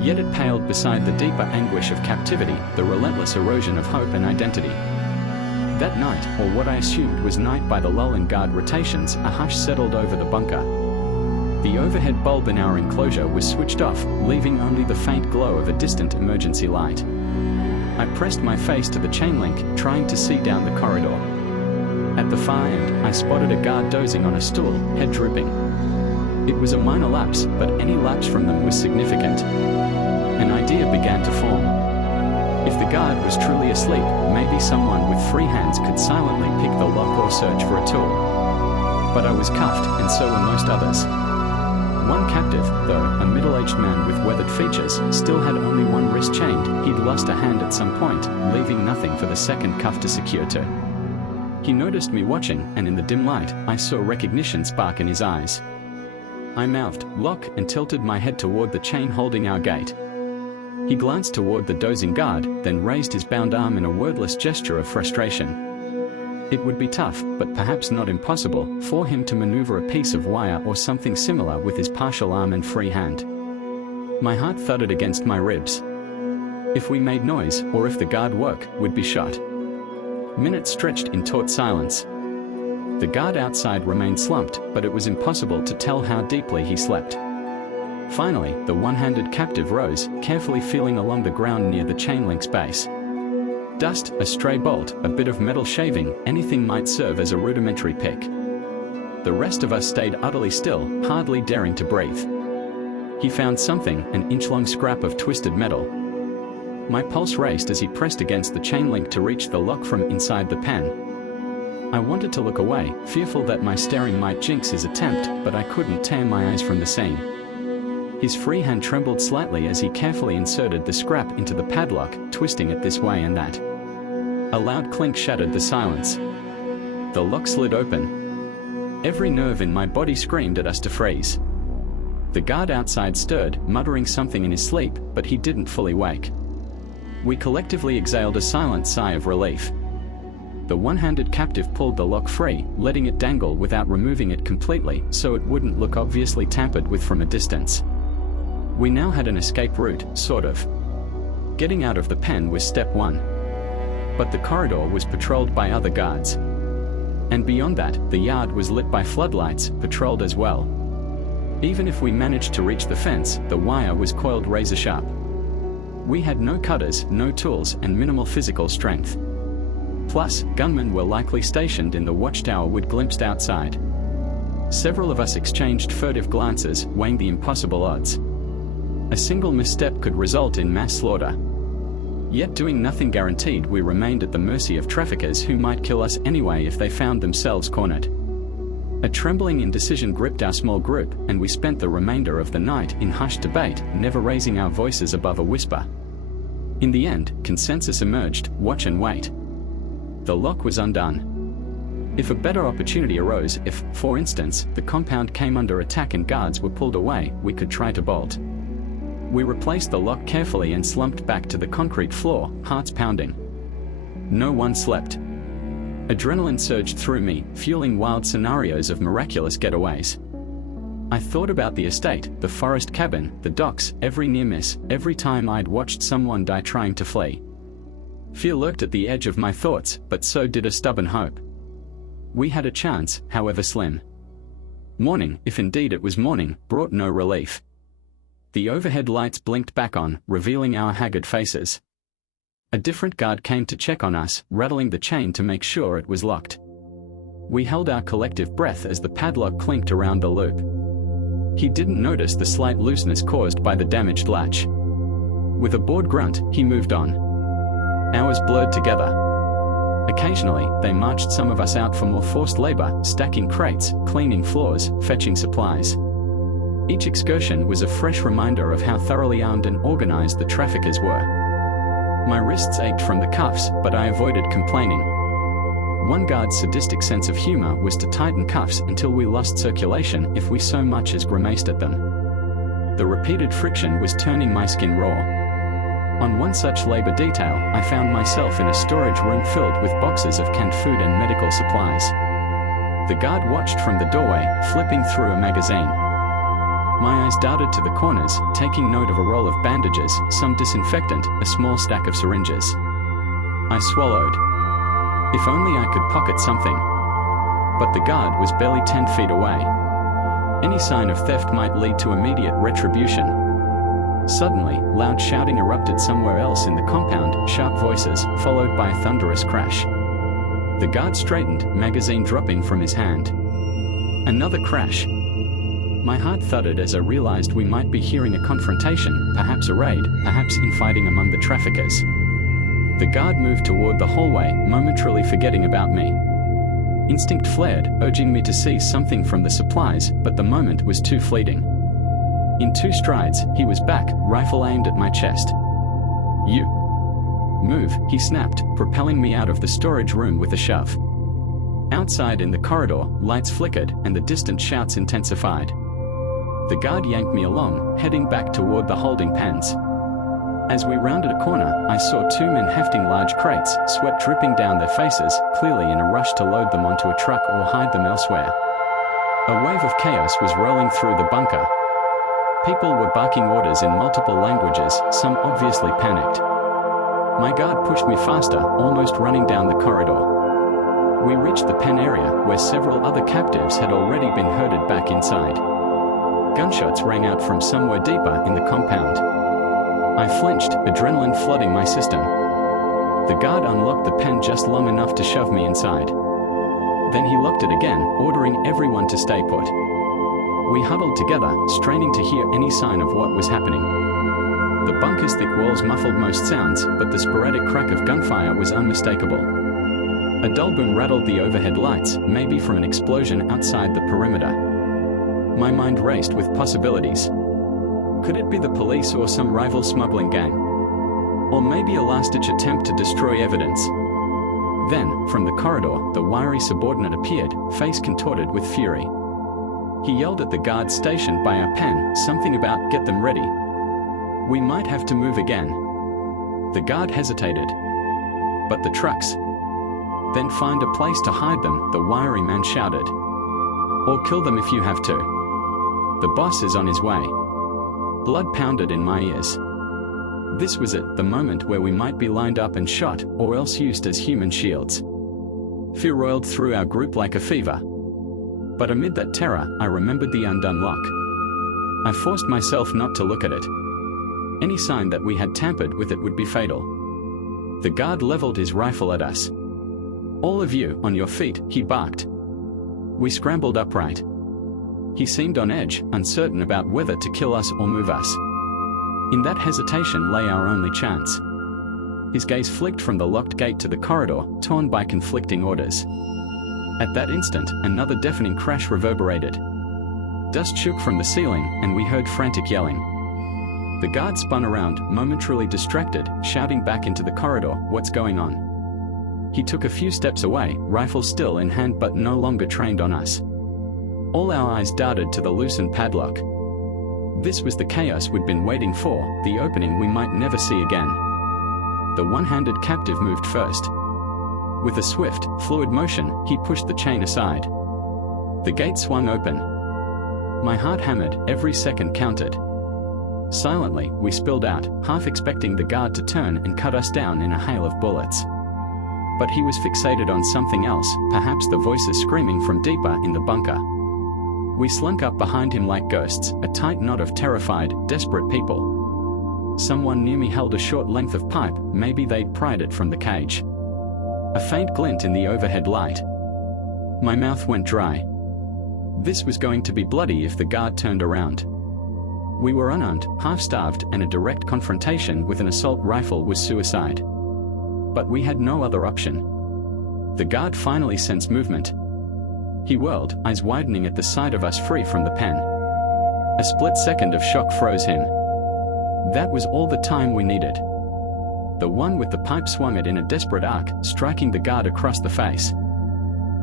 Yet it paled beside the deeper anguish of captivity, the relentless erosion of hope and identity. That night, or what I assumed was night by the lull in guard rotations, a hush settled over the bunker. The overhead bulb in our enclosure was switched off, leaving only the faint glow of a distant emergency light. I pressed my face to the chain link, trying to see down the corridor. At the far end, I spotted a guard dozing on a stool, head drooping. It was a minor lapse, but any lapse from them was significant. An idea began to form. If the guard was truly asleep, maybe someone with free hands could silently pick the lock or search for a tool. But I was cuffed, and so were most others. One captive, though, a middle-aged man with weathered features, still had only one wrist chained. He'd lost a hand at some point, leaving nothing for the second cuff to secure to. He noticed me watching, and in the dim light, I saw recognition spark in his eyes. I mouthed, "Lock," and tilted my head toward the chain holding our gate. He glanced toward the dozing guard, then raised his bound arm in a wordless gesture of frustration. It would be tough, but perhaps not impossible, for him to maneuver a piece of wire or something similar with his partial arm and free hand. My heart thudded against my ribs. If we made noise, or if the guard woke, we'd be shot. Minutes stretched in taut silence. The guard outside remained slumped, but it was impossible to tell how deeply he slept. Finally, the one-handed captive rose, carefully feeling along the ground near the chain link's base. Dust, a stray bolt, a bit of metal shaving, anything might serve as a rudimentary pick. The rest of us stayed utterly still, hardly daring to breathe. He found something, an inch-long scrap of twisted metal. My pulse raced as he pressed against the chain link to reach the lock from inside the pen. I wanted to look away, fearful that my staring might jinx his attempt, but I couldn't tear my eyes from the scene. His free hand trembled slightly as he carefully inserted the scrap into the padlock, twisting it this way and that. A loud clink shattered the silence. The lock slid open. Every nerve in my body screamed at us to freeze. The guard outside stirred, muttering something in his sleep, but he didn't fully wake. We collectively exhaled a silent sigh of relief. The one-handed captive pulled the lock free, letting it dangle without removing it completely, so it wouldn't look obviously tampered with from a distance. We now had an escape route, sort of. Getting out of the pen was step one. But the corridor was patrolled by other guards. And beyond that, the yard was lit by floodlights, patrolled as well. Even if we managed to reach the fence, the wire was coiled razor-sharp. We had no cutters, no tools, and minimal physical strength. Plus, gunmen were likely stationed in the watchtower we'd glimpsed outside. Several of us exchanged furtive glances, weighing the impossible odds. A single misstep could result in mass slaughter. Yet doing nothing guaranteed, we remained at the mercy of traffickers who might kill us anyway if they found themselves cornered. A trembling indecision gripped our small group, and we spent the remainder of the night in hushed debate, never raising our voices above a whisper. In the end, consensus emerged: watch and wait. The lock was undone. If a better opportunity arose, if, for instance, the compound came under attack and guards were pulled away, we could try to bolt. We replaced the lock carefully and slumped back to the concrete floor, hearts pounding. No one slept. Adrenaline surged through me, fueling wild scenarios of miraculous getaways. I thought about the estate, the forest cabin, the docks, every near miss, every time I'd watched someone die trying to flee. Fear lurked at the edge of my thoughts, but so did a stubborn hope. We had a chance, however slim. Morning, if indeed it was morning, brought no relief. The overhead lights blinked back on, revealing our haggard faces. A different guard came to check on us, rattling the chain to make sure it was locked. We held our collective breath as the padlock clinked around the loop. He didn't notice the slight looseness caused by the damaged latch. With a bored grunt, he moved on. Hours blurred together. Occasionally, they marched some of us out for more forced labor, stacking crates, cleaning floors, fetching supplies. Each excursion was a fresh reminder of how thoroughly armed and organized the traffickers were. My wrists ached from the cuffs, but I avoided complaining. One guard's sadistic sense of humor was to tighten cuffs until we lost circulation if we so much as grimaced at them. The repeated friction was turning my skin raw. On one such labor detail, I found myself in a storage room filled with boxes of canned food and medical supplies. The guard watched from the doorway, flipping through a magazine. My eyes darted to the corners, taking note of a roll of bandages, some disinfectant, a small stack of syringes. I swallowed. If only I could pocket something. But the guard was barely 10 feet away. Any sign of theft might lead to immediate retribution. Suddenly, loud shouting erupted somewhere else in the compound, sharp voices, followed by a thunderous crash. The guard straightened, magazine dropping from his hand. Another crash. My heart thudded as I realized we might be hearing a confrontation, perhaps a raid, perhaps infighting among the traffickers. The guard moved toward the hallway, momentarily forgetting about me. Instinct flared, urging me to seize something from the supplies, but the moment was too fleeting. In 2 strides, he was back, rifle aimed at my chest. "You move," he snapped, propelling me out of the storage room with a shove. Outside in the corridor, lights flickered, and the distant shouts intensified. The guard yanked me along, heading back toward the holding pens. As we rounded a corner, I saw 2 men hefting large crates, sweat dripping down their faces, clearly in a rush to load them onto a truck or hide them elsewhere. A wave of chaos was rolling through the bunker. People were barking orders in multiple languages, some obviously panicked. My guard pushed me faster, almost running down the corridor. We reached the pen area, where several other captives had already been herded back inside. Gunshots rang out from somewhere deeper in the compound. I flinched, adrenaline flooding my system. The guard unlocked the pen just long enough to shove me inside. Then he locked it again, ordering everyone to stay put. We huddled together, straining to hear any sign of what was happening. The bunker's thick walls muffled most sounds, but the sporadic crack of gunfire was unmistakable. A dull boom rattled the overhead lights, maybe from an explosion outside the perimeter. My mind raced with possibilities. Could it be the police or some rival smuggling gang? Or maybe a last-ditch attempt to destroy evidence? Then, from the corridor, the wiry subordinate appeared, face contorted with fury. He yelled at the guard stationed by our pen, something about "get them ready." We might have to move again. The guard hesitated. "But the trucks?" "Then find a place to hide them," the wiry man shouted. "Or kill them if you have to. The boss is on his way." Blood pounded in my ears. This was it, the moment where we might be lined up and shot, or else used as human shields. Fear roiled through our group like a fever. But amid that terror, I remembered the undone lock. I forced myself not to look at it. Any sign that we had tampered with it would be fatal. The guard leveled his rifle at us. "All of you, on your feet," he barked. We scrambled upright. He seemed on edge, uncertain about whether to kill us or move us. In that hesitation lay our only chance. His gaze flicked from the locked gate to the corridor, torn by conflicting orders. At that instant, another deafening crash reverberated. Dust shook from the ceiling, and we heard frantic yelling. The guard spun around, momentarily distracted, shouting back into the corridor, "What's going on?" He took a few steps away, rifle still in hand but no longer trained on us. All our eyes darted to the loosened padlock. This was the chaos we'd been waiting for, the opening we might never see again. The one-handed captive moved first. With a swift, fluid motion, he pushed the chain aside. The gate swung open. My heart hammered, every second counted. Silently, we spilled out, half expecting the guard to turn and cut us down in a hail of bullets. But he was fixated on something else, perhaps the voices screaming from deeper in the bunker. We slunk up behind him like ghosts, a tight knot of terrified, desperate people. Someone near me held a short length of pipe, maybe they'd pried it from the cage. A faint glint in the overhead light. My mouth went dry. This was going to be bloody if the guard turned around. We were unarmed, half-starved, and a direct confrontation with an assault rifle was suicide. But we had no other option. The guard finally sensed movement. He whirled, eyes widening at the sight of us free from the pen. A split second of shock froze him. That was all the time we needed. The one with the pipe swung it in a desperate arc, striking the guard across the face.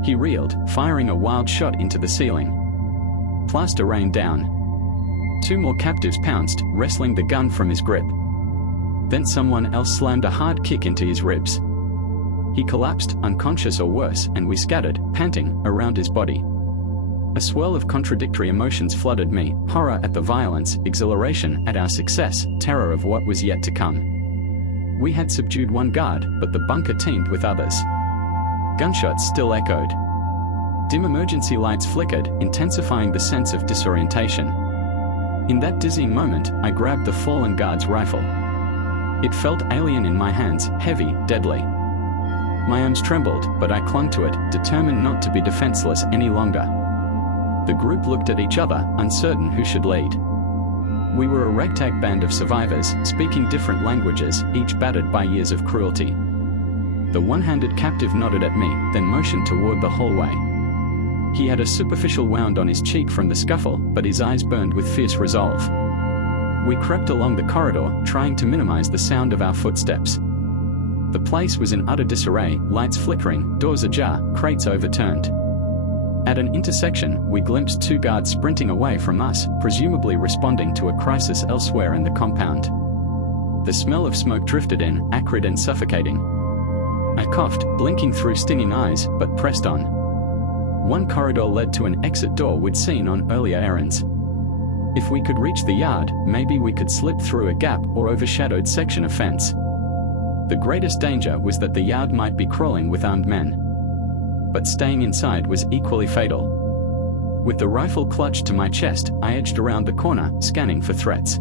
He reeled, firing a wild shot into the ceiling. Plaster rained down. 2 more captives pounced, wresting the gun from his grip. Then someone else slammed a hard kick into his ribs. He collapsed, unconscious or worse, and we scattered, panting, around his body. A swirl of contradictory emotions flooded me, horror at the violence, exhilaration at our success, terror of what was yet to come. We had subdued one guard, but the bunker teemed with others. Gunshots still echoed. Dim emergency lights flickered, intensifying the sense of disorientation. In that dizzying moment, I grabbed the fallen guard's rifle. It felt alien in my hands, heavy, deadly. My arms trembled, but I clung to it, determined not to be defenseless any longer. The group looked at each other, uncertain who should lead. We were a ragtag band of survivors, speaking different languages, each battered by years of cruelty. The one-handed captive nodded at me, then motioned toward the hallway. He had a superficial wound on his cheek from the scuffle, but his eyes burned with fierce resolve. We crept along the corridor, trying to minimize the sound of our footsteps. The place was in utter disarray, lights flickering, doors ajar, crates overturned. At an intersection, we glimpsed two guards sprinting away from us, presumably responding to a crisis elsewhere in the compound. The smell of smoke drifted in, acrid and suffocating. I coughed, blinking through stinging eyes, but pressed on. One corridor led to an exit door we'd seen on earlier errands. If we could reach the yard, maybe we could slip through a gap or overshadowed section of fence. The greatest danger was that the yard might be crawling with armed men. But staying inside was equally fatal. With the rifle clutched to my chest, I edged around the corner, scanning for threats.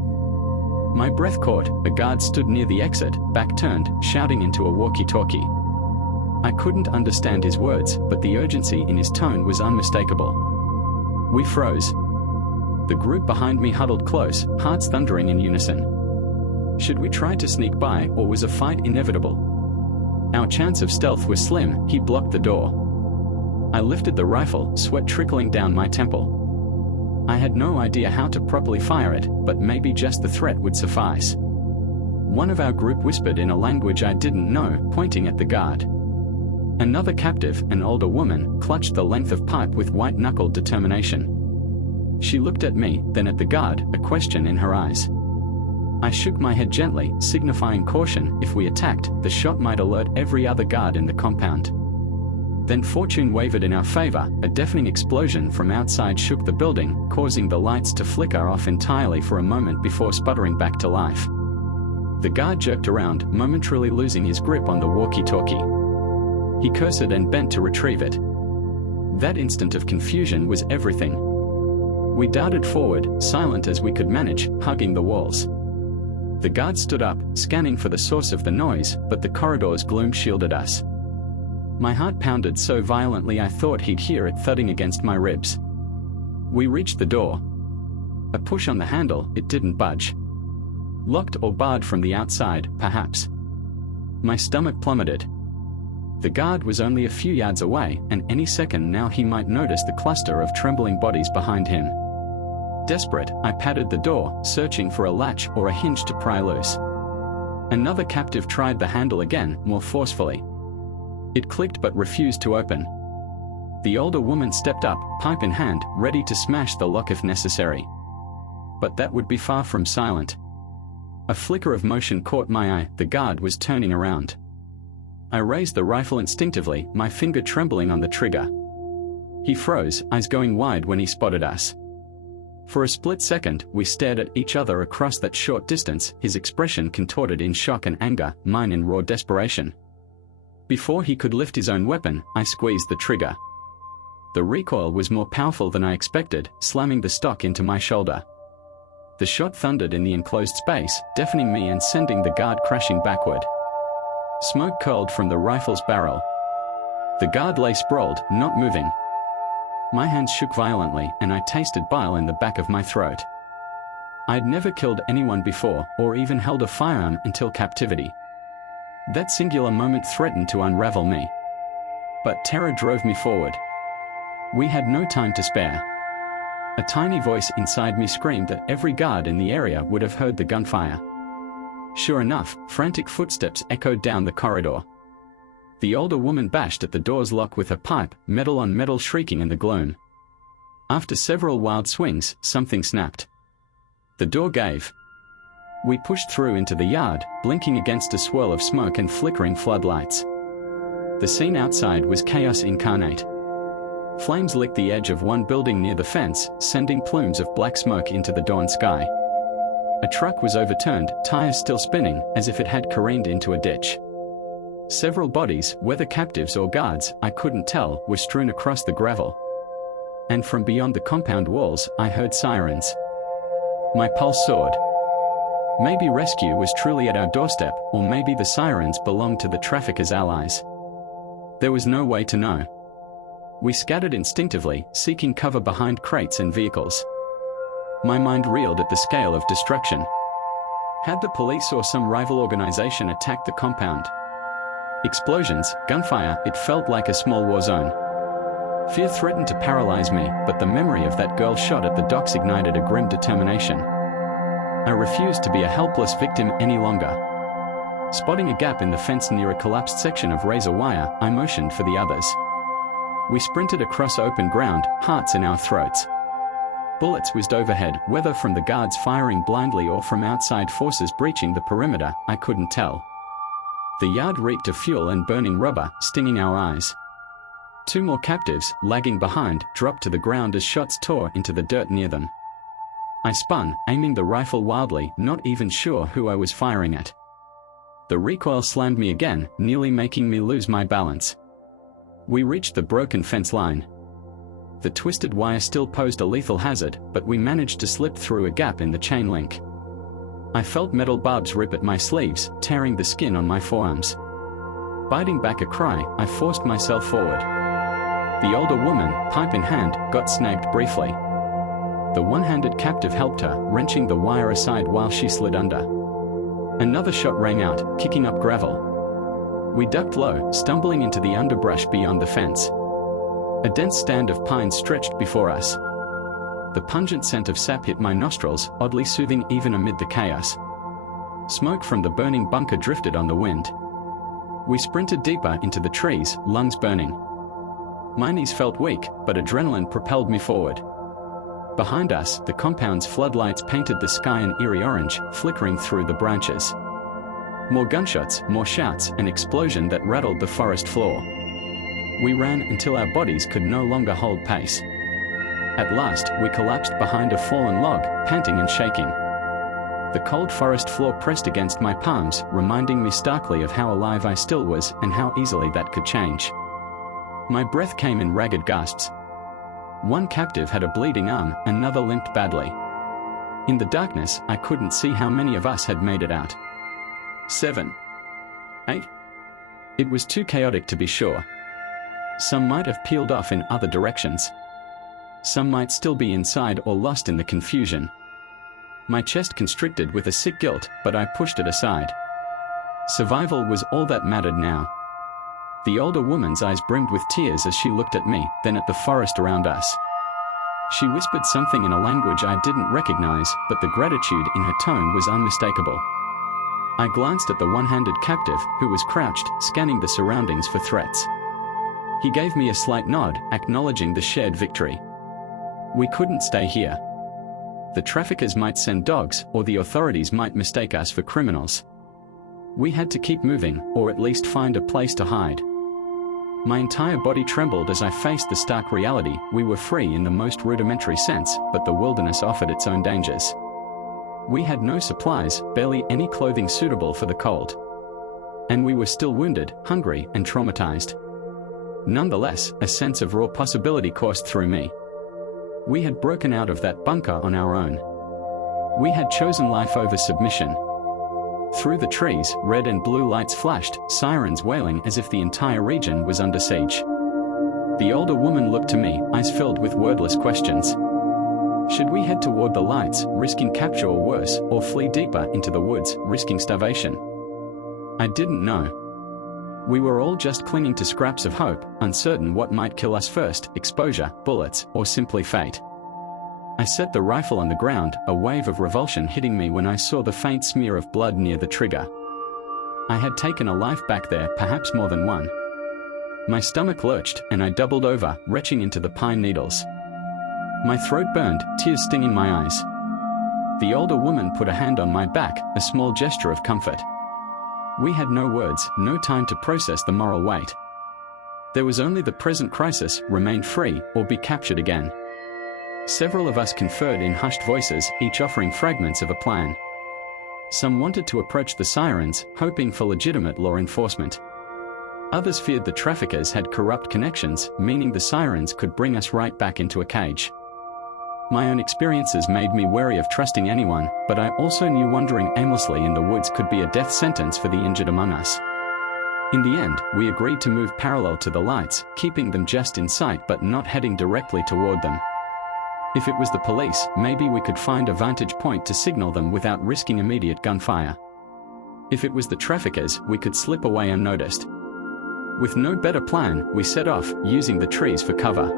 My breath caught. A guard stood near the exit, back turned, shouting into a walkie-talkie. I couldn't understand his words, but the urgency in his tone was unmistakable. We froze. The group behind me huddled close, hearts thundering in unison. Should we try to sneak by, or was a fight inevitable? Our chance of stealth was slim. He blocked the door. I lifted the rifle, sweat trickling down my temple. I had no idea how to properly fire it, but maybe just the threat would suffice. One of our group whispered in a language I didn't know, pointing at the guard. Another captive, an older woman, clutched the length of pipe with white-knuckled determination. She looked at me, then at the guard, a question in her eyes. I shook my head gently, signifying caution. If we attacked, the shot might alert every other guard in the compound. Then fortune wavered in our favor. A deafening explosion from outside shook the building, causing the lights to flicker off entirely for a moment before sputtering back to life. The guard jerked around, momentarily losing his grip on the walkie-talkie. He cursed and bent to retrieve it. That instant of confusion was everything. We darted forward, silent as we could manage, hugging the walls. The guard stood up, scanning for the source of the noise, but the corridor's gloom shielded us. My heart pounded so violently I thought he'd hear it thudding against my ribs. We reached the door. A push on the handle, it didn't budge. Locked or barred from the outside, perhaps. My stomach plummeted. The guard was only a few yards away, and any second now he might notice the cluster of trembling bodies behind him. Desperate, I patted the door, searching for a latch or a hinge to pry loose. Another captive tried the handle again, more forcefully. It clicked but refused to open. The older woman stepped up, pipe in hand, ready to smash the lock if necessary. But that would be far from silent. A flicker of motion caught my eye. The guard was turning around. I raised the rifle instinctively, my finger trembling on the trigger. He froze, eyes going wide when he spotted us. For a split second, we stared at each other across that short distance, his expression contorted in shock and anger, mine in raw desperation. Before he could lift his own weapon, I squeezed the trigger. The recoil was more powerful than I expected, slamming the stock into my shoulder. The shot thundered in the enclosed space, deafening me and sending the guard crashing backward. Smoke curled from the rifle's barrel. The guard lay sprawled, not moving. My hands shook violently, and I tasted bile in the back of my throat. I'd never killed anyone before, or even held a firearm until captivity. That singular moment threatened to unravel me. But terror drove me forward. We had no time to spare. A tiny voice inside me screamed that every guard in the area would have heard the gunfire. Sure enough, frantic footsteps echoed down the corridor. The older woman bashed at the door's lock with her pipe, metal on metal shrieking in the gloom. After several wild swings, something snapped. The door gave. We pushed through into the yard, blinking against a swirl of smoke and flickering floodlights. The scene outside was chaos incarnate. Flames licked the edge of one building near the fence, sending plumes of black smoke into the dawn sky. A truck was overturned, tires still spinning, as if it had careened into a ditch. Several bodies, whether captives or guards, I couldn't tell, were strewn across the gravel. And from beyond the compound walls, I heard sirens. My pulse soared. Maybe rescue was truly at our doorstep, or maybe the sirens belonged to the traffickers' allies. There was no way to know. We scattered instinctively, seeking cover behind crates and vehicles. My mind reeled at the scale of destruction. Had the police or some rival organization attacked the compound? Explosions, gunfire, it felt like a small war zone. Fear threatened to paralyze me, but the memory of that girl shot at the docks ignited a grim determination. I refused to be a helpless victim any longer. Spotting a gap in the fence near a collapsed section of razor wire, I motioned for the others. We sprinted across open ground, hearts in our throats. Bullets whizzed overhead, whether from the guards firing blindly or from outside forces breaching the perimeter, I couldn't tell. The yard reeked of fuel and burning rubber, stinging our eyes. 2 more captives, lagging behind, dropped to the ground as shots tore into the dirt near them. I spun, aiming the rifle wildly, not even sure who I was firing at. The recoil slammed me again, nearly making me lose my balance. We reached the broken fence line. The twisted wire still posed a lethal hazard, but we managed to slip through a gap in the chain link. I felt metal barbs rip at my sleeves, tearing the skin on my forearms. Biting back a cry, I forced myself forward. The older woman, pipe in hand, got snagged briefly. The one-handed captive helped her, wrenching the wire aside while she slid under. Another shot rang out, kicking up gravel. We ducked low, stumbling into the underbrush beyond the fence. A dense stand of pines stretched before us. The pungent scent of sap hit my nostrils, oddly soothing even amid the chaos. Smoke from the burning bunker drifted on the wind. We sprinted deeper into the trees, lungs burning. My knees felt weak, but adrenaline propelled me forward. Behind us, the compound's floodlights painted the sky an eerie orange, flickering through the branches. More gunshots, more shouts, an explosion that rattled the forest floor. We ran until our bodies could no longer hold pace. At last, we collapsed behind a fallen log, panting and shaking. The cold forest floor pressed against my palms, reminding me starkly of how alive I still was and how easily that could change. My breath came in ragged gasps. One captive had a bleeding arm, another limped badly. In the darkness, I couldn't see how many of us had made it out. 7. 8. It was too chaotic to be sure. Some might have peeled off in other directions. Some might still be inside or lost in the confusion. My chest constricted with a sick guilt, but I pushed it aside. Survival was all that mattered now. The older woman's eyes brimmed with tears as she looked at me, then at the forest around us. She whispered something in a language I didn't recognize, but the gratitude in her tone was unmistakable. I glanced at the one-handed captive, who was crouched, scanning the surroundings for threats. He gave me a slight nod, acknowledging the shared victory. We couldn't stay here. The traffickers might send dogs, or the authorities might mistake us for criminals. We had to keep moving, or at least find a place to hide. My entire body trembled as I faced the stark reality. We were free in the most rudimentary sense, but the wilderness offered its own dangers. We had no supplies, barely any clothing suitable for the cold. And we were still wounded, hungry, and traumatized. Nonetheless, a sense of raw possibility coursed through me. We had broken out of that bunker on our own. We had chosen life over submission. Through the trees, red and blue lights flashed, sirens wailing as if the entire region was under siege. The older woman looked to me, eyes filled with wordless questions. Should we head toward the lights, risking capture or worse, or flee deeper into the woods, risking starvation? I didn't know. We were all just clinging to scraps of hope, uncertain what might kill us first, exposure, bullets, or simply fate. I set the rifle on the ground, a wave of revulsion hitting me when I saw the faint smear of blood near the trigger. I had taken a life back there, perhaps more than one. My stomach lurched, and I doubled over, retching into the pine needles. My throat burned, tears stinging my eyes. The older woman put a hand on my back, a small gesture of comfort. We had no words, no time to process the moral weight. There was only the present crisis: remain free, or be captured again. Several of us conferred in hushed voices, each offering fragments of a plan. Some wanted to approach the sirens, hoping for legitimate law enforcement. Others feared the traffickers had corrupt connections, meaning the sirens could bring us right back into a cage. My own experiences made me wary of trusting anyone, but I also knew wandering aimlessly in the woods could be a death sentence for the injured among us. In the end, we agreed to move parallel to the lights, keeping them just in sight but not heading directly toward them. If it was the police, maybe we could find a vantage point to signal them without risking immediate gunfire. If it was the traffickers, we could slip away unnoticed. With no better plan, we set off, using the trees for cover.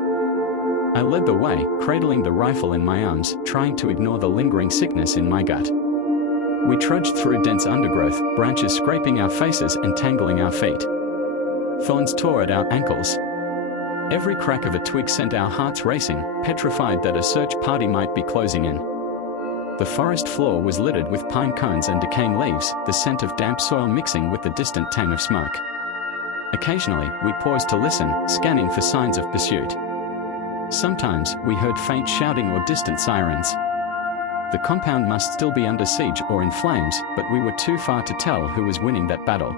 I led the way, cradling the rifle in my arms, trying to ignore the lingering sickness in my gut. We trudged through dense undergrowth, branches scraping our faces and tangling our feet. Thorns tore at our ankles. Every crack of a twig sent our hearts racing, petrified that a search party might be closing in. The forest floor was littered with pine cones and decaying leaves, the scent of damp soil mixing with the distant tang of smoke. Occasionally, we paused to listen, scanning for signs of pursuit. Sometimes, we heard faint shouting or distant sirens. The compound must still be under siege or in flames, but we were too far to tell who was winning that battle.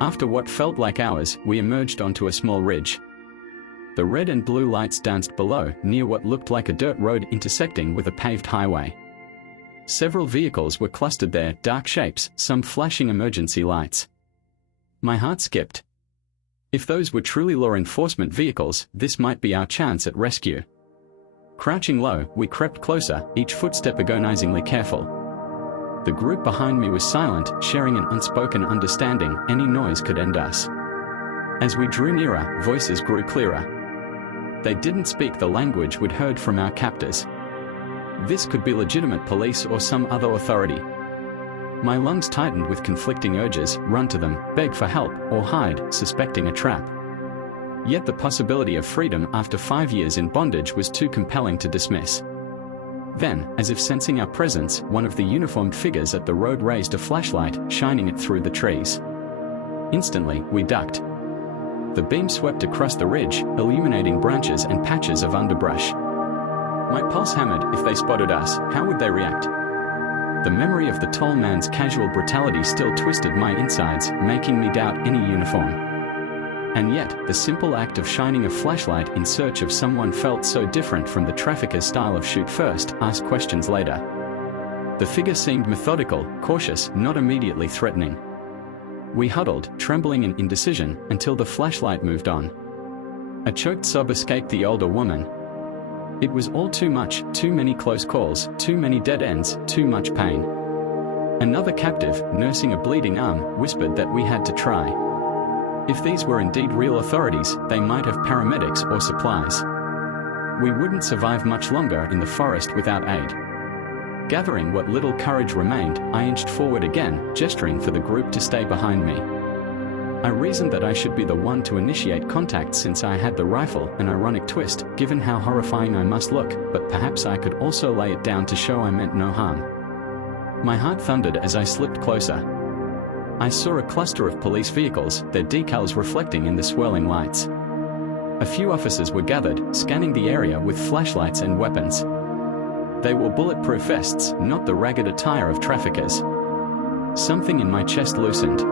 After what felt like hours, we emerged onto a small ridge. The red and blue lights danced below, near what looked like a dirt road intersecting with a paved highway. Several vehicles were clustered there, dark shapes, some flashing emergency lights. My heart skipped. If those were truly law enforcement vehicles, this might be our chance at rescue. Crouching low, we crept closer, each footstep agonizingly careful. The group behind me was silent, sharing an unspoken understanding. Any noise could end us. As we drew nearer, voices grew clearer. They didn't speak the language we'd heard from our captors. This could be legitimate police or some other authority. My lungs tightened with conflicting urges: run to them, beg for help, or hide, suspecting a trap. Yet the possibility of freedom after 5 years in bondage was too compelling to dismiss. Then, as if sensing our presence, one of the uniformed figures at the road raised a flashlight, shining it through the trees. Instantly, we ducked. The beam swept across the ridge, illuminating branches and patches of underbrush. My pulse hammered. If they spotted us, how would they react? The memory of the tall man's casual brutality still twisted my insides, making me doubt any uniform. And yet, the simple act of shining a flashlight in search of someone felt so different from the trafficker's style of shoot first, ask questions later. The figure seemed methodical, cautious, not immediately threatening. We huddled, trembling in indecision, until the flashlight moved on. A choked sob escaped the older woman. It was all too much, too many close calls, too many dead ends, too much pain. Another captive, nursing a bleeding arm, whispered that we had to try. If these were indeed real authorities, they might have paramedics or supplies. We wouldn't survive much longer in the forest without aid. Gathering what little courage remained, I inched forward again, gesturing for the group to stay behind me. I reasoned that I should be the one to initiate contact since I had the rifle, an ironic twist, given how horrifying I must look, but perhaps I could also lay it down to show I meant no harm. My heart thundered as I slipped closer. I saw a cluster of police vehicles, their decals reflecting in the swirling lights. A few officers were gathered, scanning the area with flashlights and weapons. They wore bulletproof vests, not the ragged attire of traffickers. Something in my chest loosened.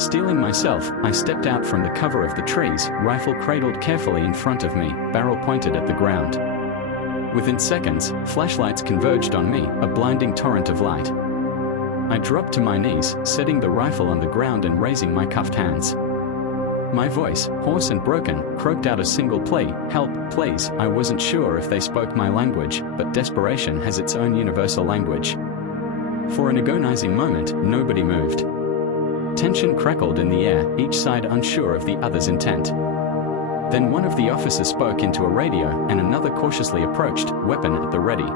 Steeling myself, I stepped out from the cover of the trees, rifle cradled carefully in front of me, barrel pointed at the ground. Within seconds, flashlights converged on me, a blinding torrent of light. I dropped to my knees, setting the rifle on the ground and raising my cuffed hands. My voice, hoarse and broken, croaked out a single plea: "Help, please." I wasn't sure if they spoke my language, but desperation has its own universal language. For an agonizing moment, nobody moved. Tension crackled in the air, each side unsure of the other's intent. Then one of the officers spoke into a radio, and another cautiously approached, weapon at the ready.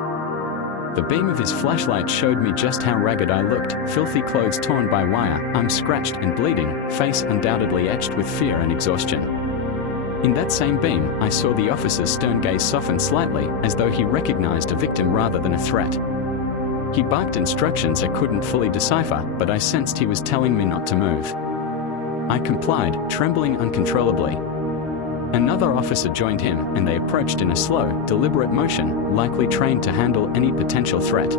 The beam of his flashlight showed me just how ragged I looked, filthy clothes torn by wire, arms scratched and bleeding, face undoubtedly etched with fear and exhaustion. In that same beam, I saw the officer's stern gaze soften slightly, as though he recognized a victim rather than a threat. He barked instructions I couldn't fully decipher, but I sensed he was telling me not to move. I complied, trembling uncontrollably. Another officer joined him, and they approached in a slow, deliberate motion, likely trained to handle any potential threat.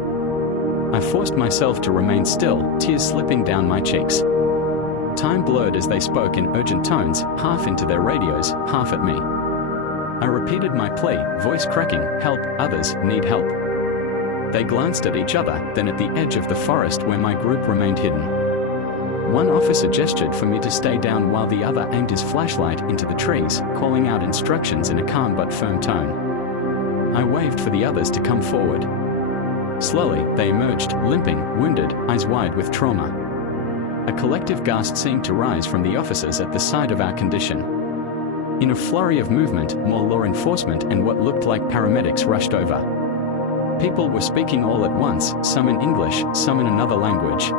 I forced myself to remain still, tears slipping down my cheeks. Time blurred as they spoke in urgent tones, half into their radios, half at me. I repeated my plea, voice cracking: "Help, others need help." They glanced at each other, then at the edge of the forest where my group remained hidden. One officer gestured for me to stay down while the other aimed his flashlight into the trees, calling out instructions in a calm but firm tone. I waved for the others to come forward. Slowly, they emerged, limping, wounded, eyes wide with trauma. A collective gasp seemed to rise from the officers at the sight of our condition. In a flurry of movement, more law enforcement and what looked like paramedics rushed over. People were speaking all at once, some in English, some in another language.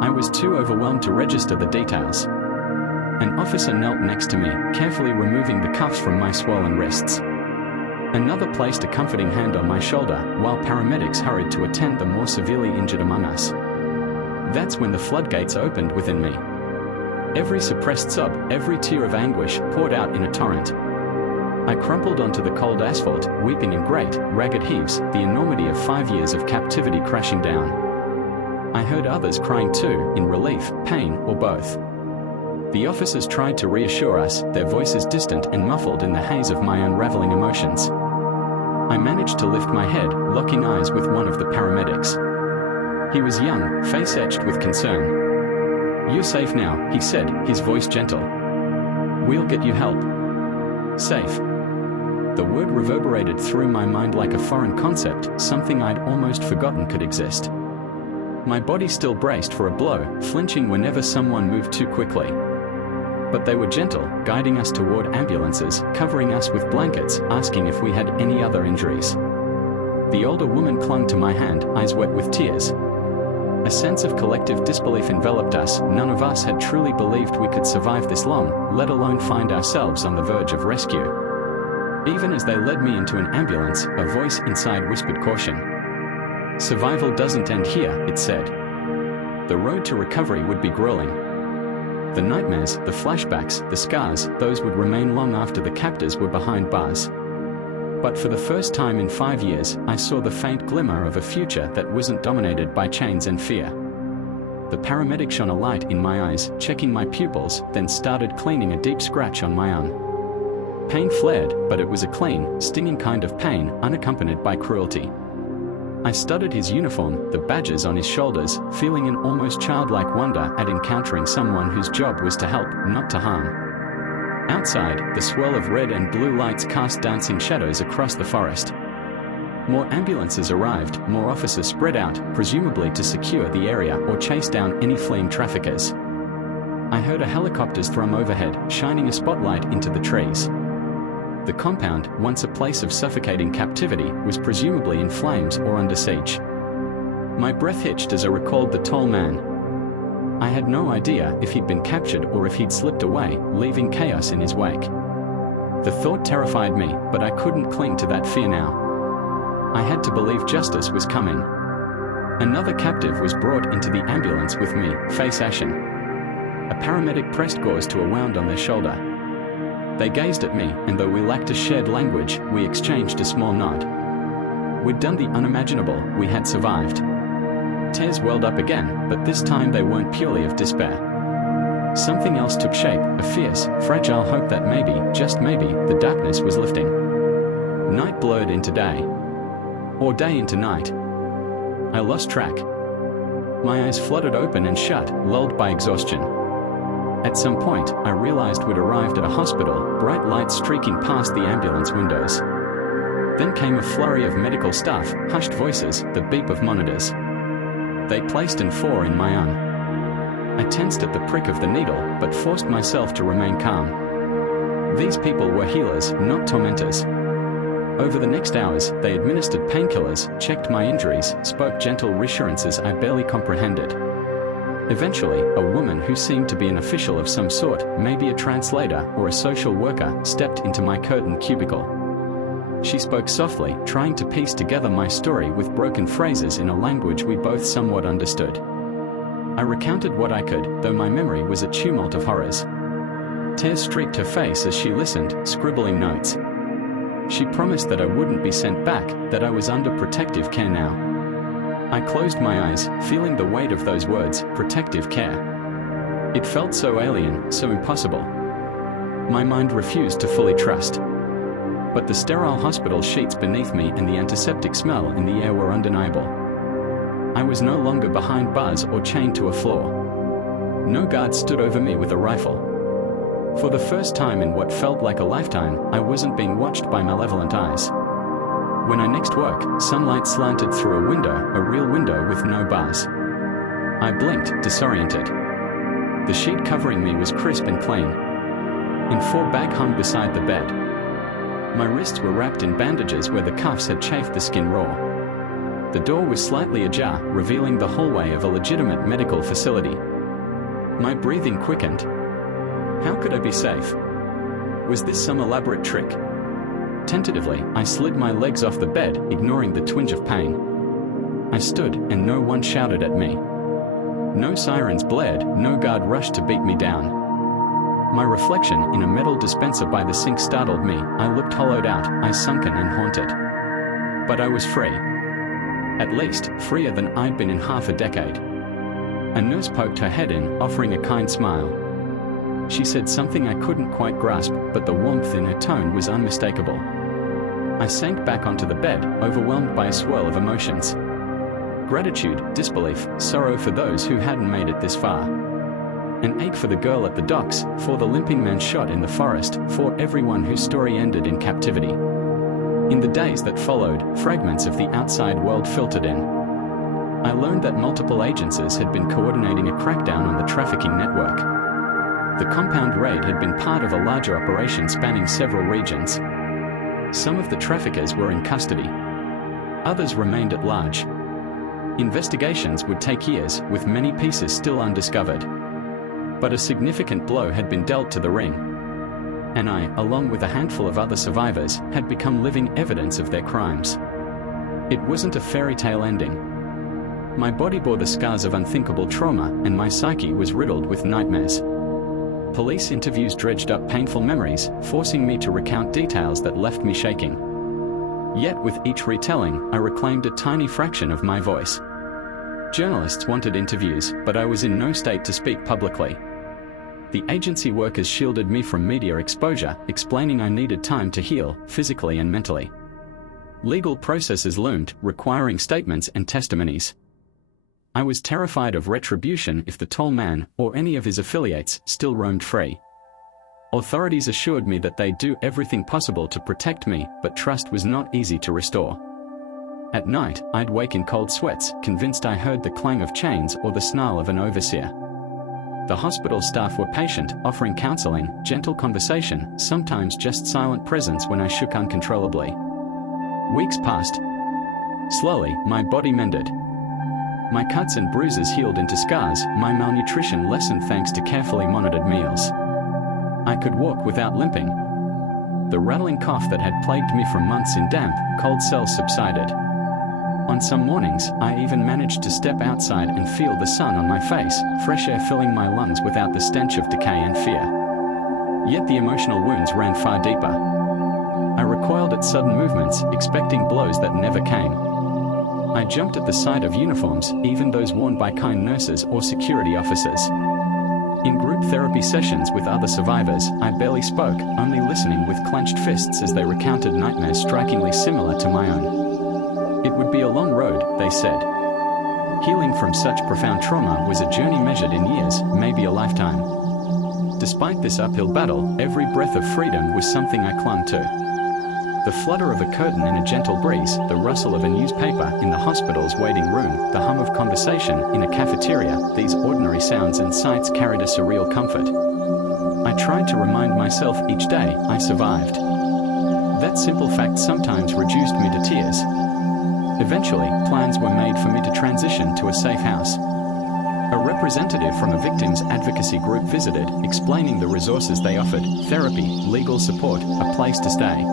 I was too overwhelmed to register the details. An officer knelt next to me, carefully removing the cuffs from my swollen wrists. Another placed a comforting hand on my shoulder, while paramedics hurried to attend the more severely injured among us. That's when the floodgates opened within me. Every suppressed sob, every tear of anguish poured out in a torrent. I crumpled onto the cold asphalt, weeping in great, ragged heaves, the enormity of 5 years of captivity crashing down. I heard others crying too, in relief, pain, or both. The officers tried to reassure us, their voices distant and muffled in the haze of my unraveling emotions. I managed to lift my head, locking eyes with one of the paramedics. He was young, face etched with concern. "You're safe now," he said, his voice gentle. "We'll get you help." Safe. The word reverberated through my mind like a foreign concept, something I'd almost forgotten could exist. My body still braced for a blow, flinching whenever someone moved too quickly. But they were gentle, guiding us toward ambulances, covering us with blankets, asking if we had any other injuries. The older woman clung to my hand, eyes wet with tears. A sense of collective disbelief enveloped us. None of us had truly believed we could survive this long, let alone find ourselves on the verge of rescue. Even as they led me into an ambulance, a voice inside whispered caution. "Survival doesn't end here," it said. The road to recovery would be grueling. The nightmares, the flashbacks, the scars, those would remain long after the captors were behind bars. But for the first time in 5 years, I saw the faint glimmer of a future that wasn't dominated by chains and fear. The paramedic shone a light in my eyes, checking my pupils, then started cleaning a deep scratch on my arm. Pain flared, but it was a clean, stinging kind of pain, unaccompanied by cruelty. I studied his uniform, the badges on his shoulders, feeling an almost childlike wonder at encountering someone whose job was to help, not to harm. Outside, the swirl of red and blue lights cast dancing shadows across the forest. More ambulances arrived, more officers spread out, presumably to secure the area or chase down any fleeing traffickers. I heard a helicopter's thrum overhead, shining a spotlight into the trees. The compound, once a place of suffocating captivity, was presumably in flames or under siege. My breath hitched as I recalled the tall man. I had no idea if he'd been captured or if he'd slipped away, leaving chaos in his wake. The thought terrified me, but I couldn't cling to that fear now. I had to believe justice was coming. Another captive was brought into the ambulance with me, face ashen. A paramedic pressed gauze to a wound on their shoulder. They gazed at me, and though we lacked a shared language, we exchanged a small nod. We'd done the unimaginable, we had survived. Tears welled up again, but this time they weren't purely of despair. Something else took shape, a fierce, fragile hope that maybe, just maybe, the darkness was lifting. Night blurred into day. Or day into night. I lost track. My eyes fluttered open and shut, lulled by exhaustion. At some point, I realized we'd arrived at a hospital, bright lights streaking past the ambulance windows. Then came a flurry of medical staff, hushed voices, the beep of monitors. They placed N4 in my arm. I tensed at the prick of the needle, but forced myself to remain calm. These people were healers, not tormentors. Over the next hours, they administered painkillers, checked my injuries, spoke gentle reassurances I barely comprehended. Eventually, a woman who seemed to be an official of some sort, maybe a translator or a social worker, stepped into my curtained cubicle. She spoke softly, trying to piece together my story with broken phrases in a language we both somewhat understood. I recounted what I could, though my memory was a tumult of horrors. Tears streaked her face as she listened, scribbling notes. She promised that I wouldn't be sent back, that I was under protective care now. I closed my eyes, feeling the weight of those words, protective care. It felt so alien, so impossible. My mind refused to fully trust. But the sterile hospital sheets beneath me and the antiseptic smell in the air were undeniable. I was no longer behind bars or chained to a floor. No guard stood over me with a rifle. For the first time in what felt like a lifetime, I wasn't being watched by malevolent eyes. When I next woke, sunlight slanted through a window, a real window with no bars. I blinked, disoriented. The sheet covering me was crisp and clean. And 4 bag hung beside the bed. My wrists were wrapped in bandages where the cuffs had chafed the skin raw. The door was slightly ajar, revealing the hallway of a legitimate medical facility. My breathing quickened. How could I be safe? Was this some elaborate trick? Tentatively, I slid my legs off the bed, ignoring the twinge of pain. I stood, and no one shouted at me. No sirens blared, no guard rushed to beat me down. My reflection in a metal dispenser by the sink startled me. I looked hollowed out, eyes sunken and haunted. But I was free. At least, freer than I'd been in half a decade. A nurse poked her head in, offering a kind smile. She said something I couldn't quite grasp, but the warmth in her tone was unmistakable. I sank back onto the bed, overwhelmed by a swirl of emotions. Gratitude, disbelief, sorrow for those who hadn't made it this far. An ache for the girl at the docks, for the limping man shot in the forest, for everyone whose story ended in captivity. In the days that followed, fragments of the outside world filtered in. I learned that multiple agencies had been coordinating a crackdown on the trafficking network. The compound raid had been part of a larger operation spanning several regions. Some of the traffickers were in custody. Others remained at large. Investigations would take years, with many pieces still undiscovered. But a significant blow had been dealt to the ring. And I, along with a handful of other survivors, had become living evidence of their crimes. It wasn't a fairy tale ending. My body bore the scars of unthinkable trauma, and my psyche was riddled with nightmares. Police interviews dredged up painful memories, forcing me to recount details that left me shaking. Yet with each retelling, I reclaimed a tiny fraction of my voice. Journalists wanted interviews, but I was in no state to speak publicly. The agency workers shielded me from media exposure, explaining I needed time to heal, physically and mentally. Legal processes loomed, requiring statements and testimonies. I was terrified of retribution if the tall man, or any of his affiliates, still roamed free. Authorities assured me that they'd do everything possible to protect me, but trust was not easy to restore. At night, I'd wake in cold sweats, convinced I heard the clang of chains or the snarl of an overseer. The hospital staff were patient, offering counseling, gentle conversation, sometimes just silent presence when I shook uncontrollably. Weeks passed. Slowly, my body mended. My cuts and bruises healed into scars, my malnutrition lessened thanks to carefully monitored meals. I could walk without limping. The rattling cough that had plagued me for months in damp, cold cells subsided. On some mornings, I even managed to step outside and feel the sun on my face, fresh air filling my lungs without the stench of decay and fear. Yet the emotional wounds ran far deeper. I recoiled at sudden movements, expecting blows that never came. I jumped at the sight of uniforms, even those worn by kind nurses or security officers. In group therapy sessions with other survivors, I barely spoke, only listening with clenched fists as they recounted nightmares strikingly similar to my own. It would be a long road, they said. Healing from such profound trauma was a journey measured in years, maybe a lifetime. Despite this uphill battle, every breath of freedom was something I clung to. The flutter of a curtain in a gentle breeze, the rustle of a newspaper in the hospital's waiting room, the hum of conversation in a cafeteria, these ordinary sounds and sights carried a surreal comfort. I tried to remind myself each day I survived. That simple fact sometimes reduced me to tears. Eventually, plans were made for me to transition to a safe house. A representative from a victims advocacy group visited, explaining the resources they offered: therapy, legal support, a place to stay.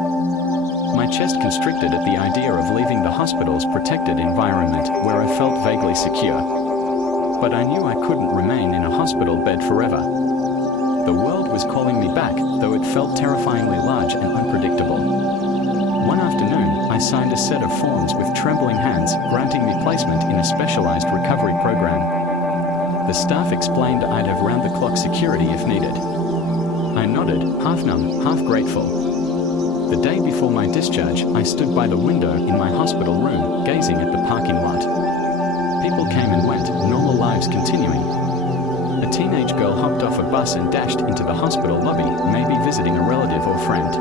My chest constricted at the idea of leaving the hospital's protected environment, where I felt vaguely secure. But I knew I couldn't remain in a hospital bed forever. The world was calling me back, though it felt terrifyingly large and unpredictable. One afternoon, I signed a set of forms with trembling hands, granting me placement in a specialized recovery program. The staff explained I'd have round-the-clock security if needed. I nodded, half numb, half grateful. The day before my discharge, I stood by the window in my hospital room, gazing at the parking lot. People came and went, normal lives continuing. A teenage girl hopped off a bus and dashed into the hospital lobby, maybe visiting a relative or friend.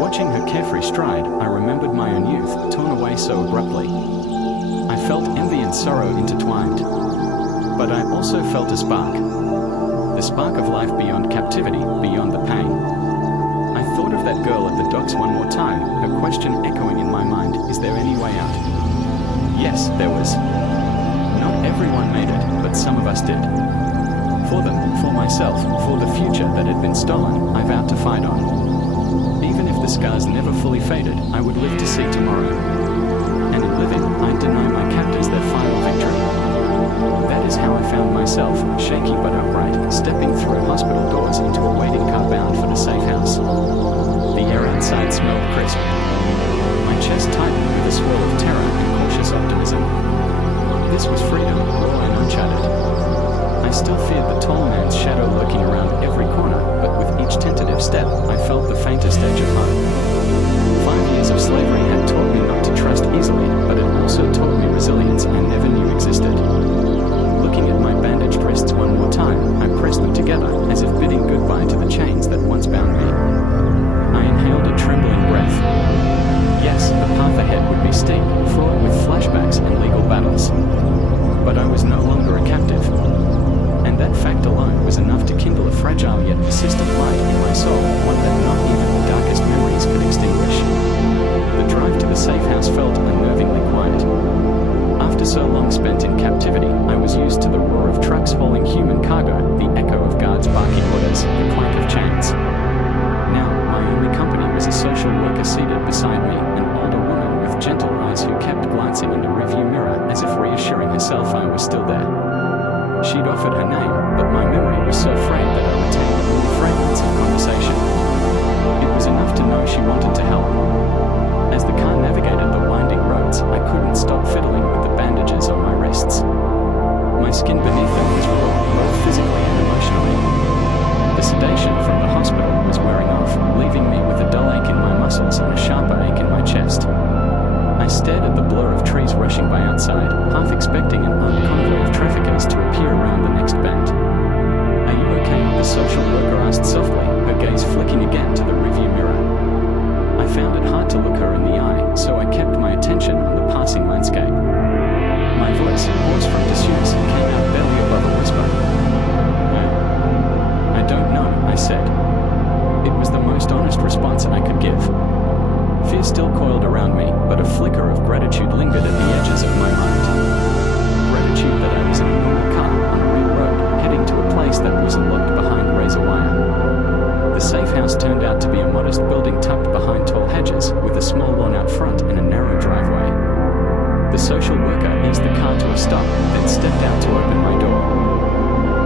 Watching her carefree stride, I remembered my own youth, torn away so abruptly. I felt envy and sorrow intertwined. But I also felt a spark. The spark of life beyond captivity, beyond the pain. I thought of that girl at the docks one more time, her question echoing in my mind, is there any way out? Yes, there was. Not everyone made it, but some of us did. For them, for myself, for the future that had been stolen, I vowed to fight on. Even if the scars never fully faded, I would live to see tomorrow. And in living, I'd deny my captors their final victory. That is how I found myself, shaky but upright, stepping through hospital doors into a waiting car bound for the safe house. The air outside smelled crisp. My chest tightened with a swirl of terror and cautious optimism. This was freedom, raw and uncharted. I still feared the tall man's shadow lurking around every corner, but with each tentative step, I felt the faintest edge of hope. 5 years of slavery had taught me not to trust easily, but it also taught me resilience I never knew existed. Looking at my bandaged wrists one more time, I pressed them together, as if bidding goodbye to the chains that once bound me. I inhaled a trembling breath. Yes, the path ahead would be steep, fraught with flashbacks and legal battles. But I was no longer a captive. And that fact alone was enough to kindle a fragile yet persistent light in my soul, one that not even the darkest memories could extinguish. The drive to the safe house felt unnervingly quiet. After so long spent in captivity, I was used to the roar of trucks hauling human cargo, the echo of guards barking orders, the clank of chains. Now, my only company was a social worker seated beside me, an older woman with gentle eyes who kept glancing in the rearview mirror as if reassuring herself I was still there. She'd offered her name, but my memory was so frayed that I retained only fragments of conversation. It was enough to know she wanted to help. As the car navigated the winding roads, I couldn't stop fiddling with the bandages on my wrists. My skin beneath them was raw, both physically and emotionally. The sedation from the hospital was wearing off, leaving me with a dull ache in my muscles and a sharper ache in my chest. I stared at the blur of trees rushing by outside, half expecting an armed convoy of traffickers to appear around the next bend. Are you okay? The social worker asked softly, her gaze flicking again to the rearview mirror. I found it hard to look her in the eye, so I kept my attention on the passing landscape. My voice, hoarse from disuse, came out barely above a whisper. I don't know, I said. It was the most honest response I could give. Fear still coiled around me, but a flicker of gratitude lingered at the edges of my mind. Gratitude that I was in a normal car on a real road, heading to a place that wasn't locked behind razor wire. The safe house turned out to be a modest building tucked behind tall hedges, with a small lawn out front and a narrow driveway. The social worker eased the car to a stop, then stepped out to open my door.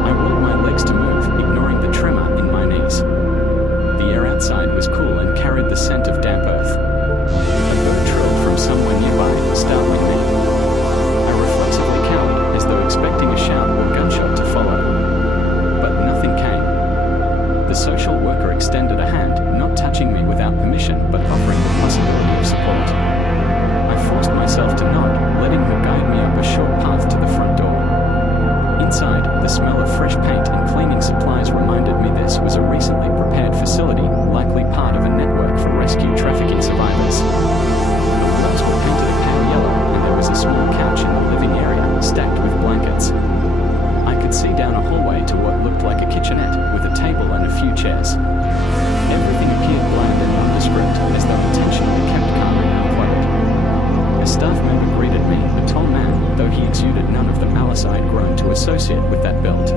I willed my legs to move, ignoring the tremor in my knees. The air outside was cool and carried the scent of damp earth. A bird trilled from somewhere nearby, startling me. I reflexively cowered, as though expecting a shout or gunshot to follow. But nothing came. The social worker extended a hand, not touching me without permission, but offering the possibility of support. I forced myself to nod, letting her guide me up a short path to the front door. Inside, the smell of fresh paint and cleaning supplies reminded me this was a recently prepared facility, likely part of a network for rescued trafficking survivors. The walls were painted a pale yellow, and there was a small couch in the living area, stacked with blankets. I could see down a hallway to what looked like a kitchenette, with a table and a few chairs. Everything appeared bland and nondescript, as though intentionally kept calm and uncluttered. A staff member greeted me, a tall man, though he exuded none of the malice I'd grown to associate with that build.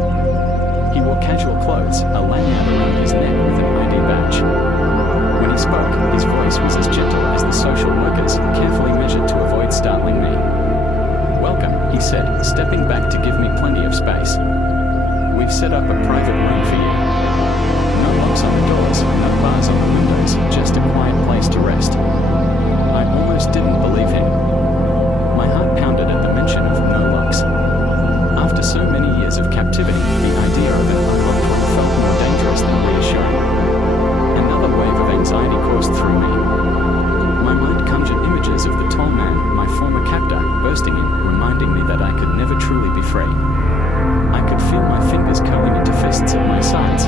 He wore casual clothes, a lanyard around his neck with an ID badge. When he spoke, his voice was as gentle as the social worker's, carefully measured to avoid startling me. "Welcome," he said, stepping back to give me plenty of space. "We've set up a private room for you. No locks on the doors, no bars on the windows, just a quiet place to rest." I almost didn't believe him. My heart pounded at the mention of no locks. After so many years of captivity, the idea of an unlocked room felt more dangerous than reassuring. Another wave of anxiety coursed through me. My mind conjured images of the tall man, my former captor, bursting in, reminding me that I could never truly be free. I could feel my fingers curling into fists at my sides,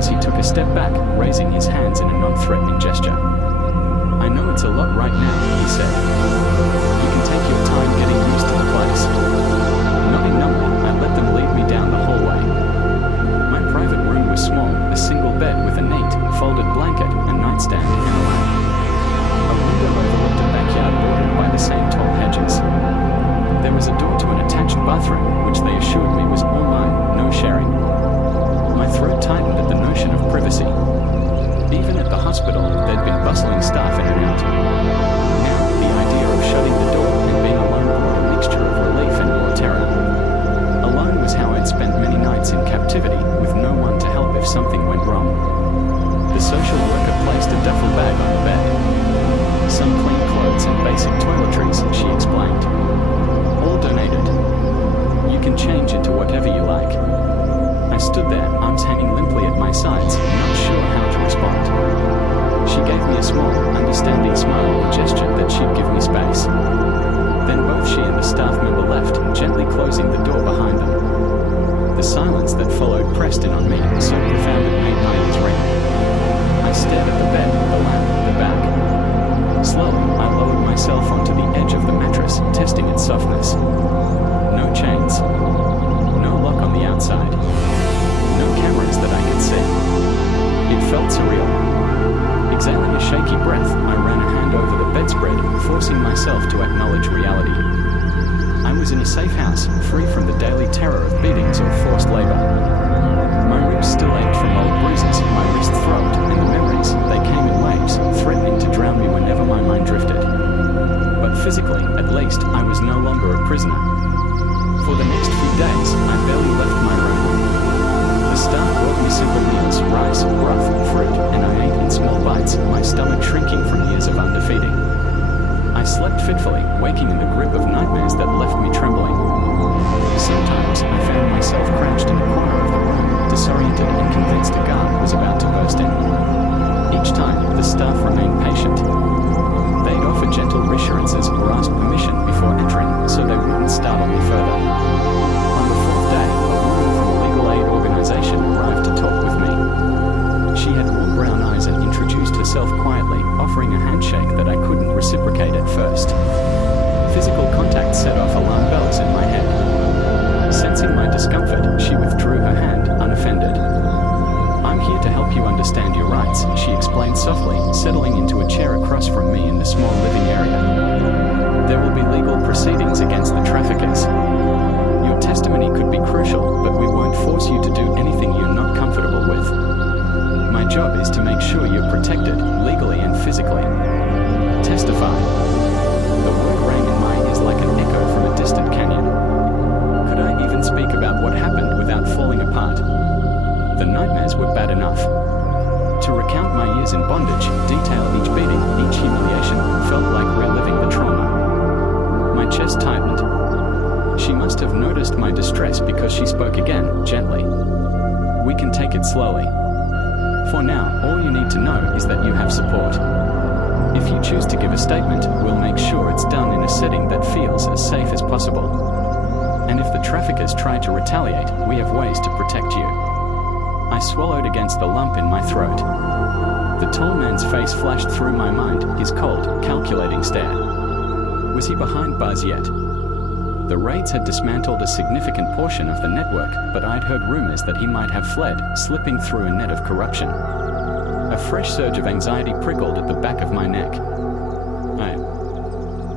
because he took a step back, raising his hands in a non-threatening gesture. "I know it's a lot right now," he said. "You can take your time getting used to the place." Nodding numbly, I let them lead me down the hallway. My private room was small, a single bed with a neat, folded blanket, a nightstand, and a lamp. A window overlooked a backyard bordered by the same tall hedges. There was a door to an attached bathroom, which they assured me was all mine, no sharing. My throat tightened at the notion of privacy. Even at the hospital, there'd been bustling staff in and out. Now, the idea of shutting the door and being alone brought a mixture of relief and more terror. Alone was how I'd spent many nights in captivity, with no one to help if something went wrong. The social worker placed a duffel bag on the bed. Some clean clothes and basic toiletries, she explained. All donated. You can change into whatever you like. I stood there, arms hanging limply at my sides, not sure how to respond. She gave me a small, understanding smile and gestured that she'd give me space. Then both she and the staff member left, gently closing the door behind them. The silence that followed pressed in on me, so profound it made my ears ring. I stared at the bed, the lamp, the bag. Slowly, I lowered myself onto the edge of the mattress, testing its softness. No chains. No lock on the outside. No cameras that I could see. It felt surreal. Exhaling a shaky breath, I ran a hand over the bedspread, forcing myself to acknowledge reality. I was in a safe house, free from the daily terror of beatings or forced labor. My ribs still ached from old bruises, my wrist throbbed, and the memories, they came in waves, threatening to drown me whenever my mind drifted. But physically, at least, I was no longer a prisoner. For the next few days, I barely left my room. The staff brought me simple meals, rice, broth, fruit, and I ate in small bites, my stomach shrinking from years of underfeeding. I slept fitfully, waking in the grip of nightmares that left me trembling. Sometimes, I found myself crouched in a corner of the room, disoriented and convinced a guard was about to burst in. Each time, the staff remained patient. They'd offer gentle reassurances or ask permission before entering, so they wouldn't startle me further. On the fourth day, a woman from a legal aid organization arrived to talk with me. She had warm brown eyes and introduced herself quietly, offering a handshake that I couldn't reciprocate at first. Physical contact set off alarm bells in my head. Sensing my discomfort, she withdrew her hand, unoffended. "I'm here to help you understand your rights," she explained softly, settling into a chair across from me in the small living area. "There will be legal proceedings against the traffickers. Your testimony could be crucial, but we won't force you to do anything you're not comfortable with. My job is to make sure you're protected, legally and physically. Testify." The word rang in my ears like an echo from a distant canyon. Could I even speak about what happened without falling apart? The nightmares were bad enough. To recount my years in bondage, detail each beating, each humiliation, felt like reliving the trauma. My chest tightened. She must have noticed my distress because she spoke again, gently. "We can take it slowly. For now, all you need to know is that you have support. If you choose to give a statement, we'll make sure it's done in a setting that feels as safe as possible. And if the traffickers try to retaliate, we have ways to protect you." I swallowed against the lump in my throat. The tall man's face flashed through my mind, his cold, calculating stare. Was he behind bars yet? The raids had dismantled a significant portion of the network, but I'd heard rumors that he might have fled, slipping through a net of corruption. A fresh surge of anxiety prickled at the back of my neck.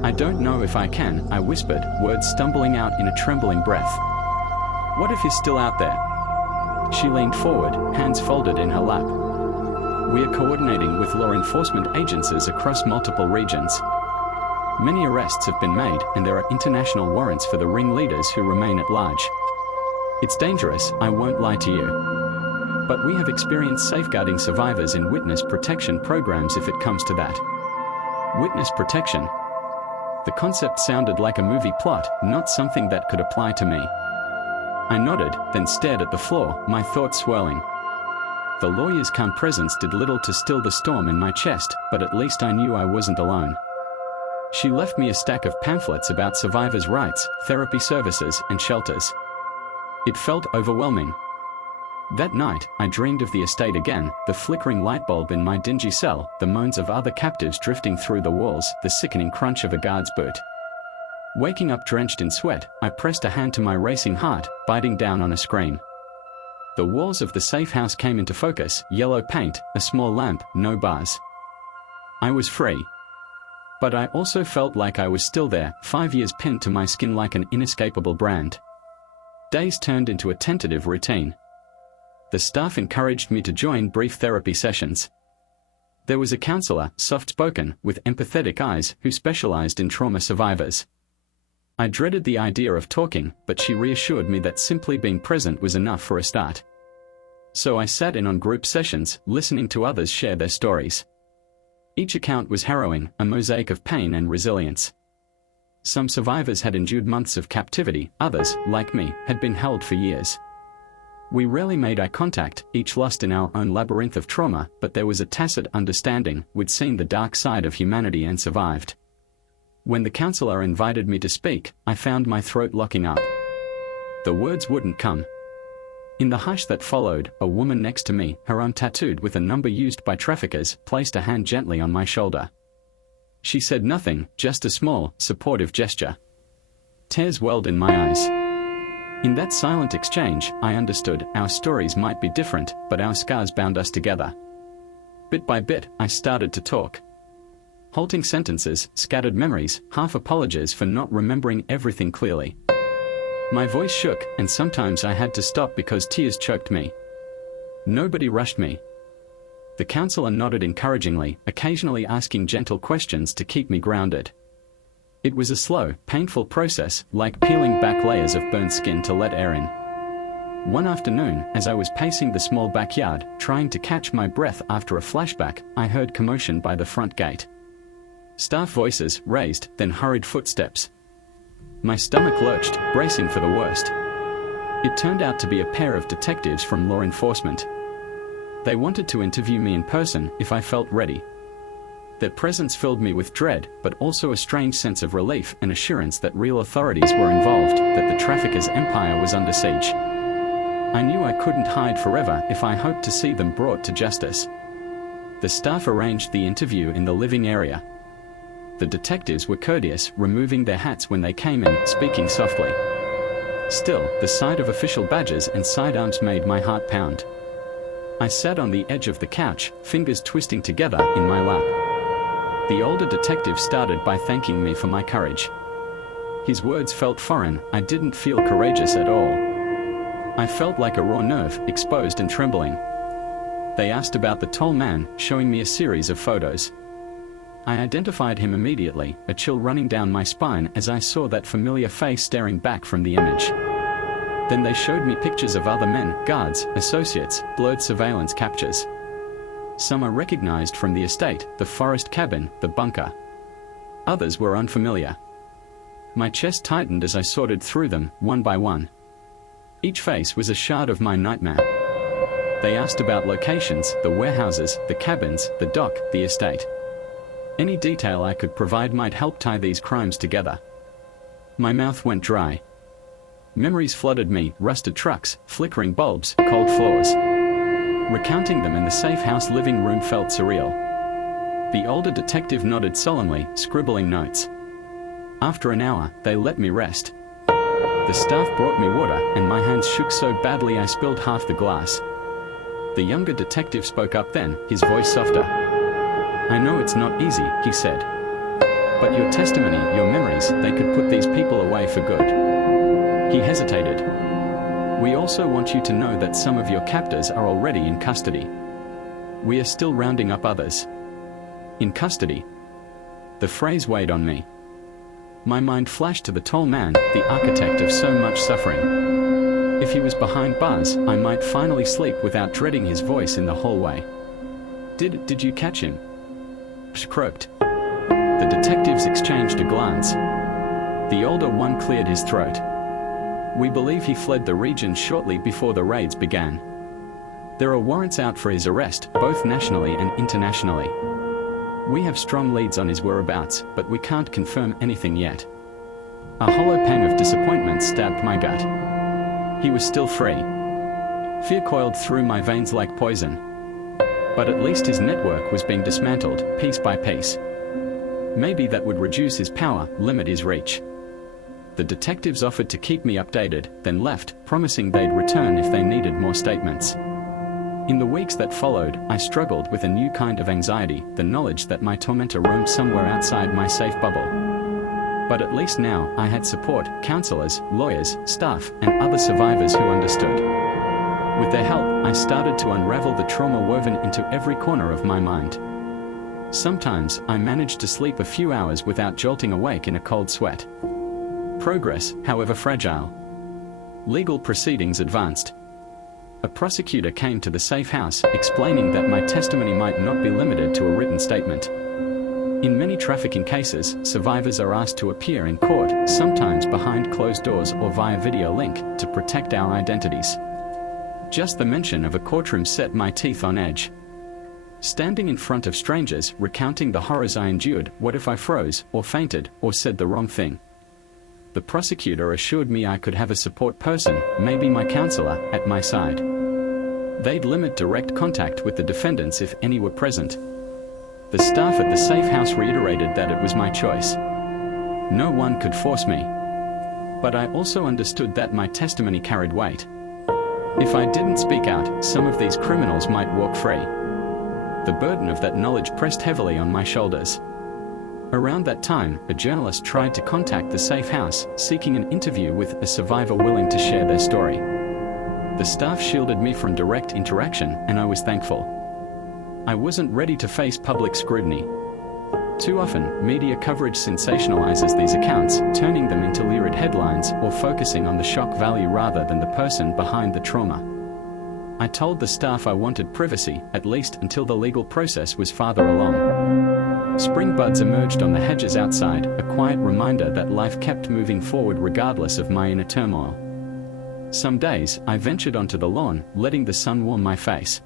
I don't know if I can," I whispered, words stumbling out in a trembling breath. "What if he's still out there?" She leaned forward, hands folded in her lap. "We are coordinating with law enforcement agencies across multiple regions. Many arrests have been made, and there are international warrants for the ringleaders who remain at large. It's dangerous, I won't lie to you. But we have experience safeguarding survivors in witness protection programs if it comes to that." Witness protection? The concept sounded like a movie plot, not something that could apply to me. I nodded, then stared at the floor, my thoughts swirling. The lawyer's calm presence did little to still the storm in my chest, but at least I knew I wasn't alone. She left me a stack of pamphlets about survivors' rights, therapy services, and shelters. It felt overwhelming. That night, I dreamed of the estate again, the flickering light bulb in my dingy cell, the moans of other captives drifting through the walls, the sickening crunch of a guard's boot. Waking up drenched in sweat, I pressed a hand to my racing heart, biting down on a scream. The walls of the safe house came into focus, yellow paint, a small lamp, no bars. I was free. But I also felt like I was still there, 5 years pinned to my skin like an inescapable brand. Days turned into a tentative routine. The staff encouraged me to join brief therapy sessions. There was a counselor, soft-spoken, with empathetic eyes, who specialized in trauma survivors. I dreaded the idea of talking, but she reassured me that simply being present was enough for a start. So I sat in on group sessions, listening to others share their stories. Each account was harrowing, a mosaic of pain and resilience. Some survivors had endured months of captivity, others, like me, had been held for years. We rarely made eye contact, each lost in our own labyrinth of trauma, but there was a tacit understanding we'd seen the dark side of humanity and survived. When the counselor invited me to speak, I found my throat locking up. The words wouldn't come. In the hush that followed, a woman next to me, her arm tattooed with a number used by traffickers, placed a hand gently on my shoulder. She said nothing, just a small, supportive gesture. Tears welled in my eyes. In that silent exchange, I understood our stories might be different, but our scars bound us together. Bit by bit, I started to talk. Halting sentences, scattered memories, half apologies for not remembering everything clearly. My voice shook, and sometimes I had to stop because tears choked me. Nobody rushed me. The counselor nodded encouragingly, occasionally asking gentle questions to keep me grounded. It was a slow, painful process, like peeling back layers of burnt skin to let air in. One afternoon, as I was pacing the small backyard, trying to catch my breath after a flashback, I heard commotion by the front gate. Staff voices, raised, then hurried footsteps. My stomach lurched, bracing for the worst. It turned out to be a pair of detectives from law enforcement. They wanted to interview me in person if I felt ready. Their presence filled me with dread, but also a strange sense of relief and assurance that real authorities were involved, that the traffickers' empire was under siege. I knew I couldn't hide forever if I hoped to see them brought to justice. The staff arranged the interview in the living area. The detectives were courteous, removing their hats when they came in, speaking softly. Still, the sight of official badges and sidearms made my heart pound. I sat on the edge of the couch, fingers twisting together in my lap. The older detective started by thanking me for my courage. His words felt foreign, I didn't feel courageous at all. I felt like a raw nerve, exposed and trembling. They asked about the tall man, showing me a series of photos. I identified him immediately, a chill running down my spine as I saw that familiar face staring back from the image. Then they showed me pictures of other men, guards, associates, blurred surveillance captures. Some I recognized from the estate, the forest cabin, the bunker. Others were unfamiliar. My chest tightened as I sorted through them, one by one. Each face was a shard of my nightmare. They asked about locations, the warehouses, the cabins, the dock, the estate. Any detail I could provide might help tie these crimes together. My mouth went dry. Memories flooded me, rusted trucks, flickering bulbs, cold floors. Recounting them in the safe house living room felt surreal. The older detective nodded solemnly, scribbling notes. After an hour, they let me rest. The staff brought me water, and my hands shook so badly I spilled half the glass. The younger detective spoke up then, his voice softer. "I know it's not easy," he said. "But your testimony, your memories, they could put these people away for good." He hesitated. "We also want you to know that some of your captors are already in custody. We are still rounding up others." In custody? The phrase weighed on me. My mind flashed to the tall man, the architect of so much suffering. If he was behind bars, I might finally sleep without dreading his voice in the hallway. Did you catch him?" Psh croaked. The detectives exchanged a glance. The older one cleared his throat. "We believe he fled the region shortly before the raids began. There are warrants out for his arrest, both nationally and internationally. We have strong leads on his whereabouts, but we can't confirm anything yet." A hollow pang of disappointment stabbed my gut. He was still free. Fear coiled through my veins like poison. But at least his network was being dismantled, piece by piece. Maybe that would reduce his power, limit his reach. The detectives offered to keep me updated, then left, promising they'd return if they needed more statements. In the weeks that followed, I struggled with a new kind of anxiety, the knowledge that my tormentor roamed somewhere outside my safe bubble. But at least now, I had support, counselors, lawyers, staff, and other survivors who understood. With their help, I started to unravel the trauma woven into every corner of my mind. Sometimes, I managed to sleep a few hours without jolting awake in a cold sweat. Progress, however fragile. Legal proceedings advanced. A prosecutor came to the safe house, explaining that my testimony might not be limited to a written statement. In many trafficking cases, survivors are asked to appear in court, sometimes behind closed doors or via video link, to protect our identities. Just the mention of a courtroom set my teeth on edge. Standing in front of strangers, recounting the horrors I endured, what if I froze, or fainted, or said the wrong thing? The prosecutor assured me I could have a support person, maybe my counselor, at my side. They'd limit direct contact with the defendants if any were present. The staff at the safe house reiterated that it was my choice. No one could force me. But I also understood that my testimony carried weight. If I didn't speak out, some of these criminals might walk free. The burden of that knowledge pressed heavily on my shoulders. Around that time, a journalist tried to contact the safe house, seeking an interview with a survivor willing to share their story. The staff shielded me from direct interaction, and I was thankful. I wasn't ready to face public scrutiny. Too often, media coverage sensationalizes these accounts, turning them into lurid headlines or focusing on the shock value rather than the person behind the trauma. I told the staff I wanted privacy, at least until the legal process was farther along. Spring buds emerged on the hedges outside, a quiet reminder that life kept moving forward regardless of my inner turmoil. Some days, I ventured onto the lawn, letting the sun warm my face.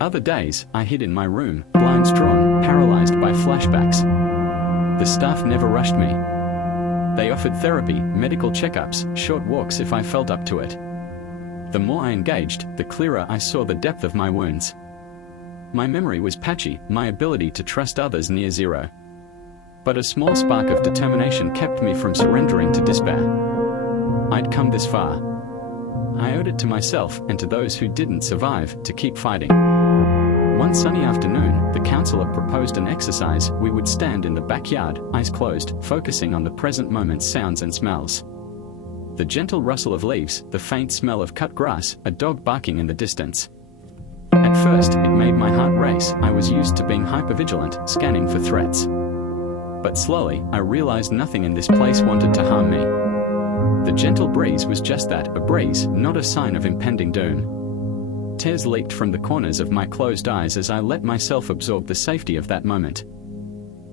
Other days, I hid in my room, blinds drawn, paralyzed by flashbacks. The staff never rushed me. They offered therapy, medical checkups, short walks if I felt up to it. The more I engaged, the clearer I saw the depth of my wounds. My memory was patchy, my ability to trust others near zero. But a small spark of determination kept me from surrendering to despair. I'd come this far. I owed it to myself and to those who didn't survive to keep fighting. One sunny afternoon, the counselor proposed an exercise. We would stand in the backyard, eyes closed, focusing on the present moment's sounds and smells. The gentle rustle of leaves, the faint smell of cut grass, a dog barking in the distance. At first, it made my heart race. I was used to being hypervigilant, scanning for threats. But slowly, I realized nothing in this place wanted to harm me. The gentle breeze was just that, a breeze, not a sign of impending doom. Tears leaked from the corners of my closed eyes as I let myself absorb the safety of that moment.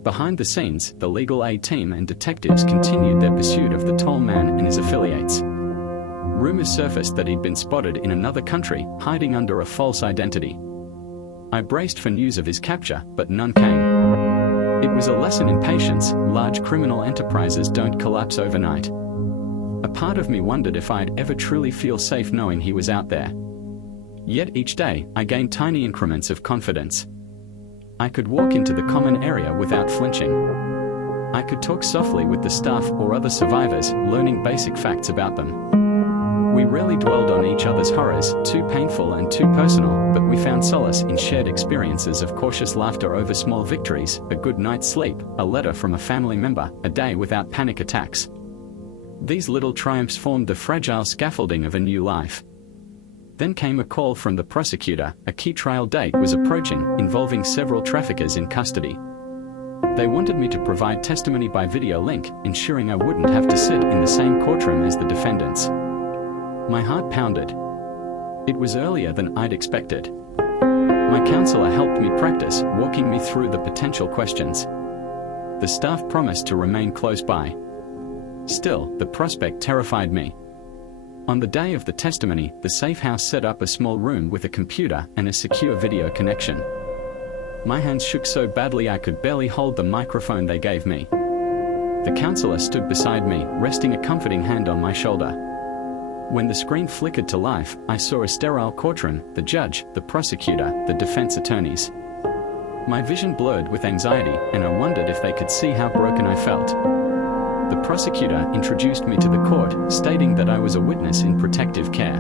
Behind the scenes, the legal aid team and detectives continued their pursuit of the tall man and his affiliates. Rumors surfaced that he'd been spotted in another country, hiding under a false identity. I braced for news of his capture, but none came. It was a lesson in patience. Large criminal enterprises don't collapse overnight. A part of me wondered if I'd ever truly feel safe knowing he was out there. Yet each day, I gained tiny increments of confidence. I could walk into the common area without flinching. I could talk softly with the staff or other survivors, learning basic facts about them. We rarely dwelled on each other's horrors, too painful and too personal, but we found solace in shared experiences of cautious laughter over small victories, a good night's sleep, a letter from a family member, a day without panic attacks. These little triumphs formed the fragile scaffolding of a new life. Then came a call from the prosecutor. A key trial date was approaching, involving several traffickers in custody. They wanted me to provide testimony by video link, ensuring I wouldn't have to sit in the same courtroom as the defendants. My heart pounded. It was earlier than I'd expected. My counselor helped me practice, walking me through the potential questions. The staff promised to remain close by. Still, the prospect terrified me. On the day of the testimony, the safe house set up a small room with a computer and a secure video connection. My hands shook so badly I could barely hold the microphone they gave me. The counselor stood beside me, resting a comforting hand on my shoulder. When the screen flickered to life, I saw a sterile courtroom, the judge, the prosecutor, the defense attorneys. My vision blurred with anxiety, and I wondered if they could see how broken I felt. The prosecutor introduced me to the court, stating that I was a witness in protective care.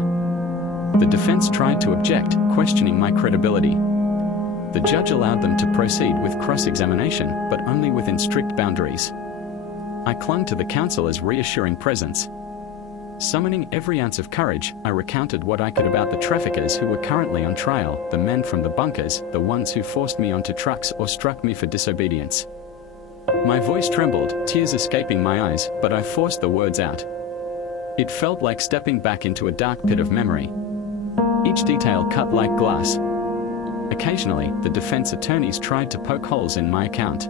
The defense tried to object, questioning my credibility. The judge allowed them to proceed with cross-examination, but only within strict boundaries. I clung to the counselor's reassuring presence. Summoning every ounce of courage, I recounted what I could about the traffickers who were currently on trial, the men from the bunkers, the ones who forced me onto trucks or struck me for disobedience. My voice trembled, tears escaping my eyes, but I forced the words out. It felt like stepping back into a dark pit of memory. Each detail cut like glass. Occasionally, the defense attorneys tried to poke holes in my account.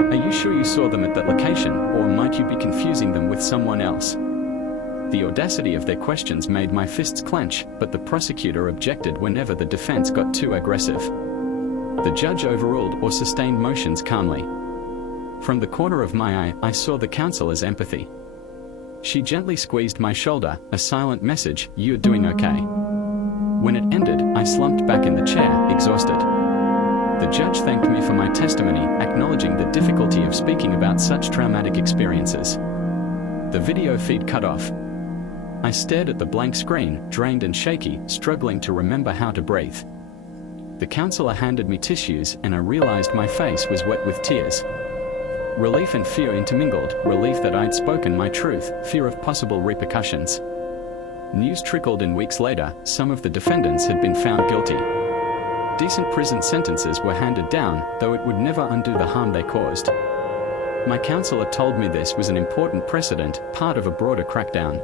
Are you sure you saw them at that location, or might you be confusing them with someone else? The audacity of their questions made my fists clench, but the prosecutor objected whenever the defense got too aggressive. The judge overruled or sustained motions calmly. From the corner of my eye, I saw the counselor's empathy. She gently squeezed my shoulder, a silent message, "You're doing okay." When it ended, I slumped back in the chair, exhausted. The judge thanked me for my testimony, acknowledging the difficulty of speaking about such traumatic experiences. The video feed cut off. I stared at the blank screen, drained and shaky, struggling to remember how to breathe. The counselor handed me tissues, and I realized my face was wet with tears. Relief and fear intermingled, relief that I'd spoken my truth, fear of possible repercussions. News trickled in weeks later, some of the defendants had been found guilty. Decent prison sentences were handed down, though it would never undo the harm they caused. My counselor told me this was an important precedent, part of a broader crackdown.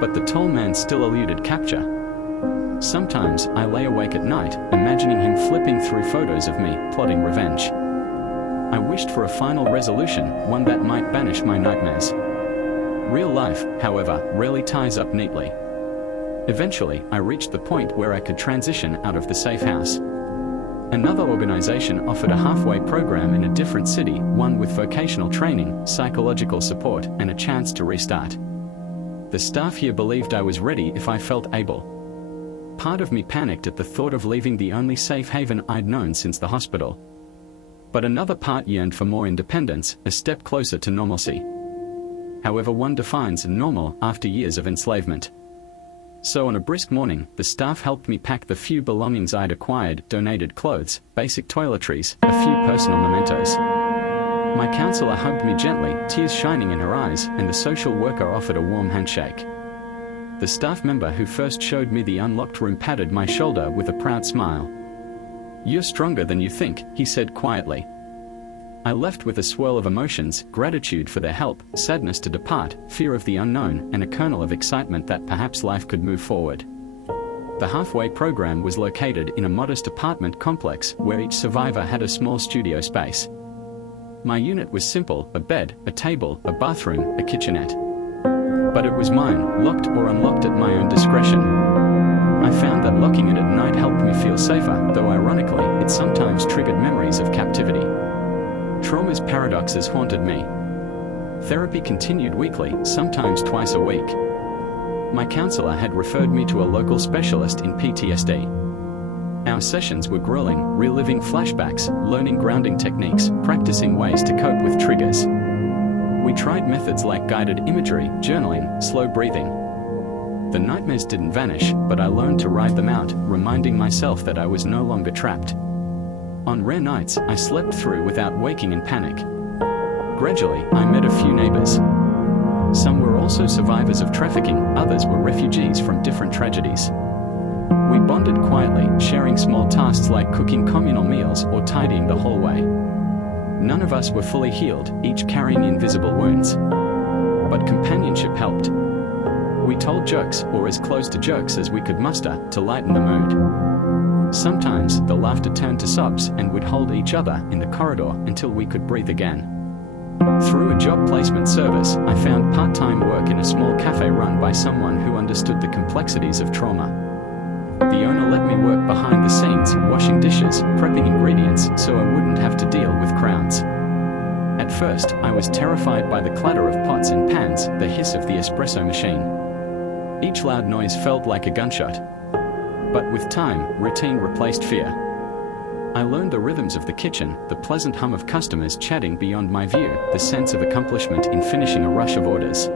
But the tall man still eluded capture. Sometimes I lay awake at night, imagining him flipping through photos of me, plotting revenge. I wished for a final resolution, one that might banish my nightmares. Real life, however, rarely ties up neatly. Eventually, I reached the point where I could transition out of the safe house. Another organization offered a halfway program in a different city, one with vocational training, psychological support, and a chance to restart. The staff here believed I was ready if I felt able. Part of me panicked at the thought of leaving the only safe haven I'd known since the hospital. But another part yearned for more independence, a step closer to normalcy. However one defines normal after years of enslavement. So on a brisk morning, the staff helped me pack the few belongings I'd acquired, donated clothes, basic toiletries, a few personal mementos. My counselor hugged me gently, tears shining in her eyes, and the social worker offered a warm handshake. The staff member who first showed me the unlocked room patted my shoulder with a proud smile. "You're stronger than you think," he said quietly. I left with a swirl of emotions, gratitude for their help, sadness to depart, fear of the unknown, and a kernel of excitement that perhaps life could move forward. The halfway program was located in a modest apartment complex where each survivor had a small studio space. My unit was simple, a bed, a table, a bathroom, a kitchenette. But it was mine, locked or unlocked at my own discretion. I found that locking it at night helped me feel safer, though ironically, it sometimes triggered memories of captivity. Trauma's paradoxes haunted me. Therapy continued weekly, sometimes twice a week. My counselor had referred me to a local specialist in PTSD. Our sessions were grueling, reliving flashbacks, learning grounding techniques, practicing ways to cope with triggers. We tried methods like guided imagery, journaling, slow breathing. The nightmares didn't vanish, but I learned to ride them out, reminding myself that I was no longer trapped. On rare nights, I slept through without waking in panic. Gradually, I met a few neighbors. Some were also survivors of trafficking, others were refugees from different tragedies. We bonded quietly, sharing small tasks like cooking communal meals or tidying the hallway. None of us were fully healed, each carrying invisible wounds. But companionship helped. We told jokes, or as close to jokes as we could muster, to lighten the mood. Sometimes, the laughter turned to sobs, and we'd hold each other in the corridor until we could breathe again. Through a job placement service, I found part-time work in a small cafe run by someone who understood the complexities of trauma. The owner let me work behind the scenes, washing dishes, prepping ingredients, so I wouldn't have to deal with crowds. At first, I was terrified by the clatter of pots and pans, the hiss of the espresso machine. Each loud noise felt like a gunshot. But with time, routine replaced fear. I learned the rhythms of the kitchen, the pleasant hum of customers chatting beyond my view, the sense of accomplishment in finishing a rush of orders.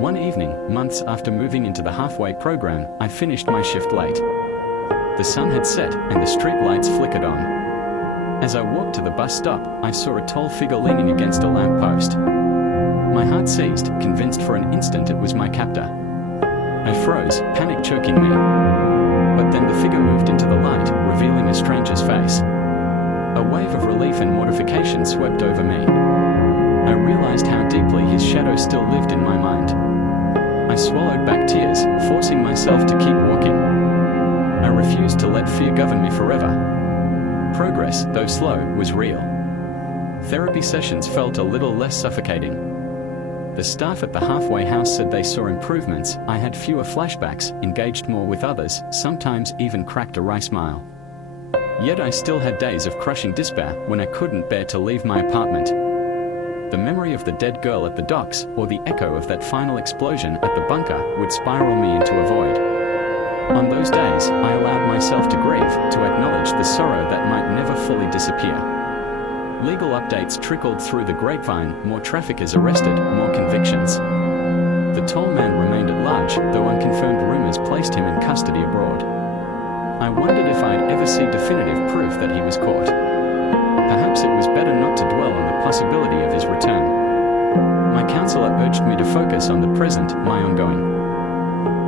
One evening, months after moving into the halfway program, I finished my shift late. The sun had set, and the street lights flickered on. As I walked to the bus stop, I saw a tall figure leaning against a lamppost. My heart seized, convinced for an instant it was my captor. I froze, panic choking me. But then the figure moved into the light, revealing a stranger's face. A wave of relief and mortification swept over me. I realized how deeply his shadow still lived in my mind. I swallowed back tears, forcing myself to keep walking. I refused to let fear govern me forever. Progress, though slow, was real. Therapy sessions felt a little less suffocating. The staff at the halfway house said they saw improvements. I had fewer flashbacks, engaged more with others, sometimes even cracked a wry smile. Yet I still had days of crushing despair when I couldn't bear to leave my apartment. The memory of the dead girl at the docks, or the echo of that final explosion at the bunker, would spiral me into a void. On those days, I allowed myself to grieve, to acknowledge the sorrow that might never fully disappear. Legal updates trickled through the grapevine, more traffickers arrested, more convictions. The tall man remained at large, though unconfirmed rumors placed him in custody abroad. I wondered if I'd ever see definitive proof that he was caught. Perhaps it was better not to dwell on the possibility of his return. My counselor urged me to focus on the present, my ongoing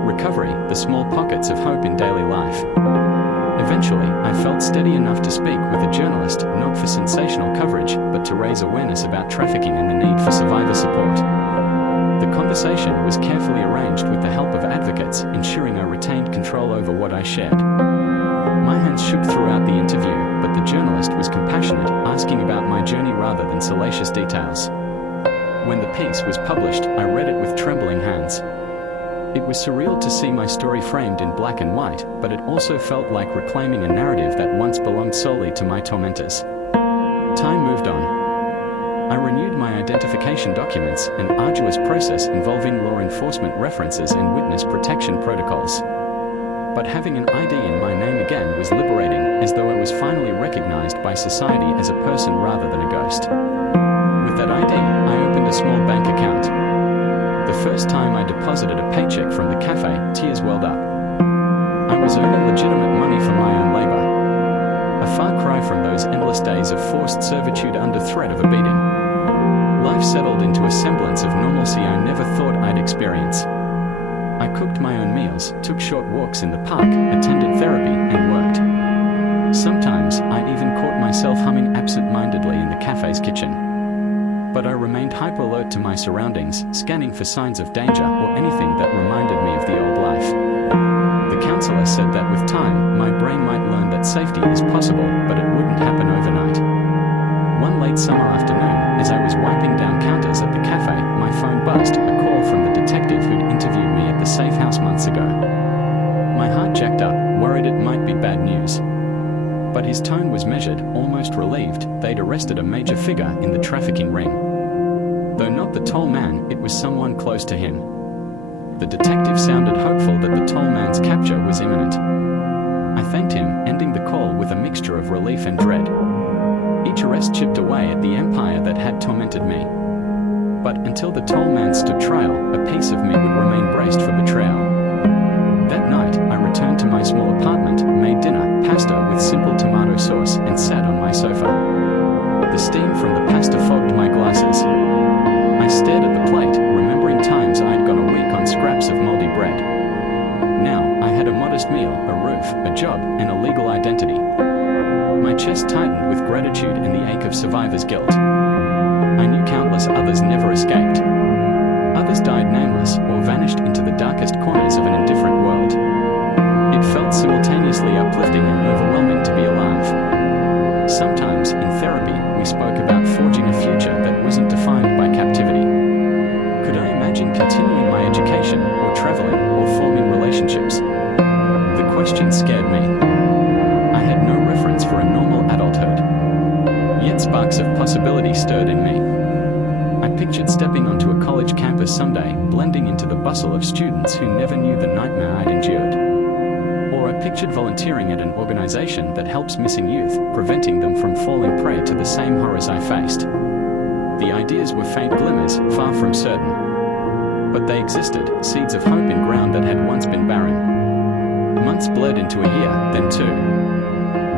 recovery, the small pockets of hope in daily life. Eventually, I felt steady enough to speak with a journalist, not for sensational coverage, but to raise awareness about trafficking and the need for survivor support. The conversation was carefully arranged with the help of advocates, ensuring I retained control over what I shared. My hands shook throughout the interview, but the journalist was compassionate, asking about my journey rather than salacious details. When the piece was published, I read it with trembling hands. It was surreal to see my story framed in black and white, but it also felt like reclaiming a narrative that once belonged solely to my tormentors. Time moved on. I renewed my identification documents, an arduous process involving law enforcement references and witness protection protocols. But having an ID in my name again was liberating, as though I was finally recognized by society as a person rather than a ghost. With that ID, I opened a small bank account. The first time I deposited a paycheck from the cafe, tears welled up. I was earning legitimate money from my own labor. A far cry from those endless days of forced servitude under threat of a beating. Life settled into a semblance of normalcy I never thought I'd experience. I cooked my own meals, took short walks in the park, attended therapy, and worked. Sometimes, I even caught myself humming absent-mindedly in the cafe's kitchen. But I remained hyper-alert to my surroundings, scanning for signs of danger or anything that reminded me of the old life. The counselor said that with time, my brain might learn that safety is possible, but it wouldn't happen overnight. One late summer afternoon, as I was wiping down counters at the cafe, my phone buzzed, a call from the detective who'd interviewed me at the safe house months ago. My heart jacked up, worried it might be bad news. But his tone was measured, almost relieved. They'd arrested a major figure in the trafficking ring. Though not the tall man, it was someone close to him. The detective sounded hopeful that the tall man's capture was imminent. I thanked him, ending the call with a mixture of relief and dread. Each arrest chipped away at the empire that had tormented me. But until the tall man stood trial, a piece of me would remain braced for betrayal. That night, I returned to my small apartment, made dinner, pasta with simple tomato sauce, and sat on my sofa. The steam from the pasta fogged my glasses. I stared at the plate, remembering times I'd gone a week on scraps of moldy bread. Now, I had a modest meal, a roof, a job, and a legal identity. My chest tightened with gratitude and the ache of survivor's guilt. I knew countless others never escaped. Others died nameless or vanished into the darkest corners of an indifferent world. It felt simultaneously uplifting and overwhelming to be alive. Sometimes, in therapy, we spoke about forging a future that wasn't defined by captivity. Could I imagine continuing my education, or traveling, or forming relationships? The question scared me. I had no reference for a normal adulthood. Yet sparks of possibility stirred in me. I pictured stepping onto a college campus someday, blending into the bustle of students who never knew the nightmare I'd endured. Or I pictured volunteering at an organization that helps missing youth, preventing them from falling prey to the same horrors I faced. The ideas were faint glimmers, far from certain. But they existed, seeds of hope in ground that had once been barren. Months blurred into a year, then two.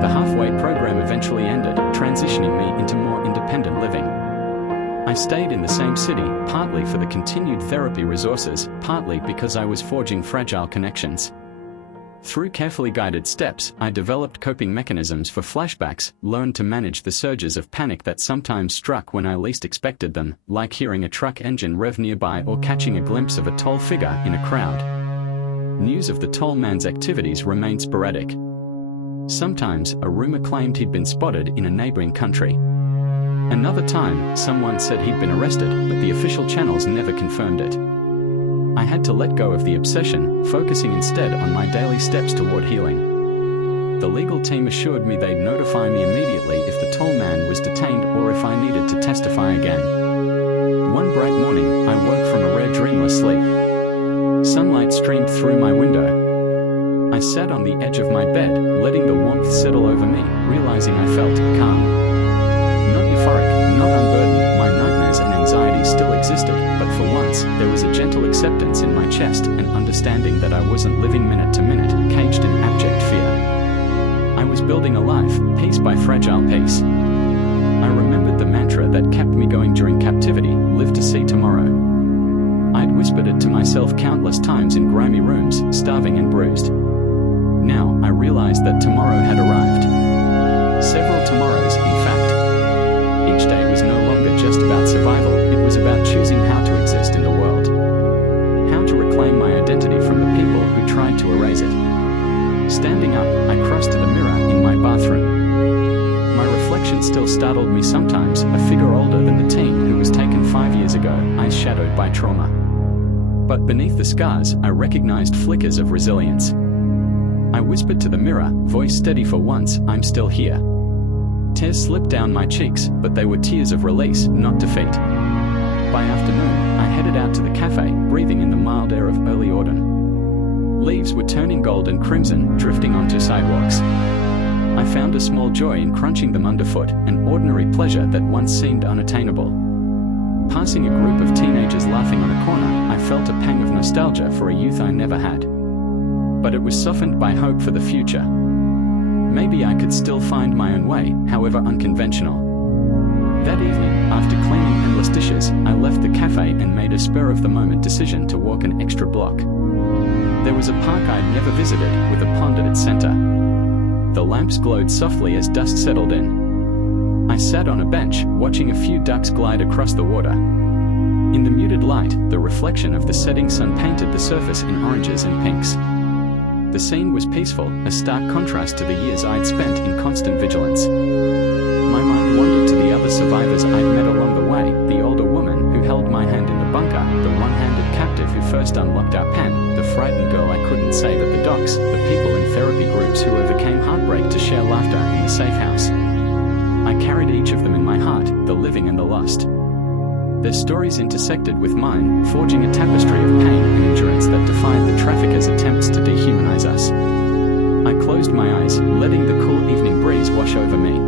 The halfway program eventually ended, transitioning me into more independent living. I stayed in the same city, partly for the continued therapy resources, partly because I was forging fragile connections. Through carefully guided steps, I developed coping mechanisms for flashbacks, learned to manage the surges of panic that sometimes struck when I least expected them, like hearing a truck engine rev nearby or catching a glimpse of a tall figure in a crowd. News of the tall man's activities remained sporadic. Sometimes, a rumor claimed he'd been spotted in a neighboring country. Another time, someone said he'd been arrested, but the official channels never confirmed it. I had to let go of the obsession, focusing instead on my daily steps toward healing. The legal team assured me they'd notify me immediately if the tall man was detained or if I needed to testify again. One bright morning, I woke from a rare dreamless sleep. Sunlight streamed through my window. I sat on the edge of my bed, letting the warmth settle over me, realizing I felt calm. Not euphoric, not unburdened, my nightmares and anxiety still existed, but for once, there was a gentle acceptance in my chest, an understanding that I wasn't living minute to minute, caged in abject fear. I was building a life, piece by fragile piece. I remembered the mantra that kept me going during captivity, live to see tomorrow. I'd whispered it to myself countless times in grimy rooms, starving and bruised. Now, I realized that tomorrow had arrived. Several tomorrows, in fact. Each day was no longer just about survival, it was about choosing how to exist in the world. How to reclaim my identity from the people who tried to erase it. Standing up, I crossed to the mirror in my bathroom. My reflection still startled me sometimes, a figure older than the teen who was taken 5 years ago, eyes shadowed by trauma. But beneath the scars, I recognized flickers of resilience. I whispered to the mirror, voice steady for once, I'm still here. Tears slipped down my cheeks, but they were tears of release, not defeat. By afternoon, I headed out to the cafe, breathing in the mild air of early autumn. Leaves were turning gold and crimson, drifting onto sidewalks. I found a small joy in crunching them underfoot, an ordinary pleasure that once seemed unattainable. Passing a group of teenagers laughing on a corner, I felt a pang of nostalgia for a youth I never had. But it was softened by hope for the future. Maybe I could still find my own way, however unconventional. That evening, after cleaning endless dishes, I left the cafe and made a spur-of-the-moment decision to walk an extra block. There was a park I'd never visited, with a pond at its center. The lamps glowed softly as dusk settled in. I sat on a bench, watching a few ducks glide across the water. In the muted light, the reflection of the setting sun painted the surface in oranges and pinks. The scene was peaceful, a stark contrast to the years I'd spent in constant vigilance. My mind wandered to the other survivors I'd met along the way, the older woman who held my hand in the bunker, the one-handed captive who first unlocked our pen, the frightened girl I couldn't save at the docks, the people in therapy groups who overcame heartbreak to share laughter in the safe house. I carried each of them in my heart, the living and the lost. Their stories intersected with mine, forging a tapestry of pain and endurance that defied the traffickers' attempts to dehumanize us. I closed my eyes, letting the cool evening breeze wash over me.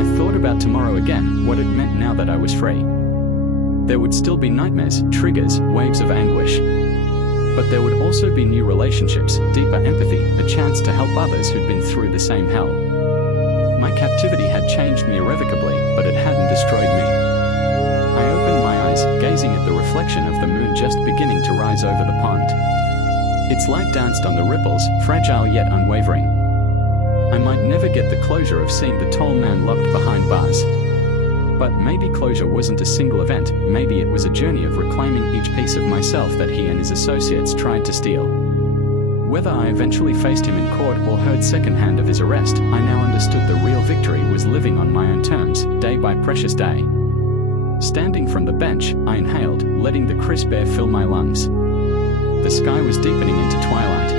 I thought about tomorrow again, what it meant now that I was free. There would still be nightmares, triggers, waves of anguish. But there would also be new relationships, deeper empathy, a chance to help others who'd been through the same hell. My captivity had changed me irrevocably, but it hadn't destroyed me. I opened my eyes, gazing at the reflection of the moon just beginning to rise over the pond. Its light danced on the ripples, fragile yet unwavering. I might never get the closure of seeing the tall man locked behind bars. But maybe closure wasn't a single event, maybe it was a journey of reclaiming each piece of myself that he and his associates tried to steal. Whether I eventually faced him in court or heard secondhand of his arrest, I now understood the real victory was living on my own terms, day by precious day. Standing from the bench, I inhaled, letting the crisp air fill my lungs. The sky was deepening into twilight.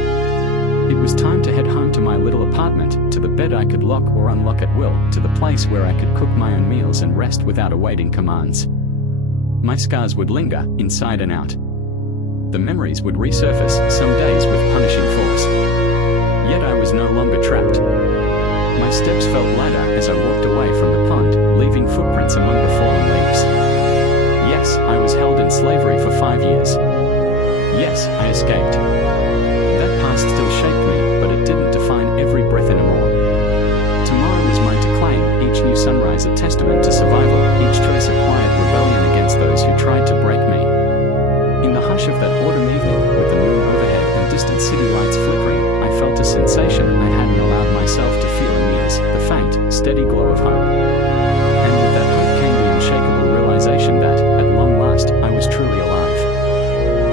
It was time to head home to my little apartment, to the bed I could lock or unlock at will, to the place where I could cook my own meals and rest without awaiting commands. My scars would linger, inside and out. The memories would resurface, some days with punishing force. Yet I was no longer trapped. My steps felt lighter as I walked away from the pond, leaving footprints among the fallen leaves. Yes, I was held in slavery for 5 years. Yes, I escaped. That past still shaped me, but it didn't define every breath anymore. Tomorrow was mine to claim, each new sunrise a testament to survival, each choice a quiet rebellion against those who tried to break me. In the hush of that autumn evening, with the moon overhead and distant city lights flickering, I felt a sensation I hadn't allowed myself to feel in years, the faint, steady glow of hope. And with that hope came the unshakable realization that, at long last, I was truly alive.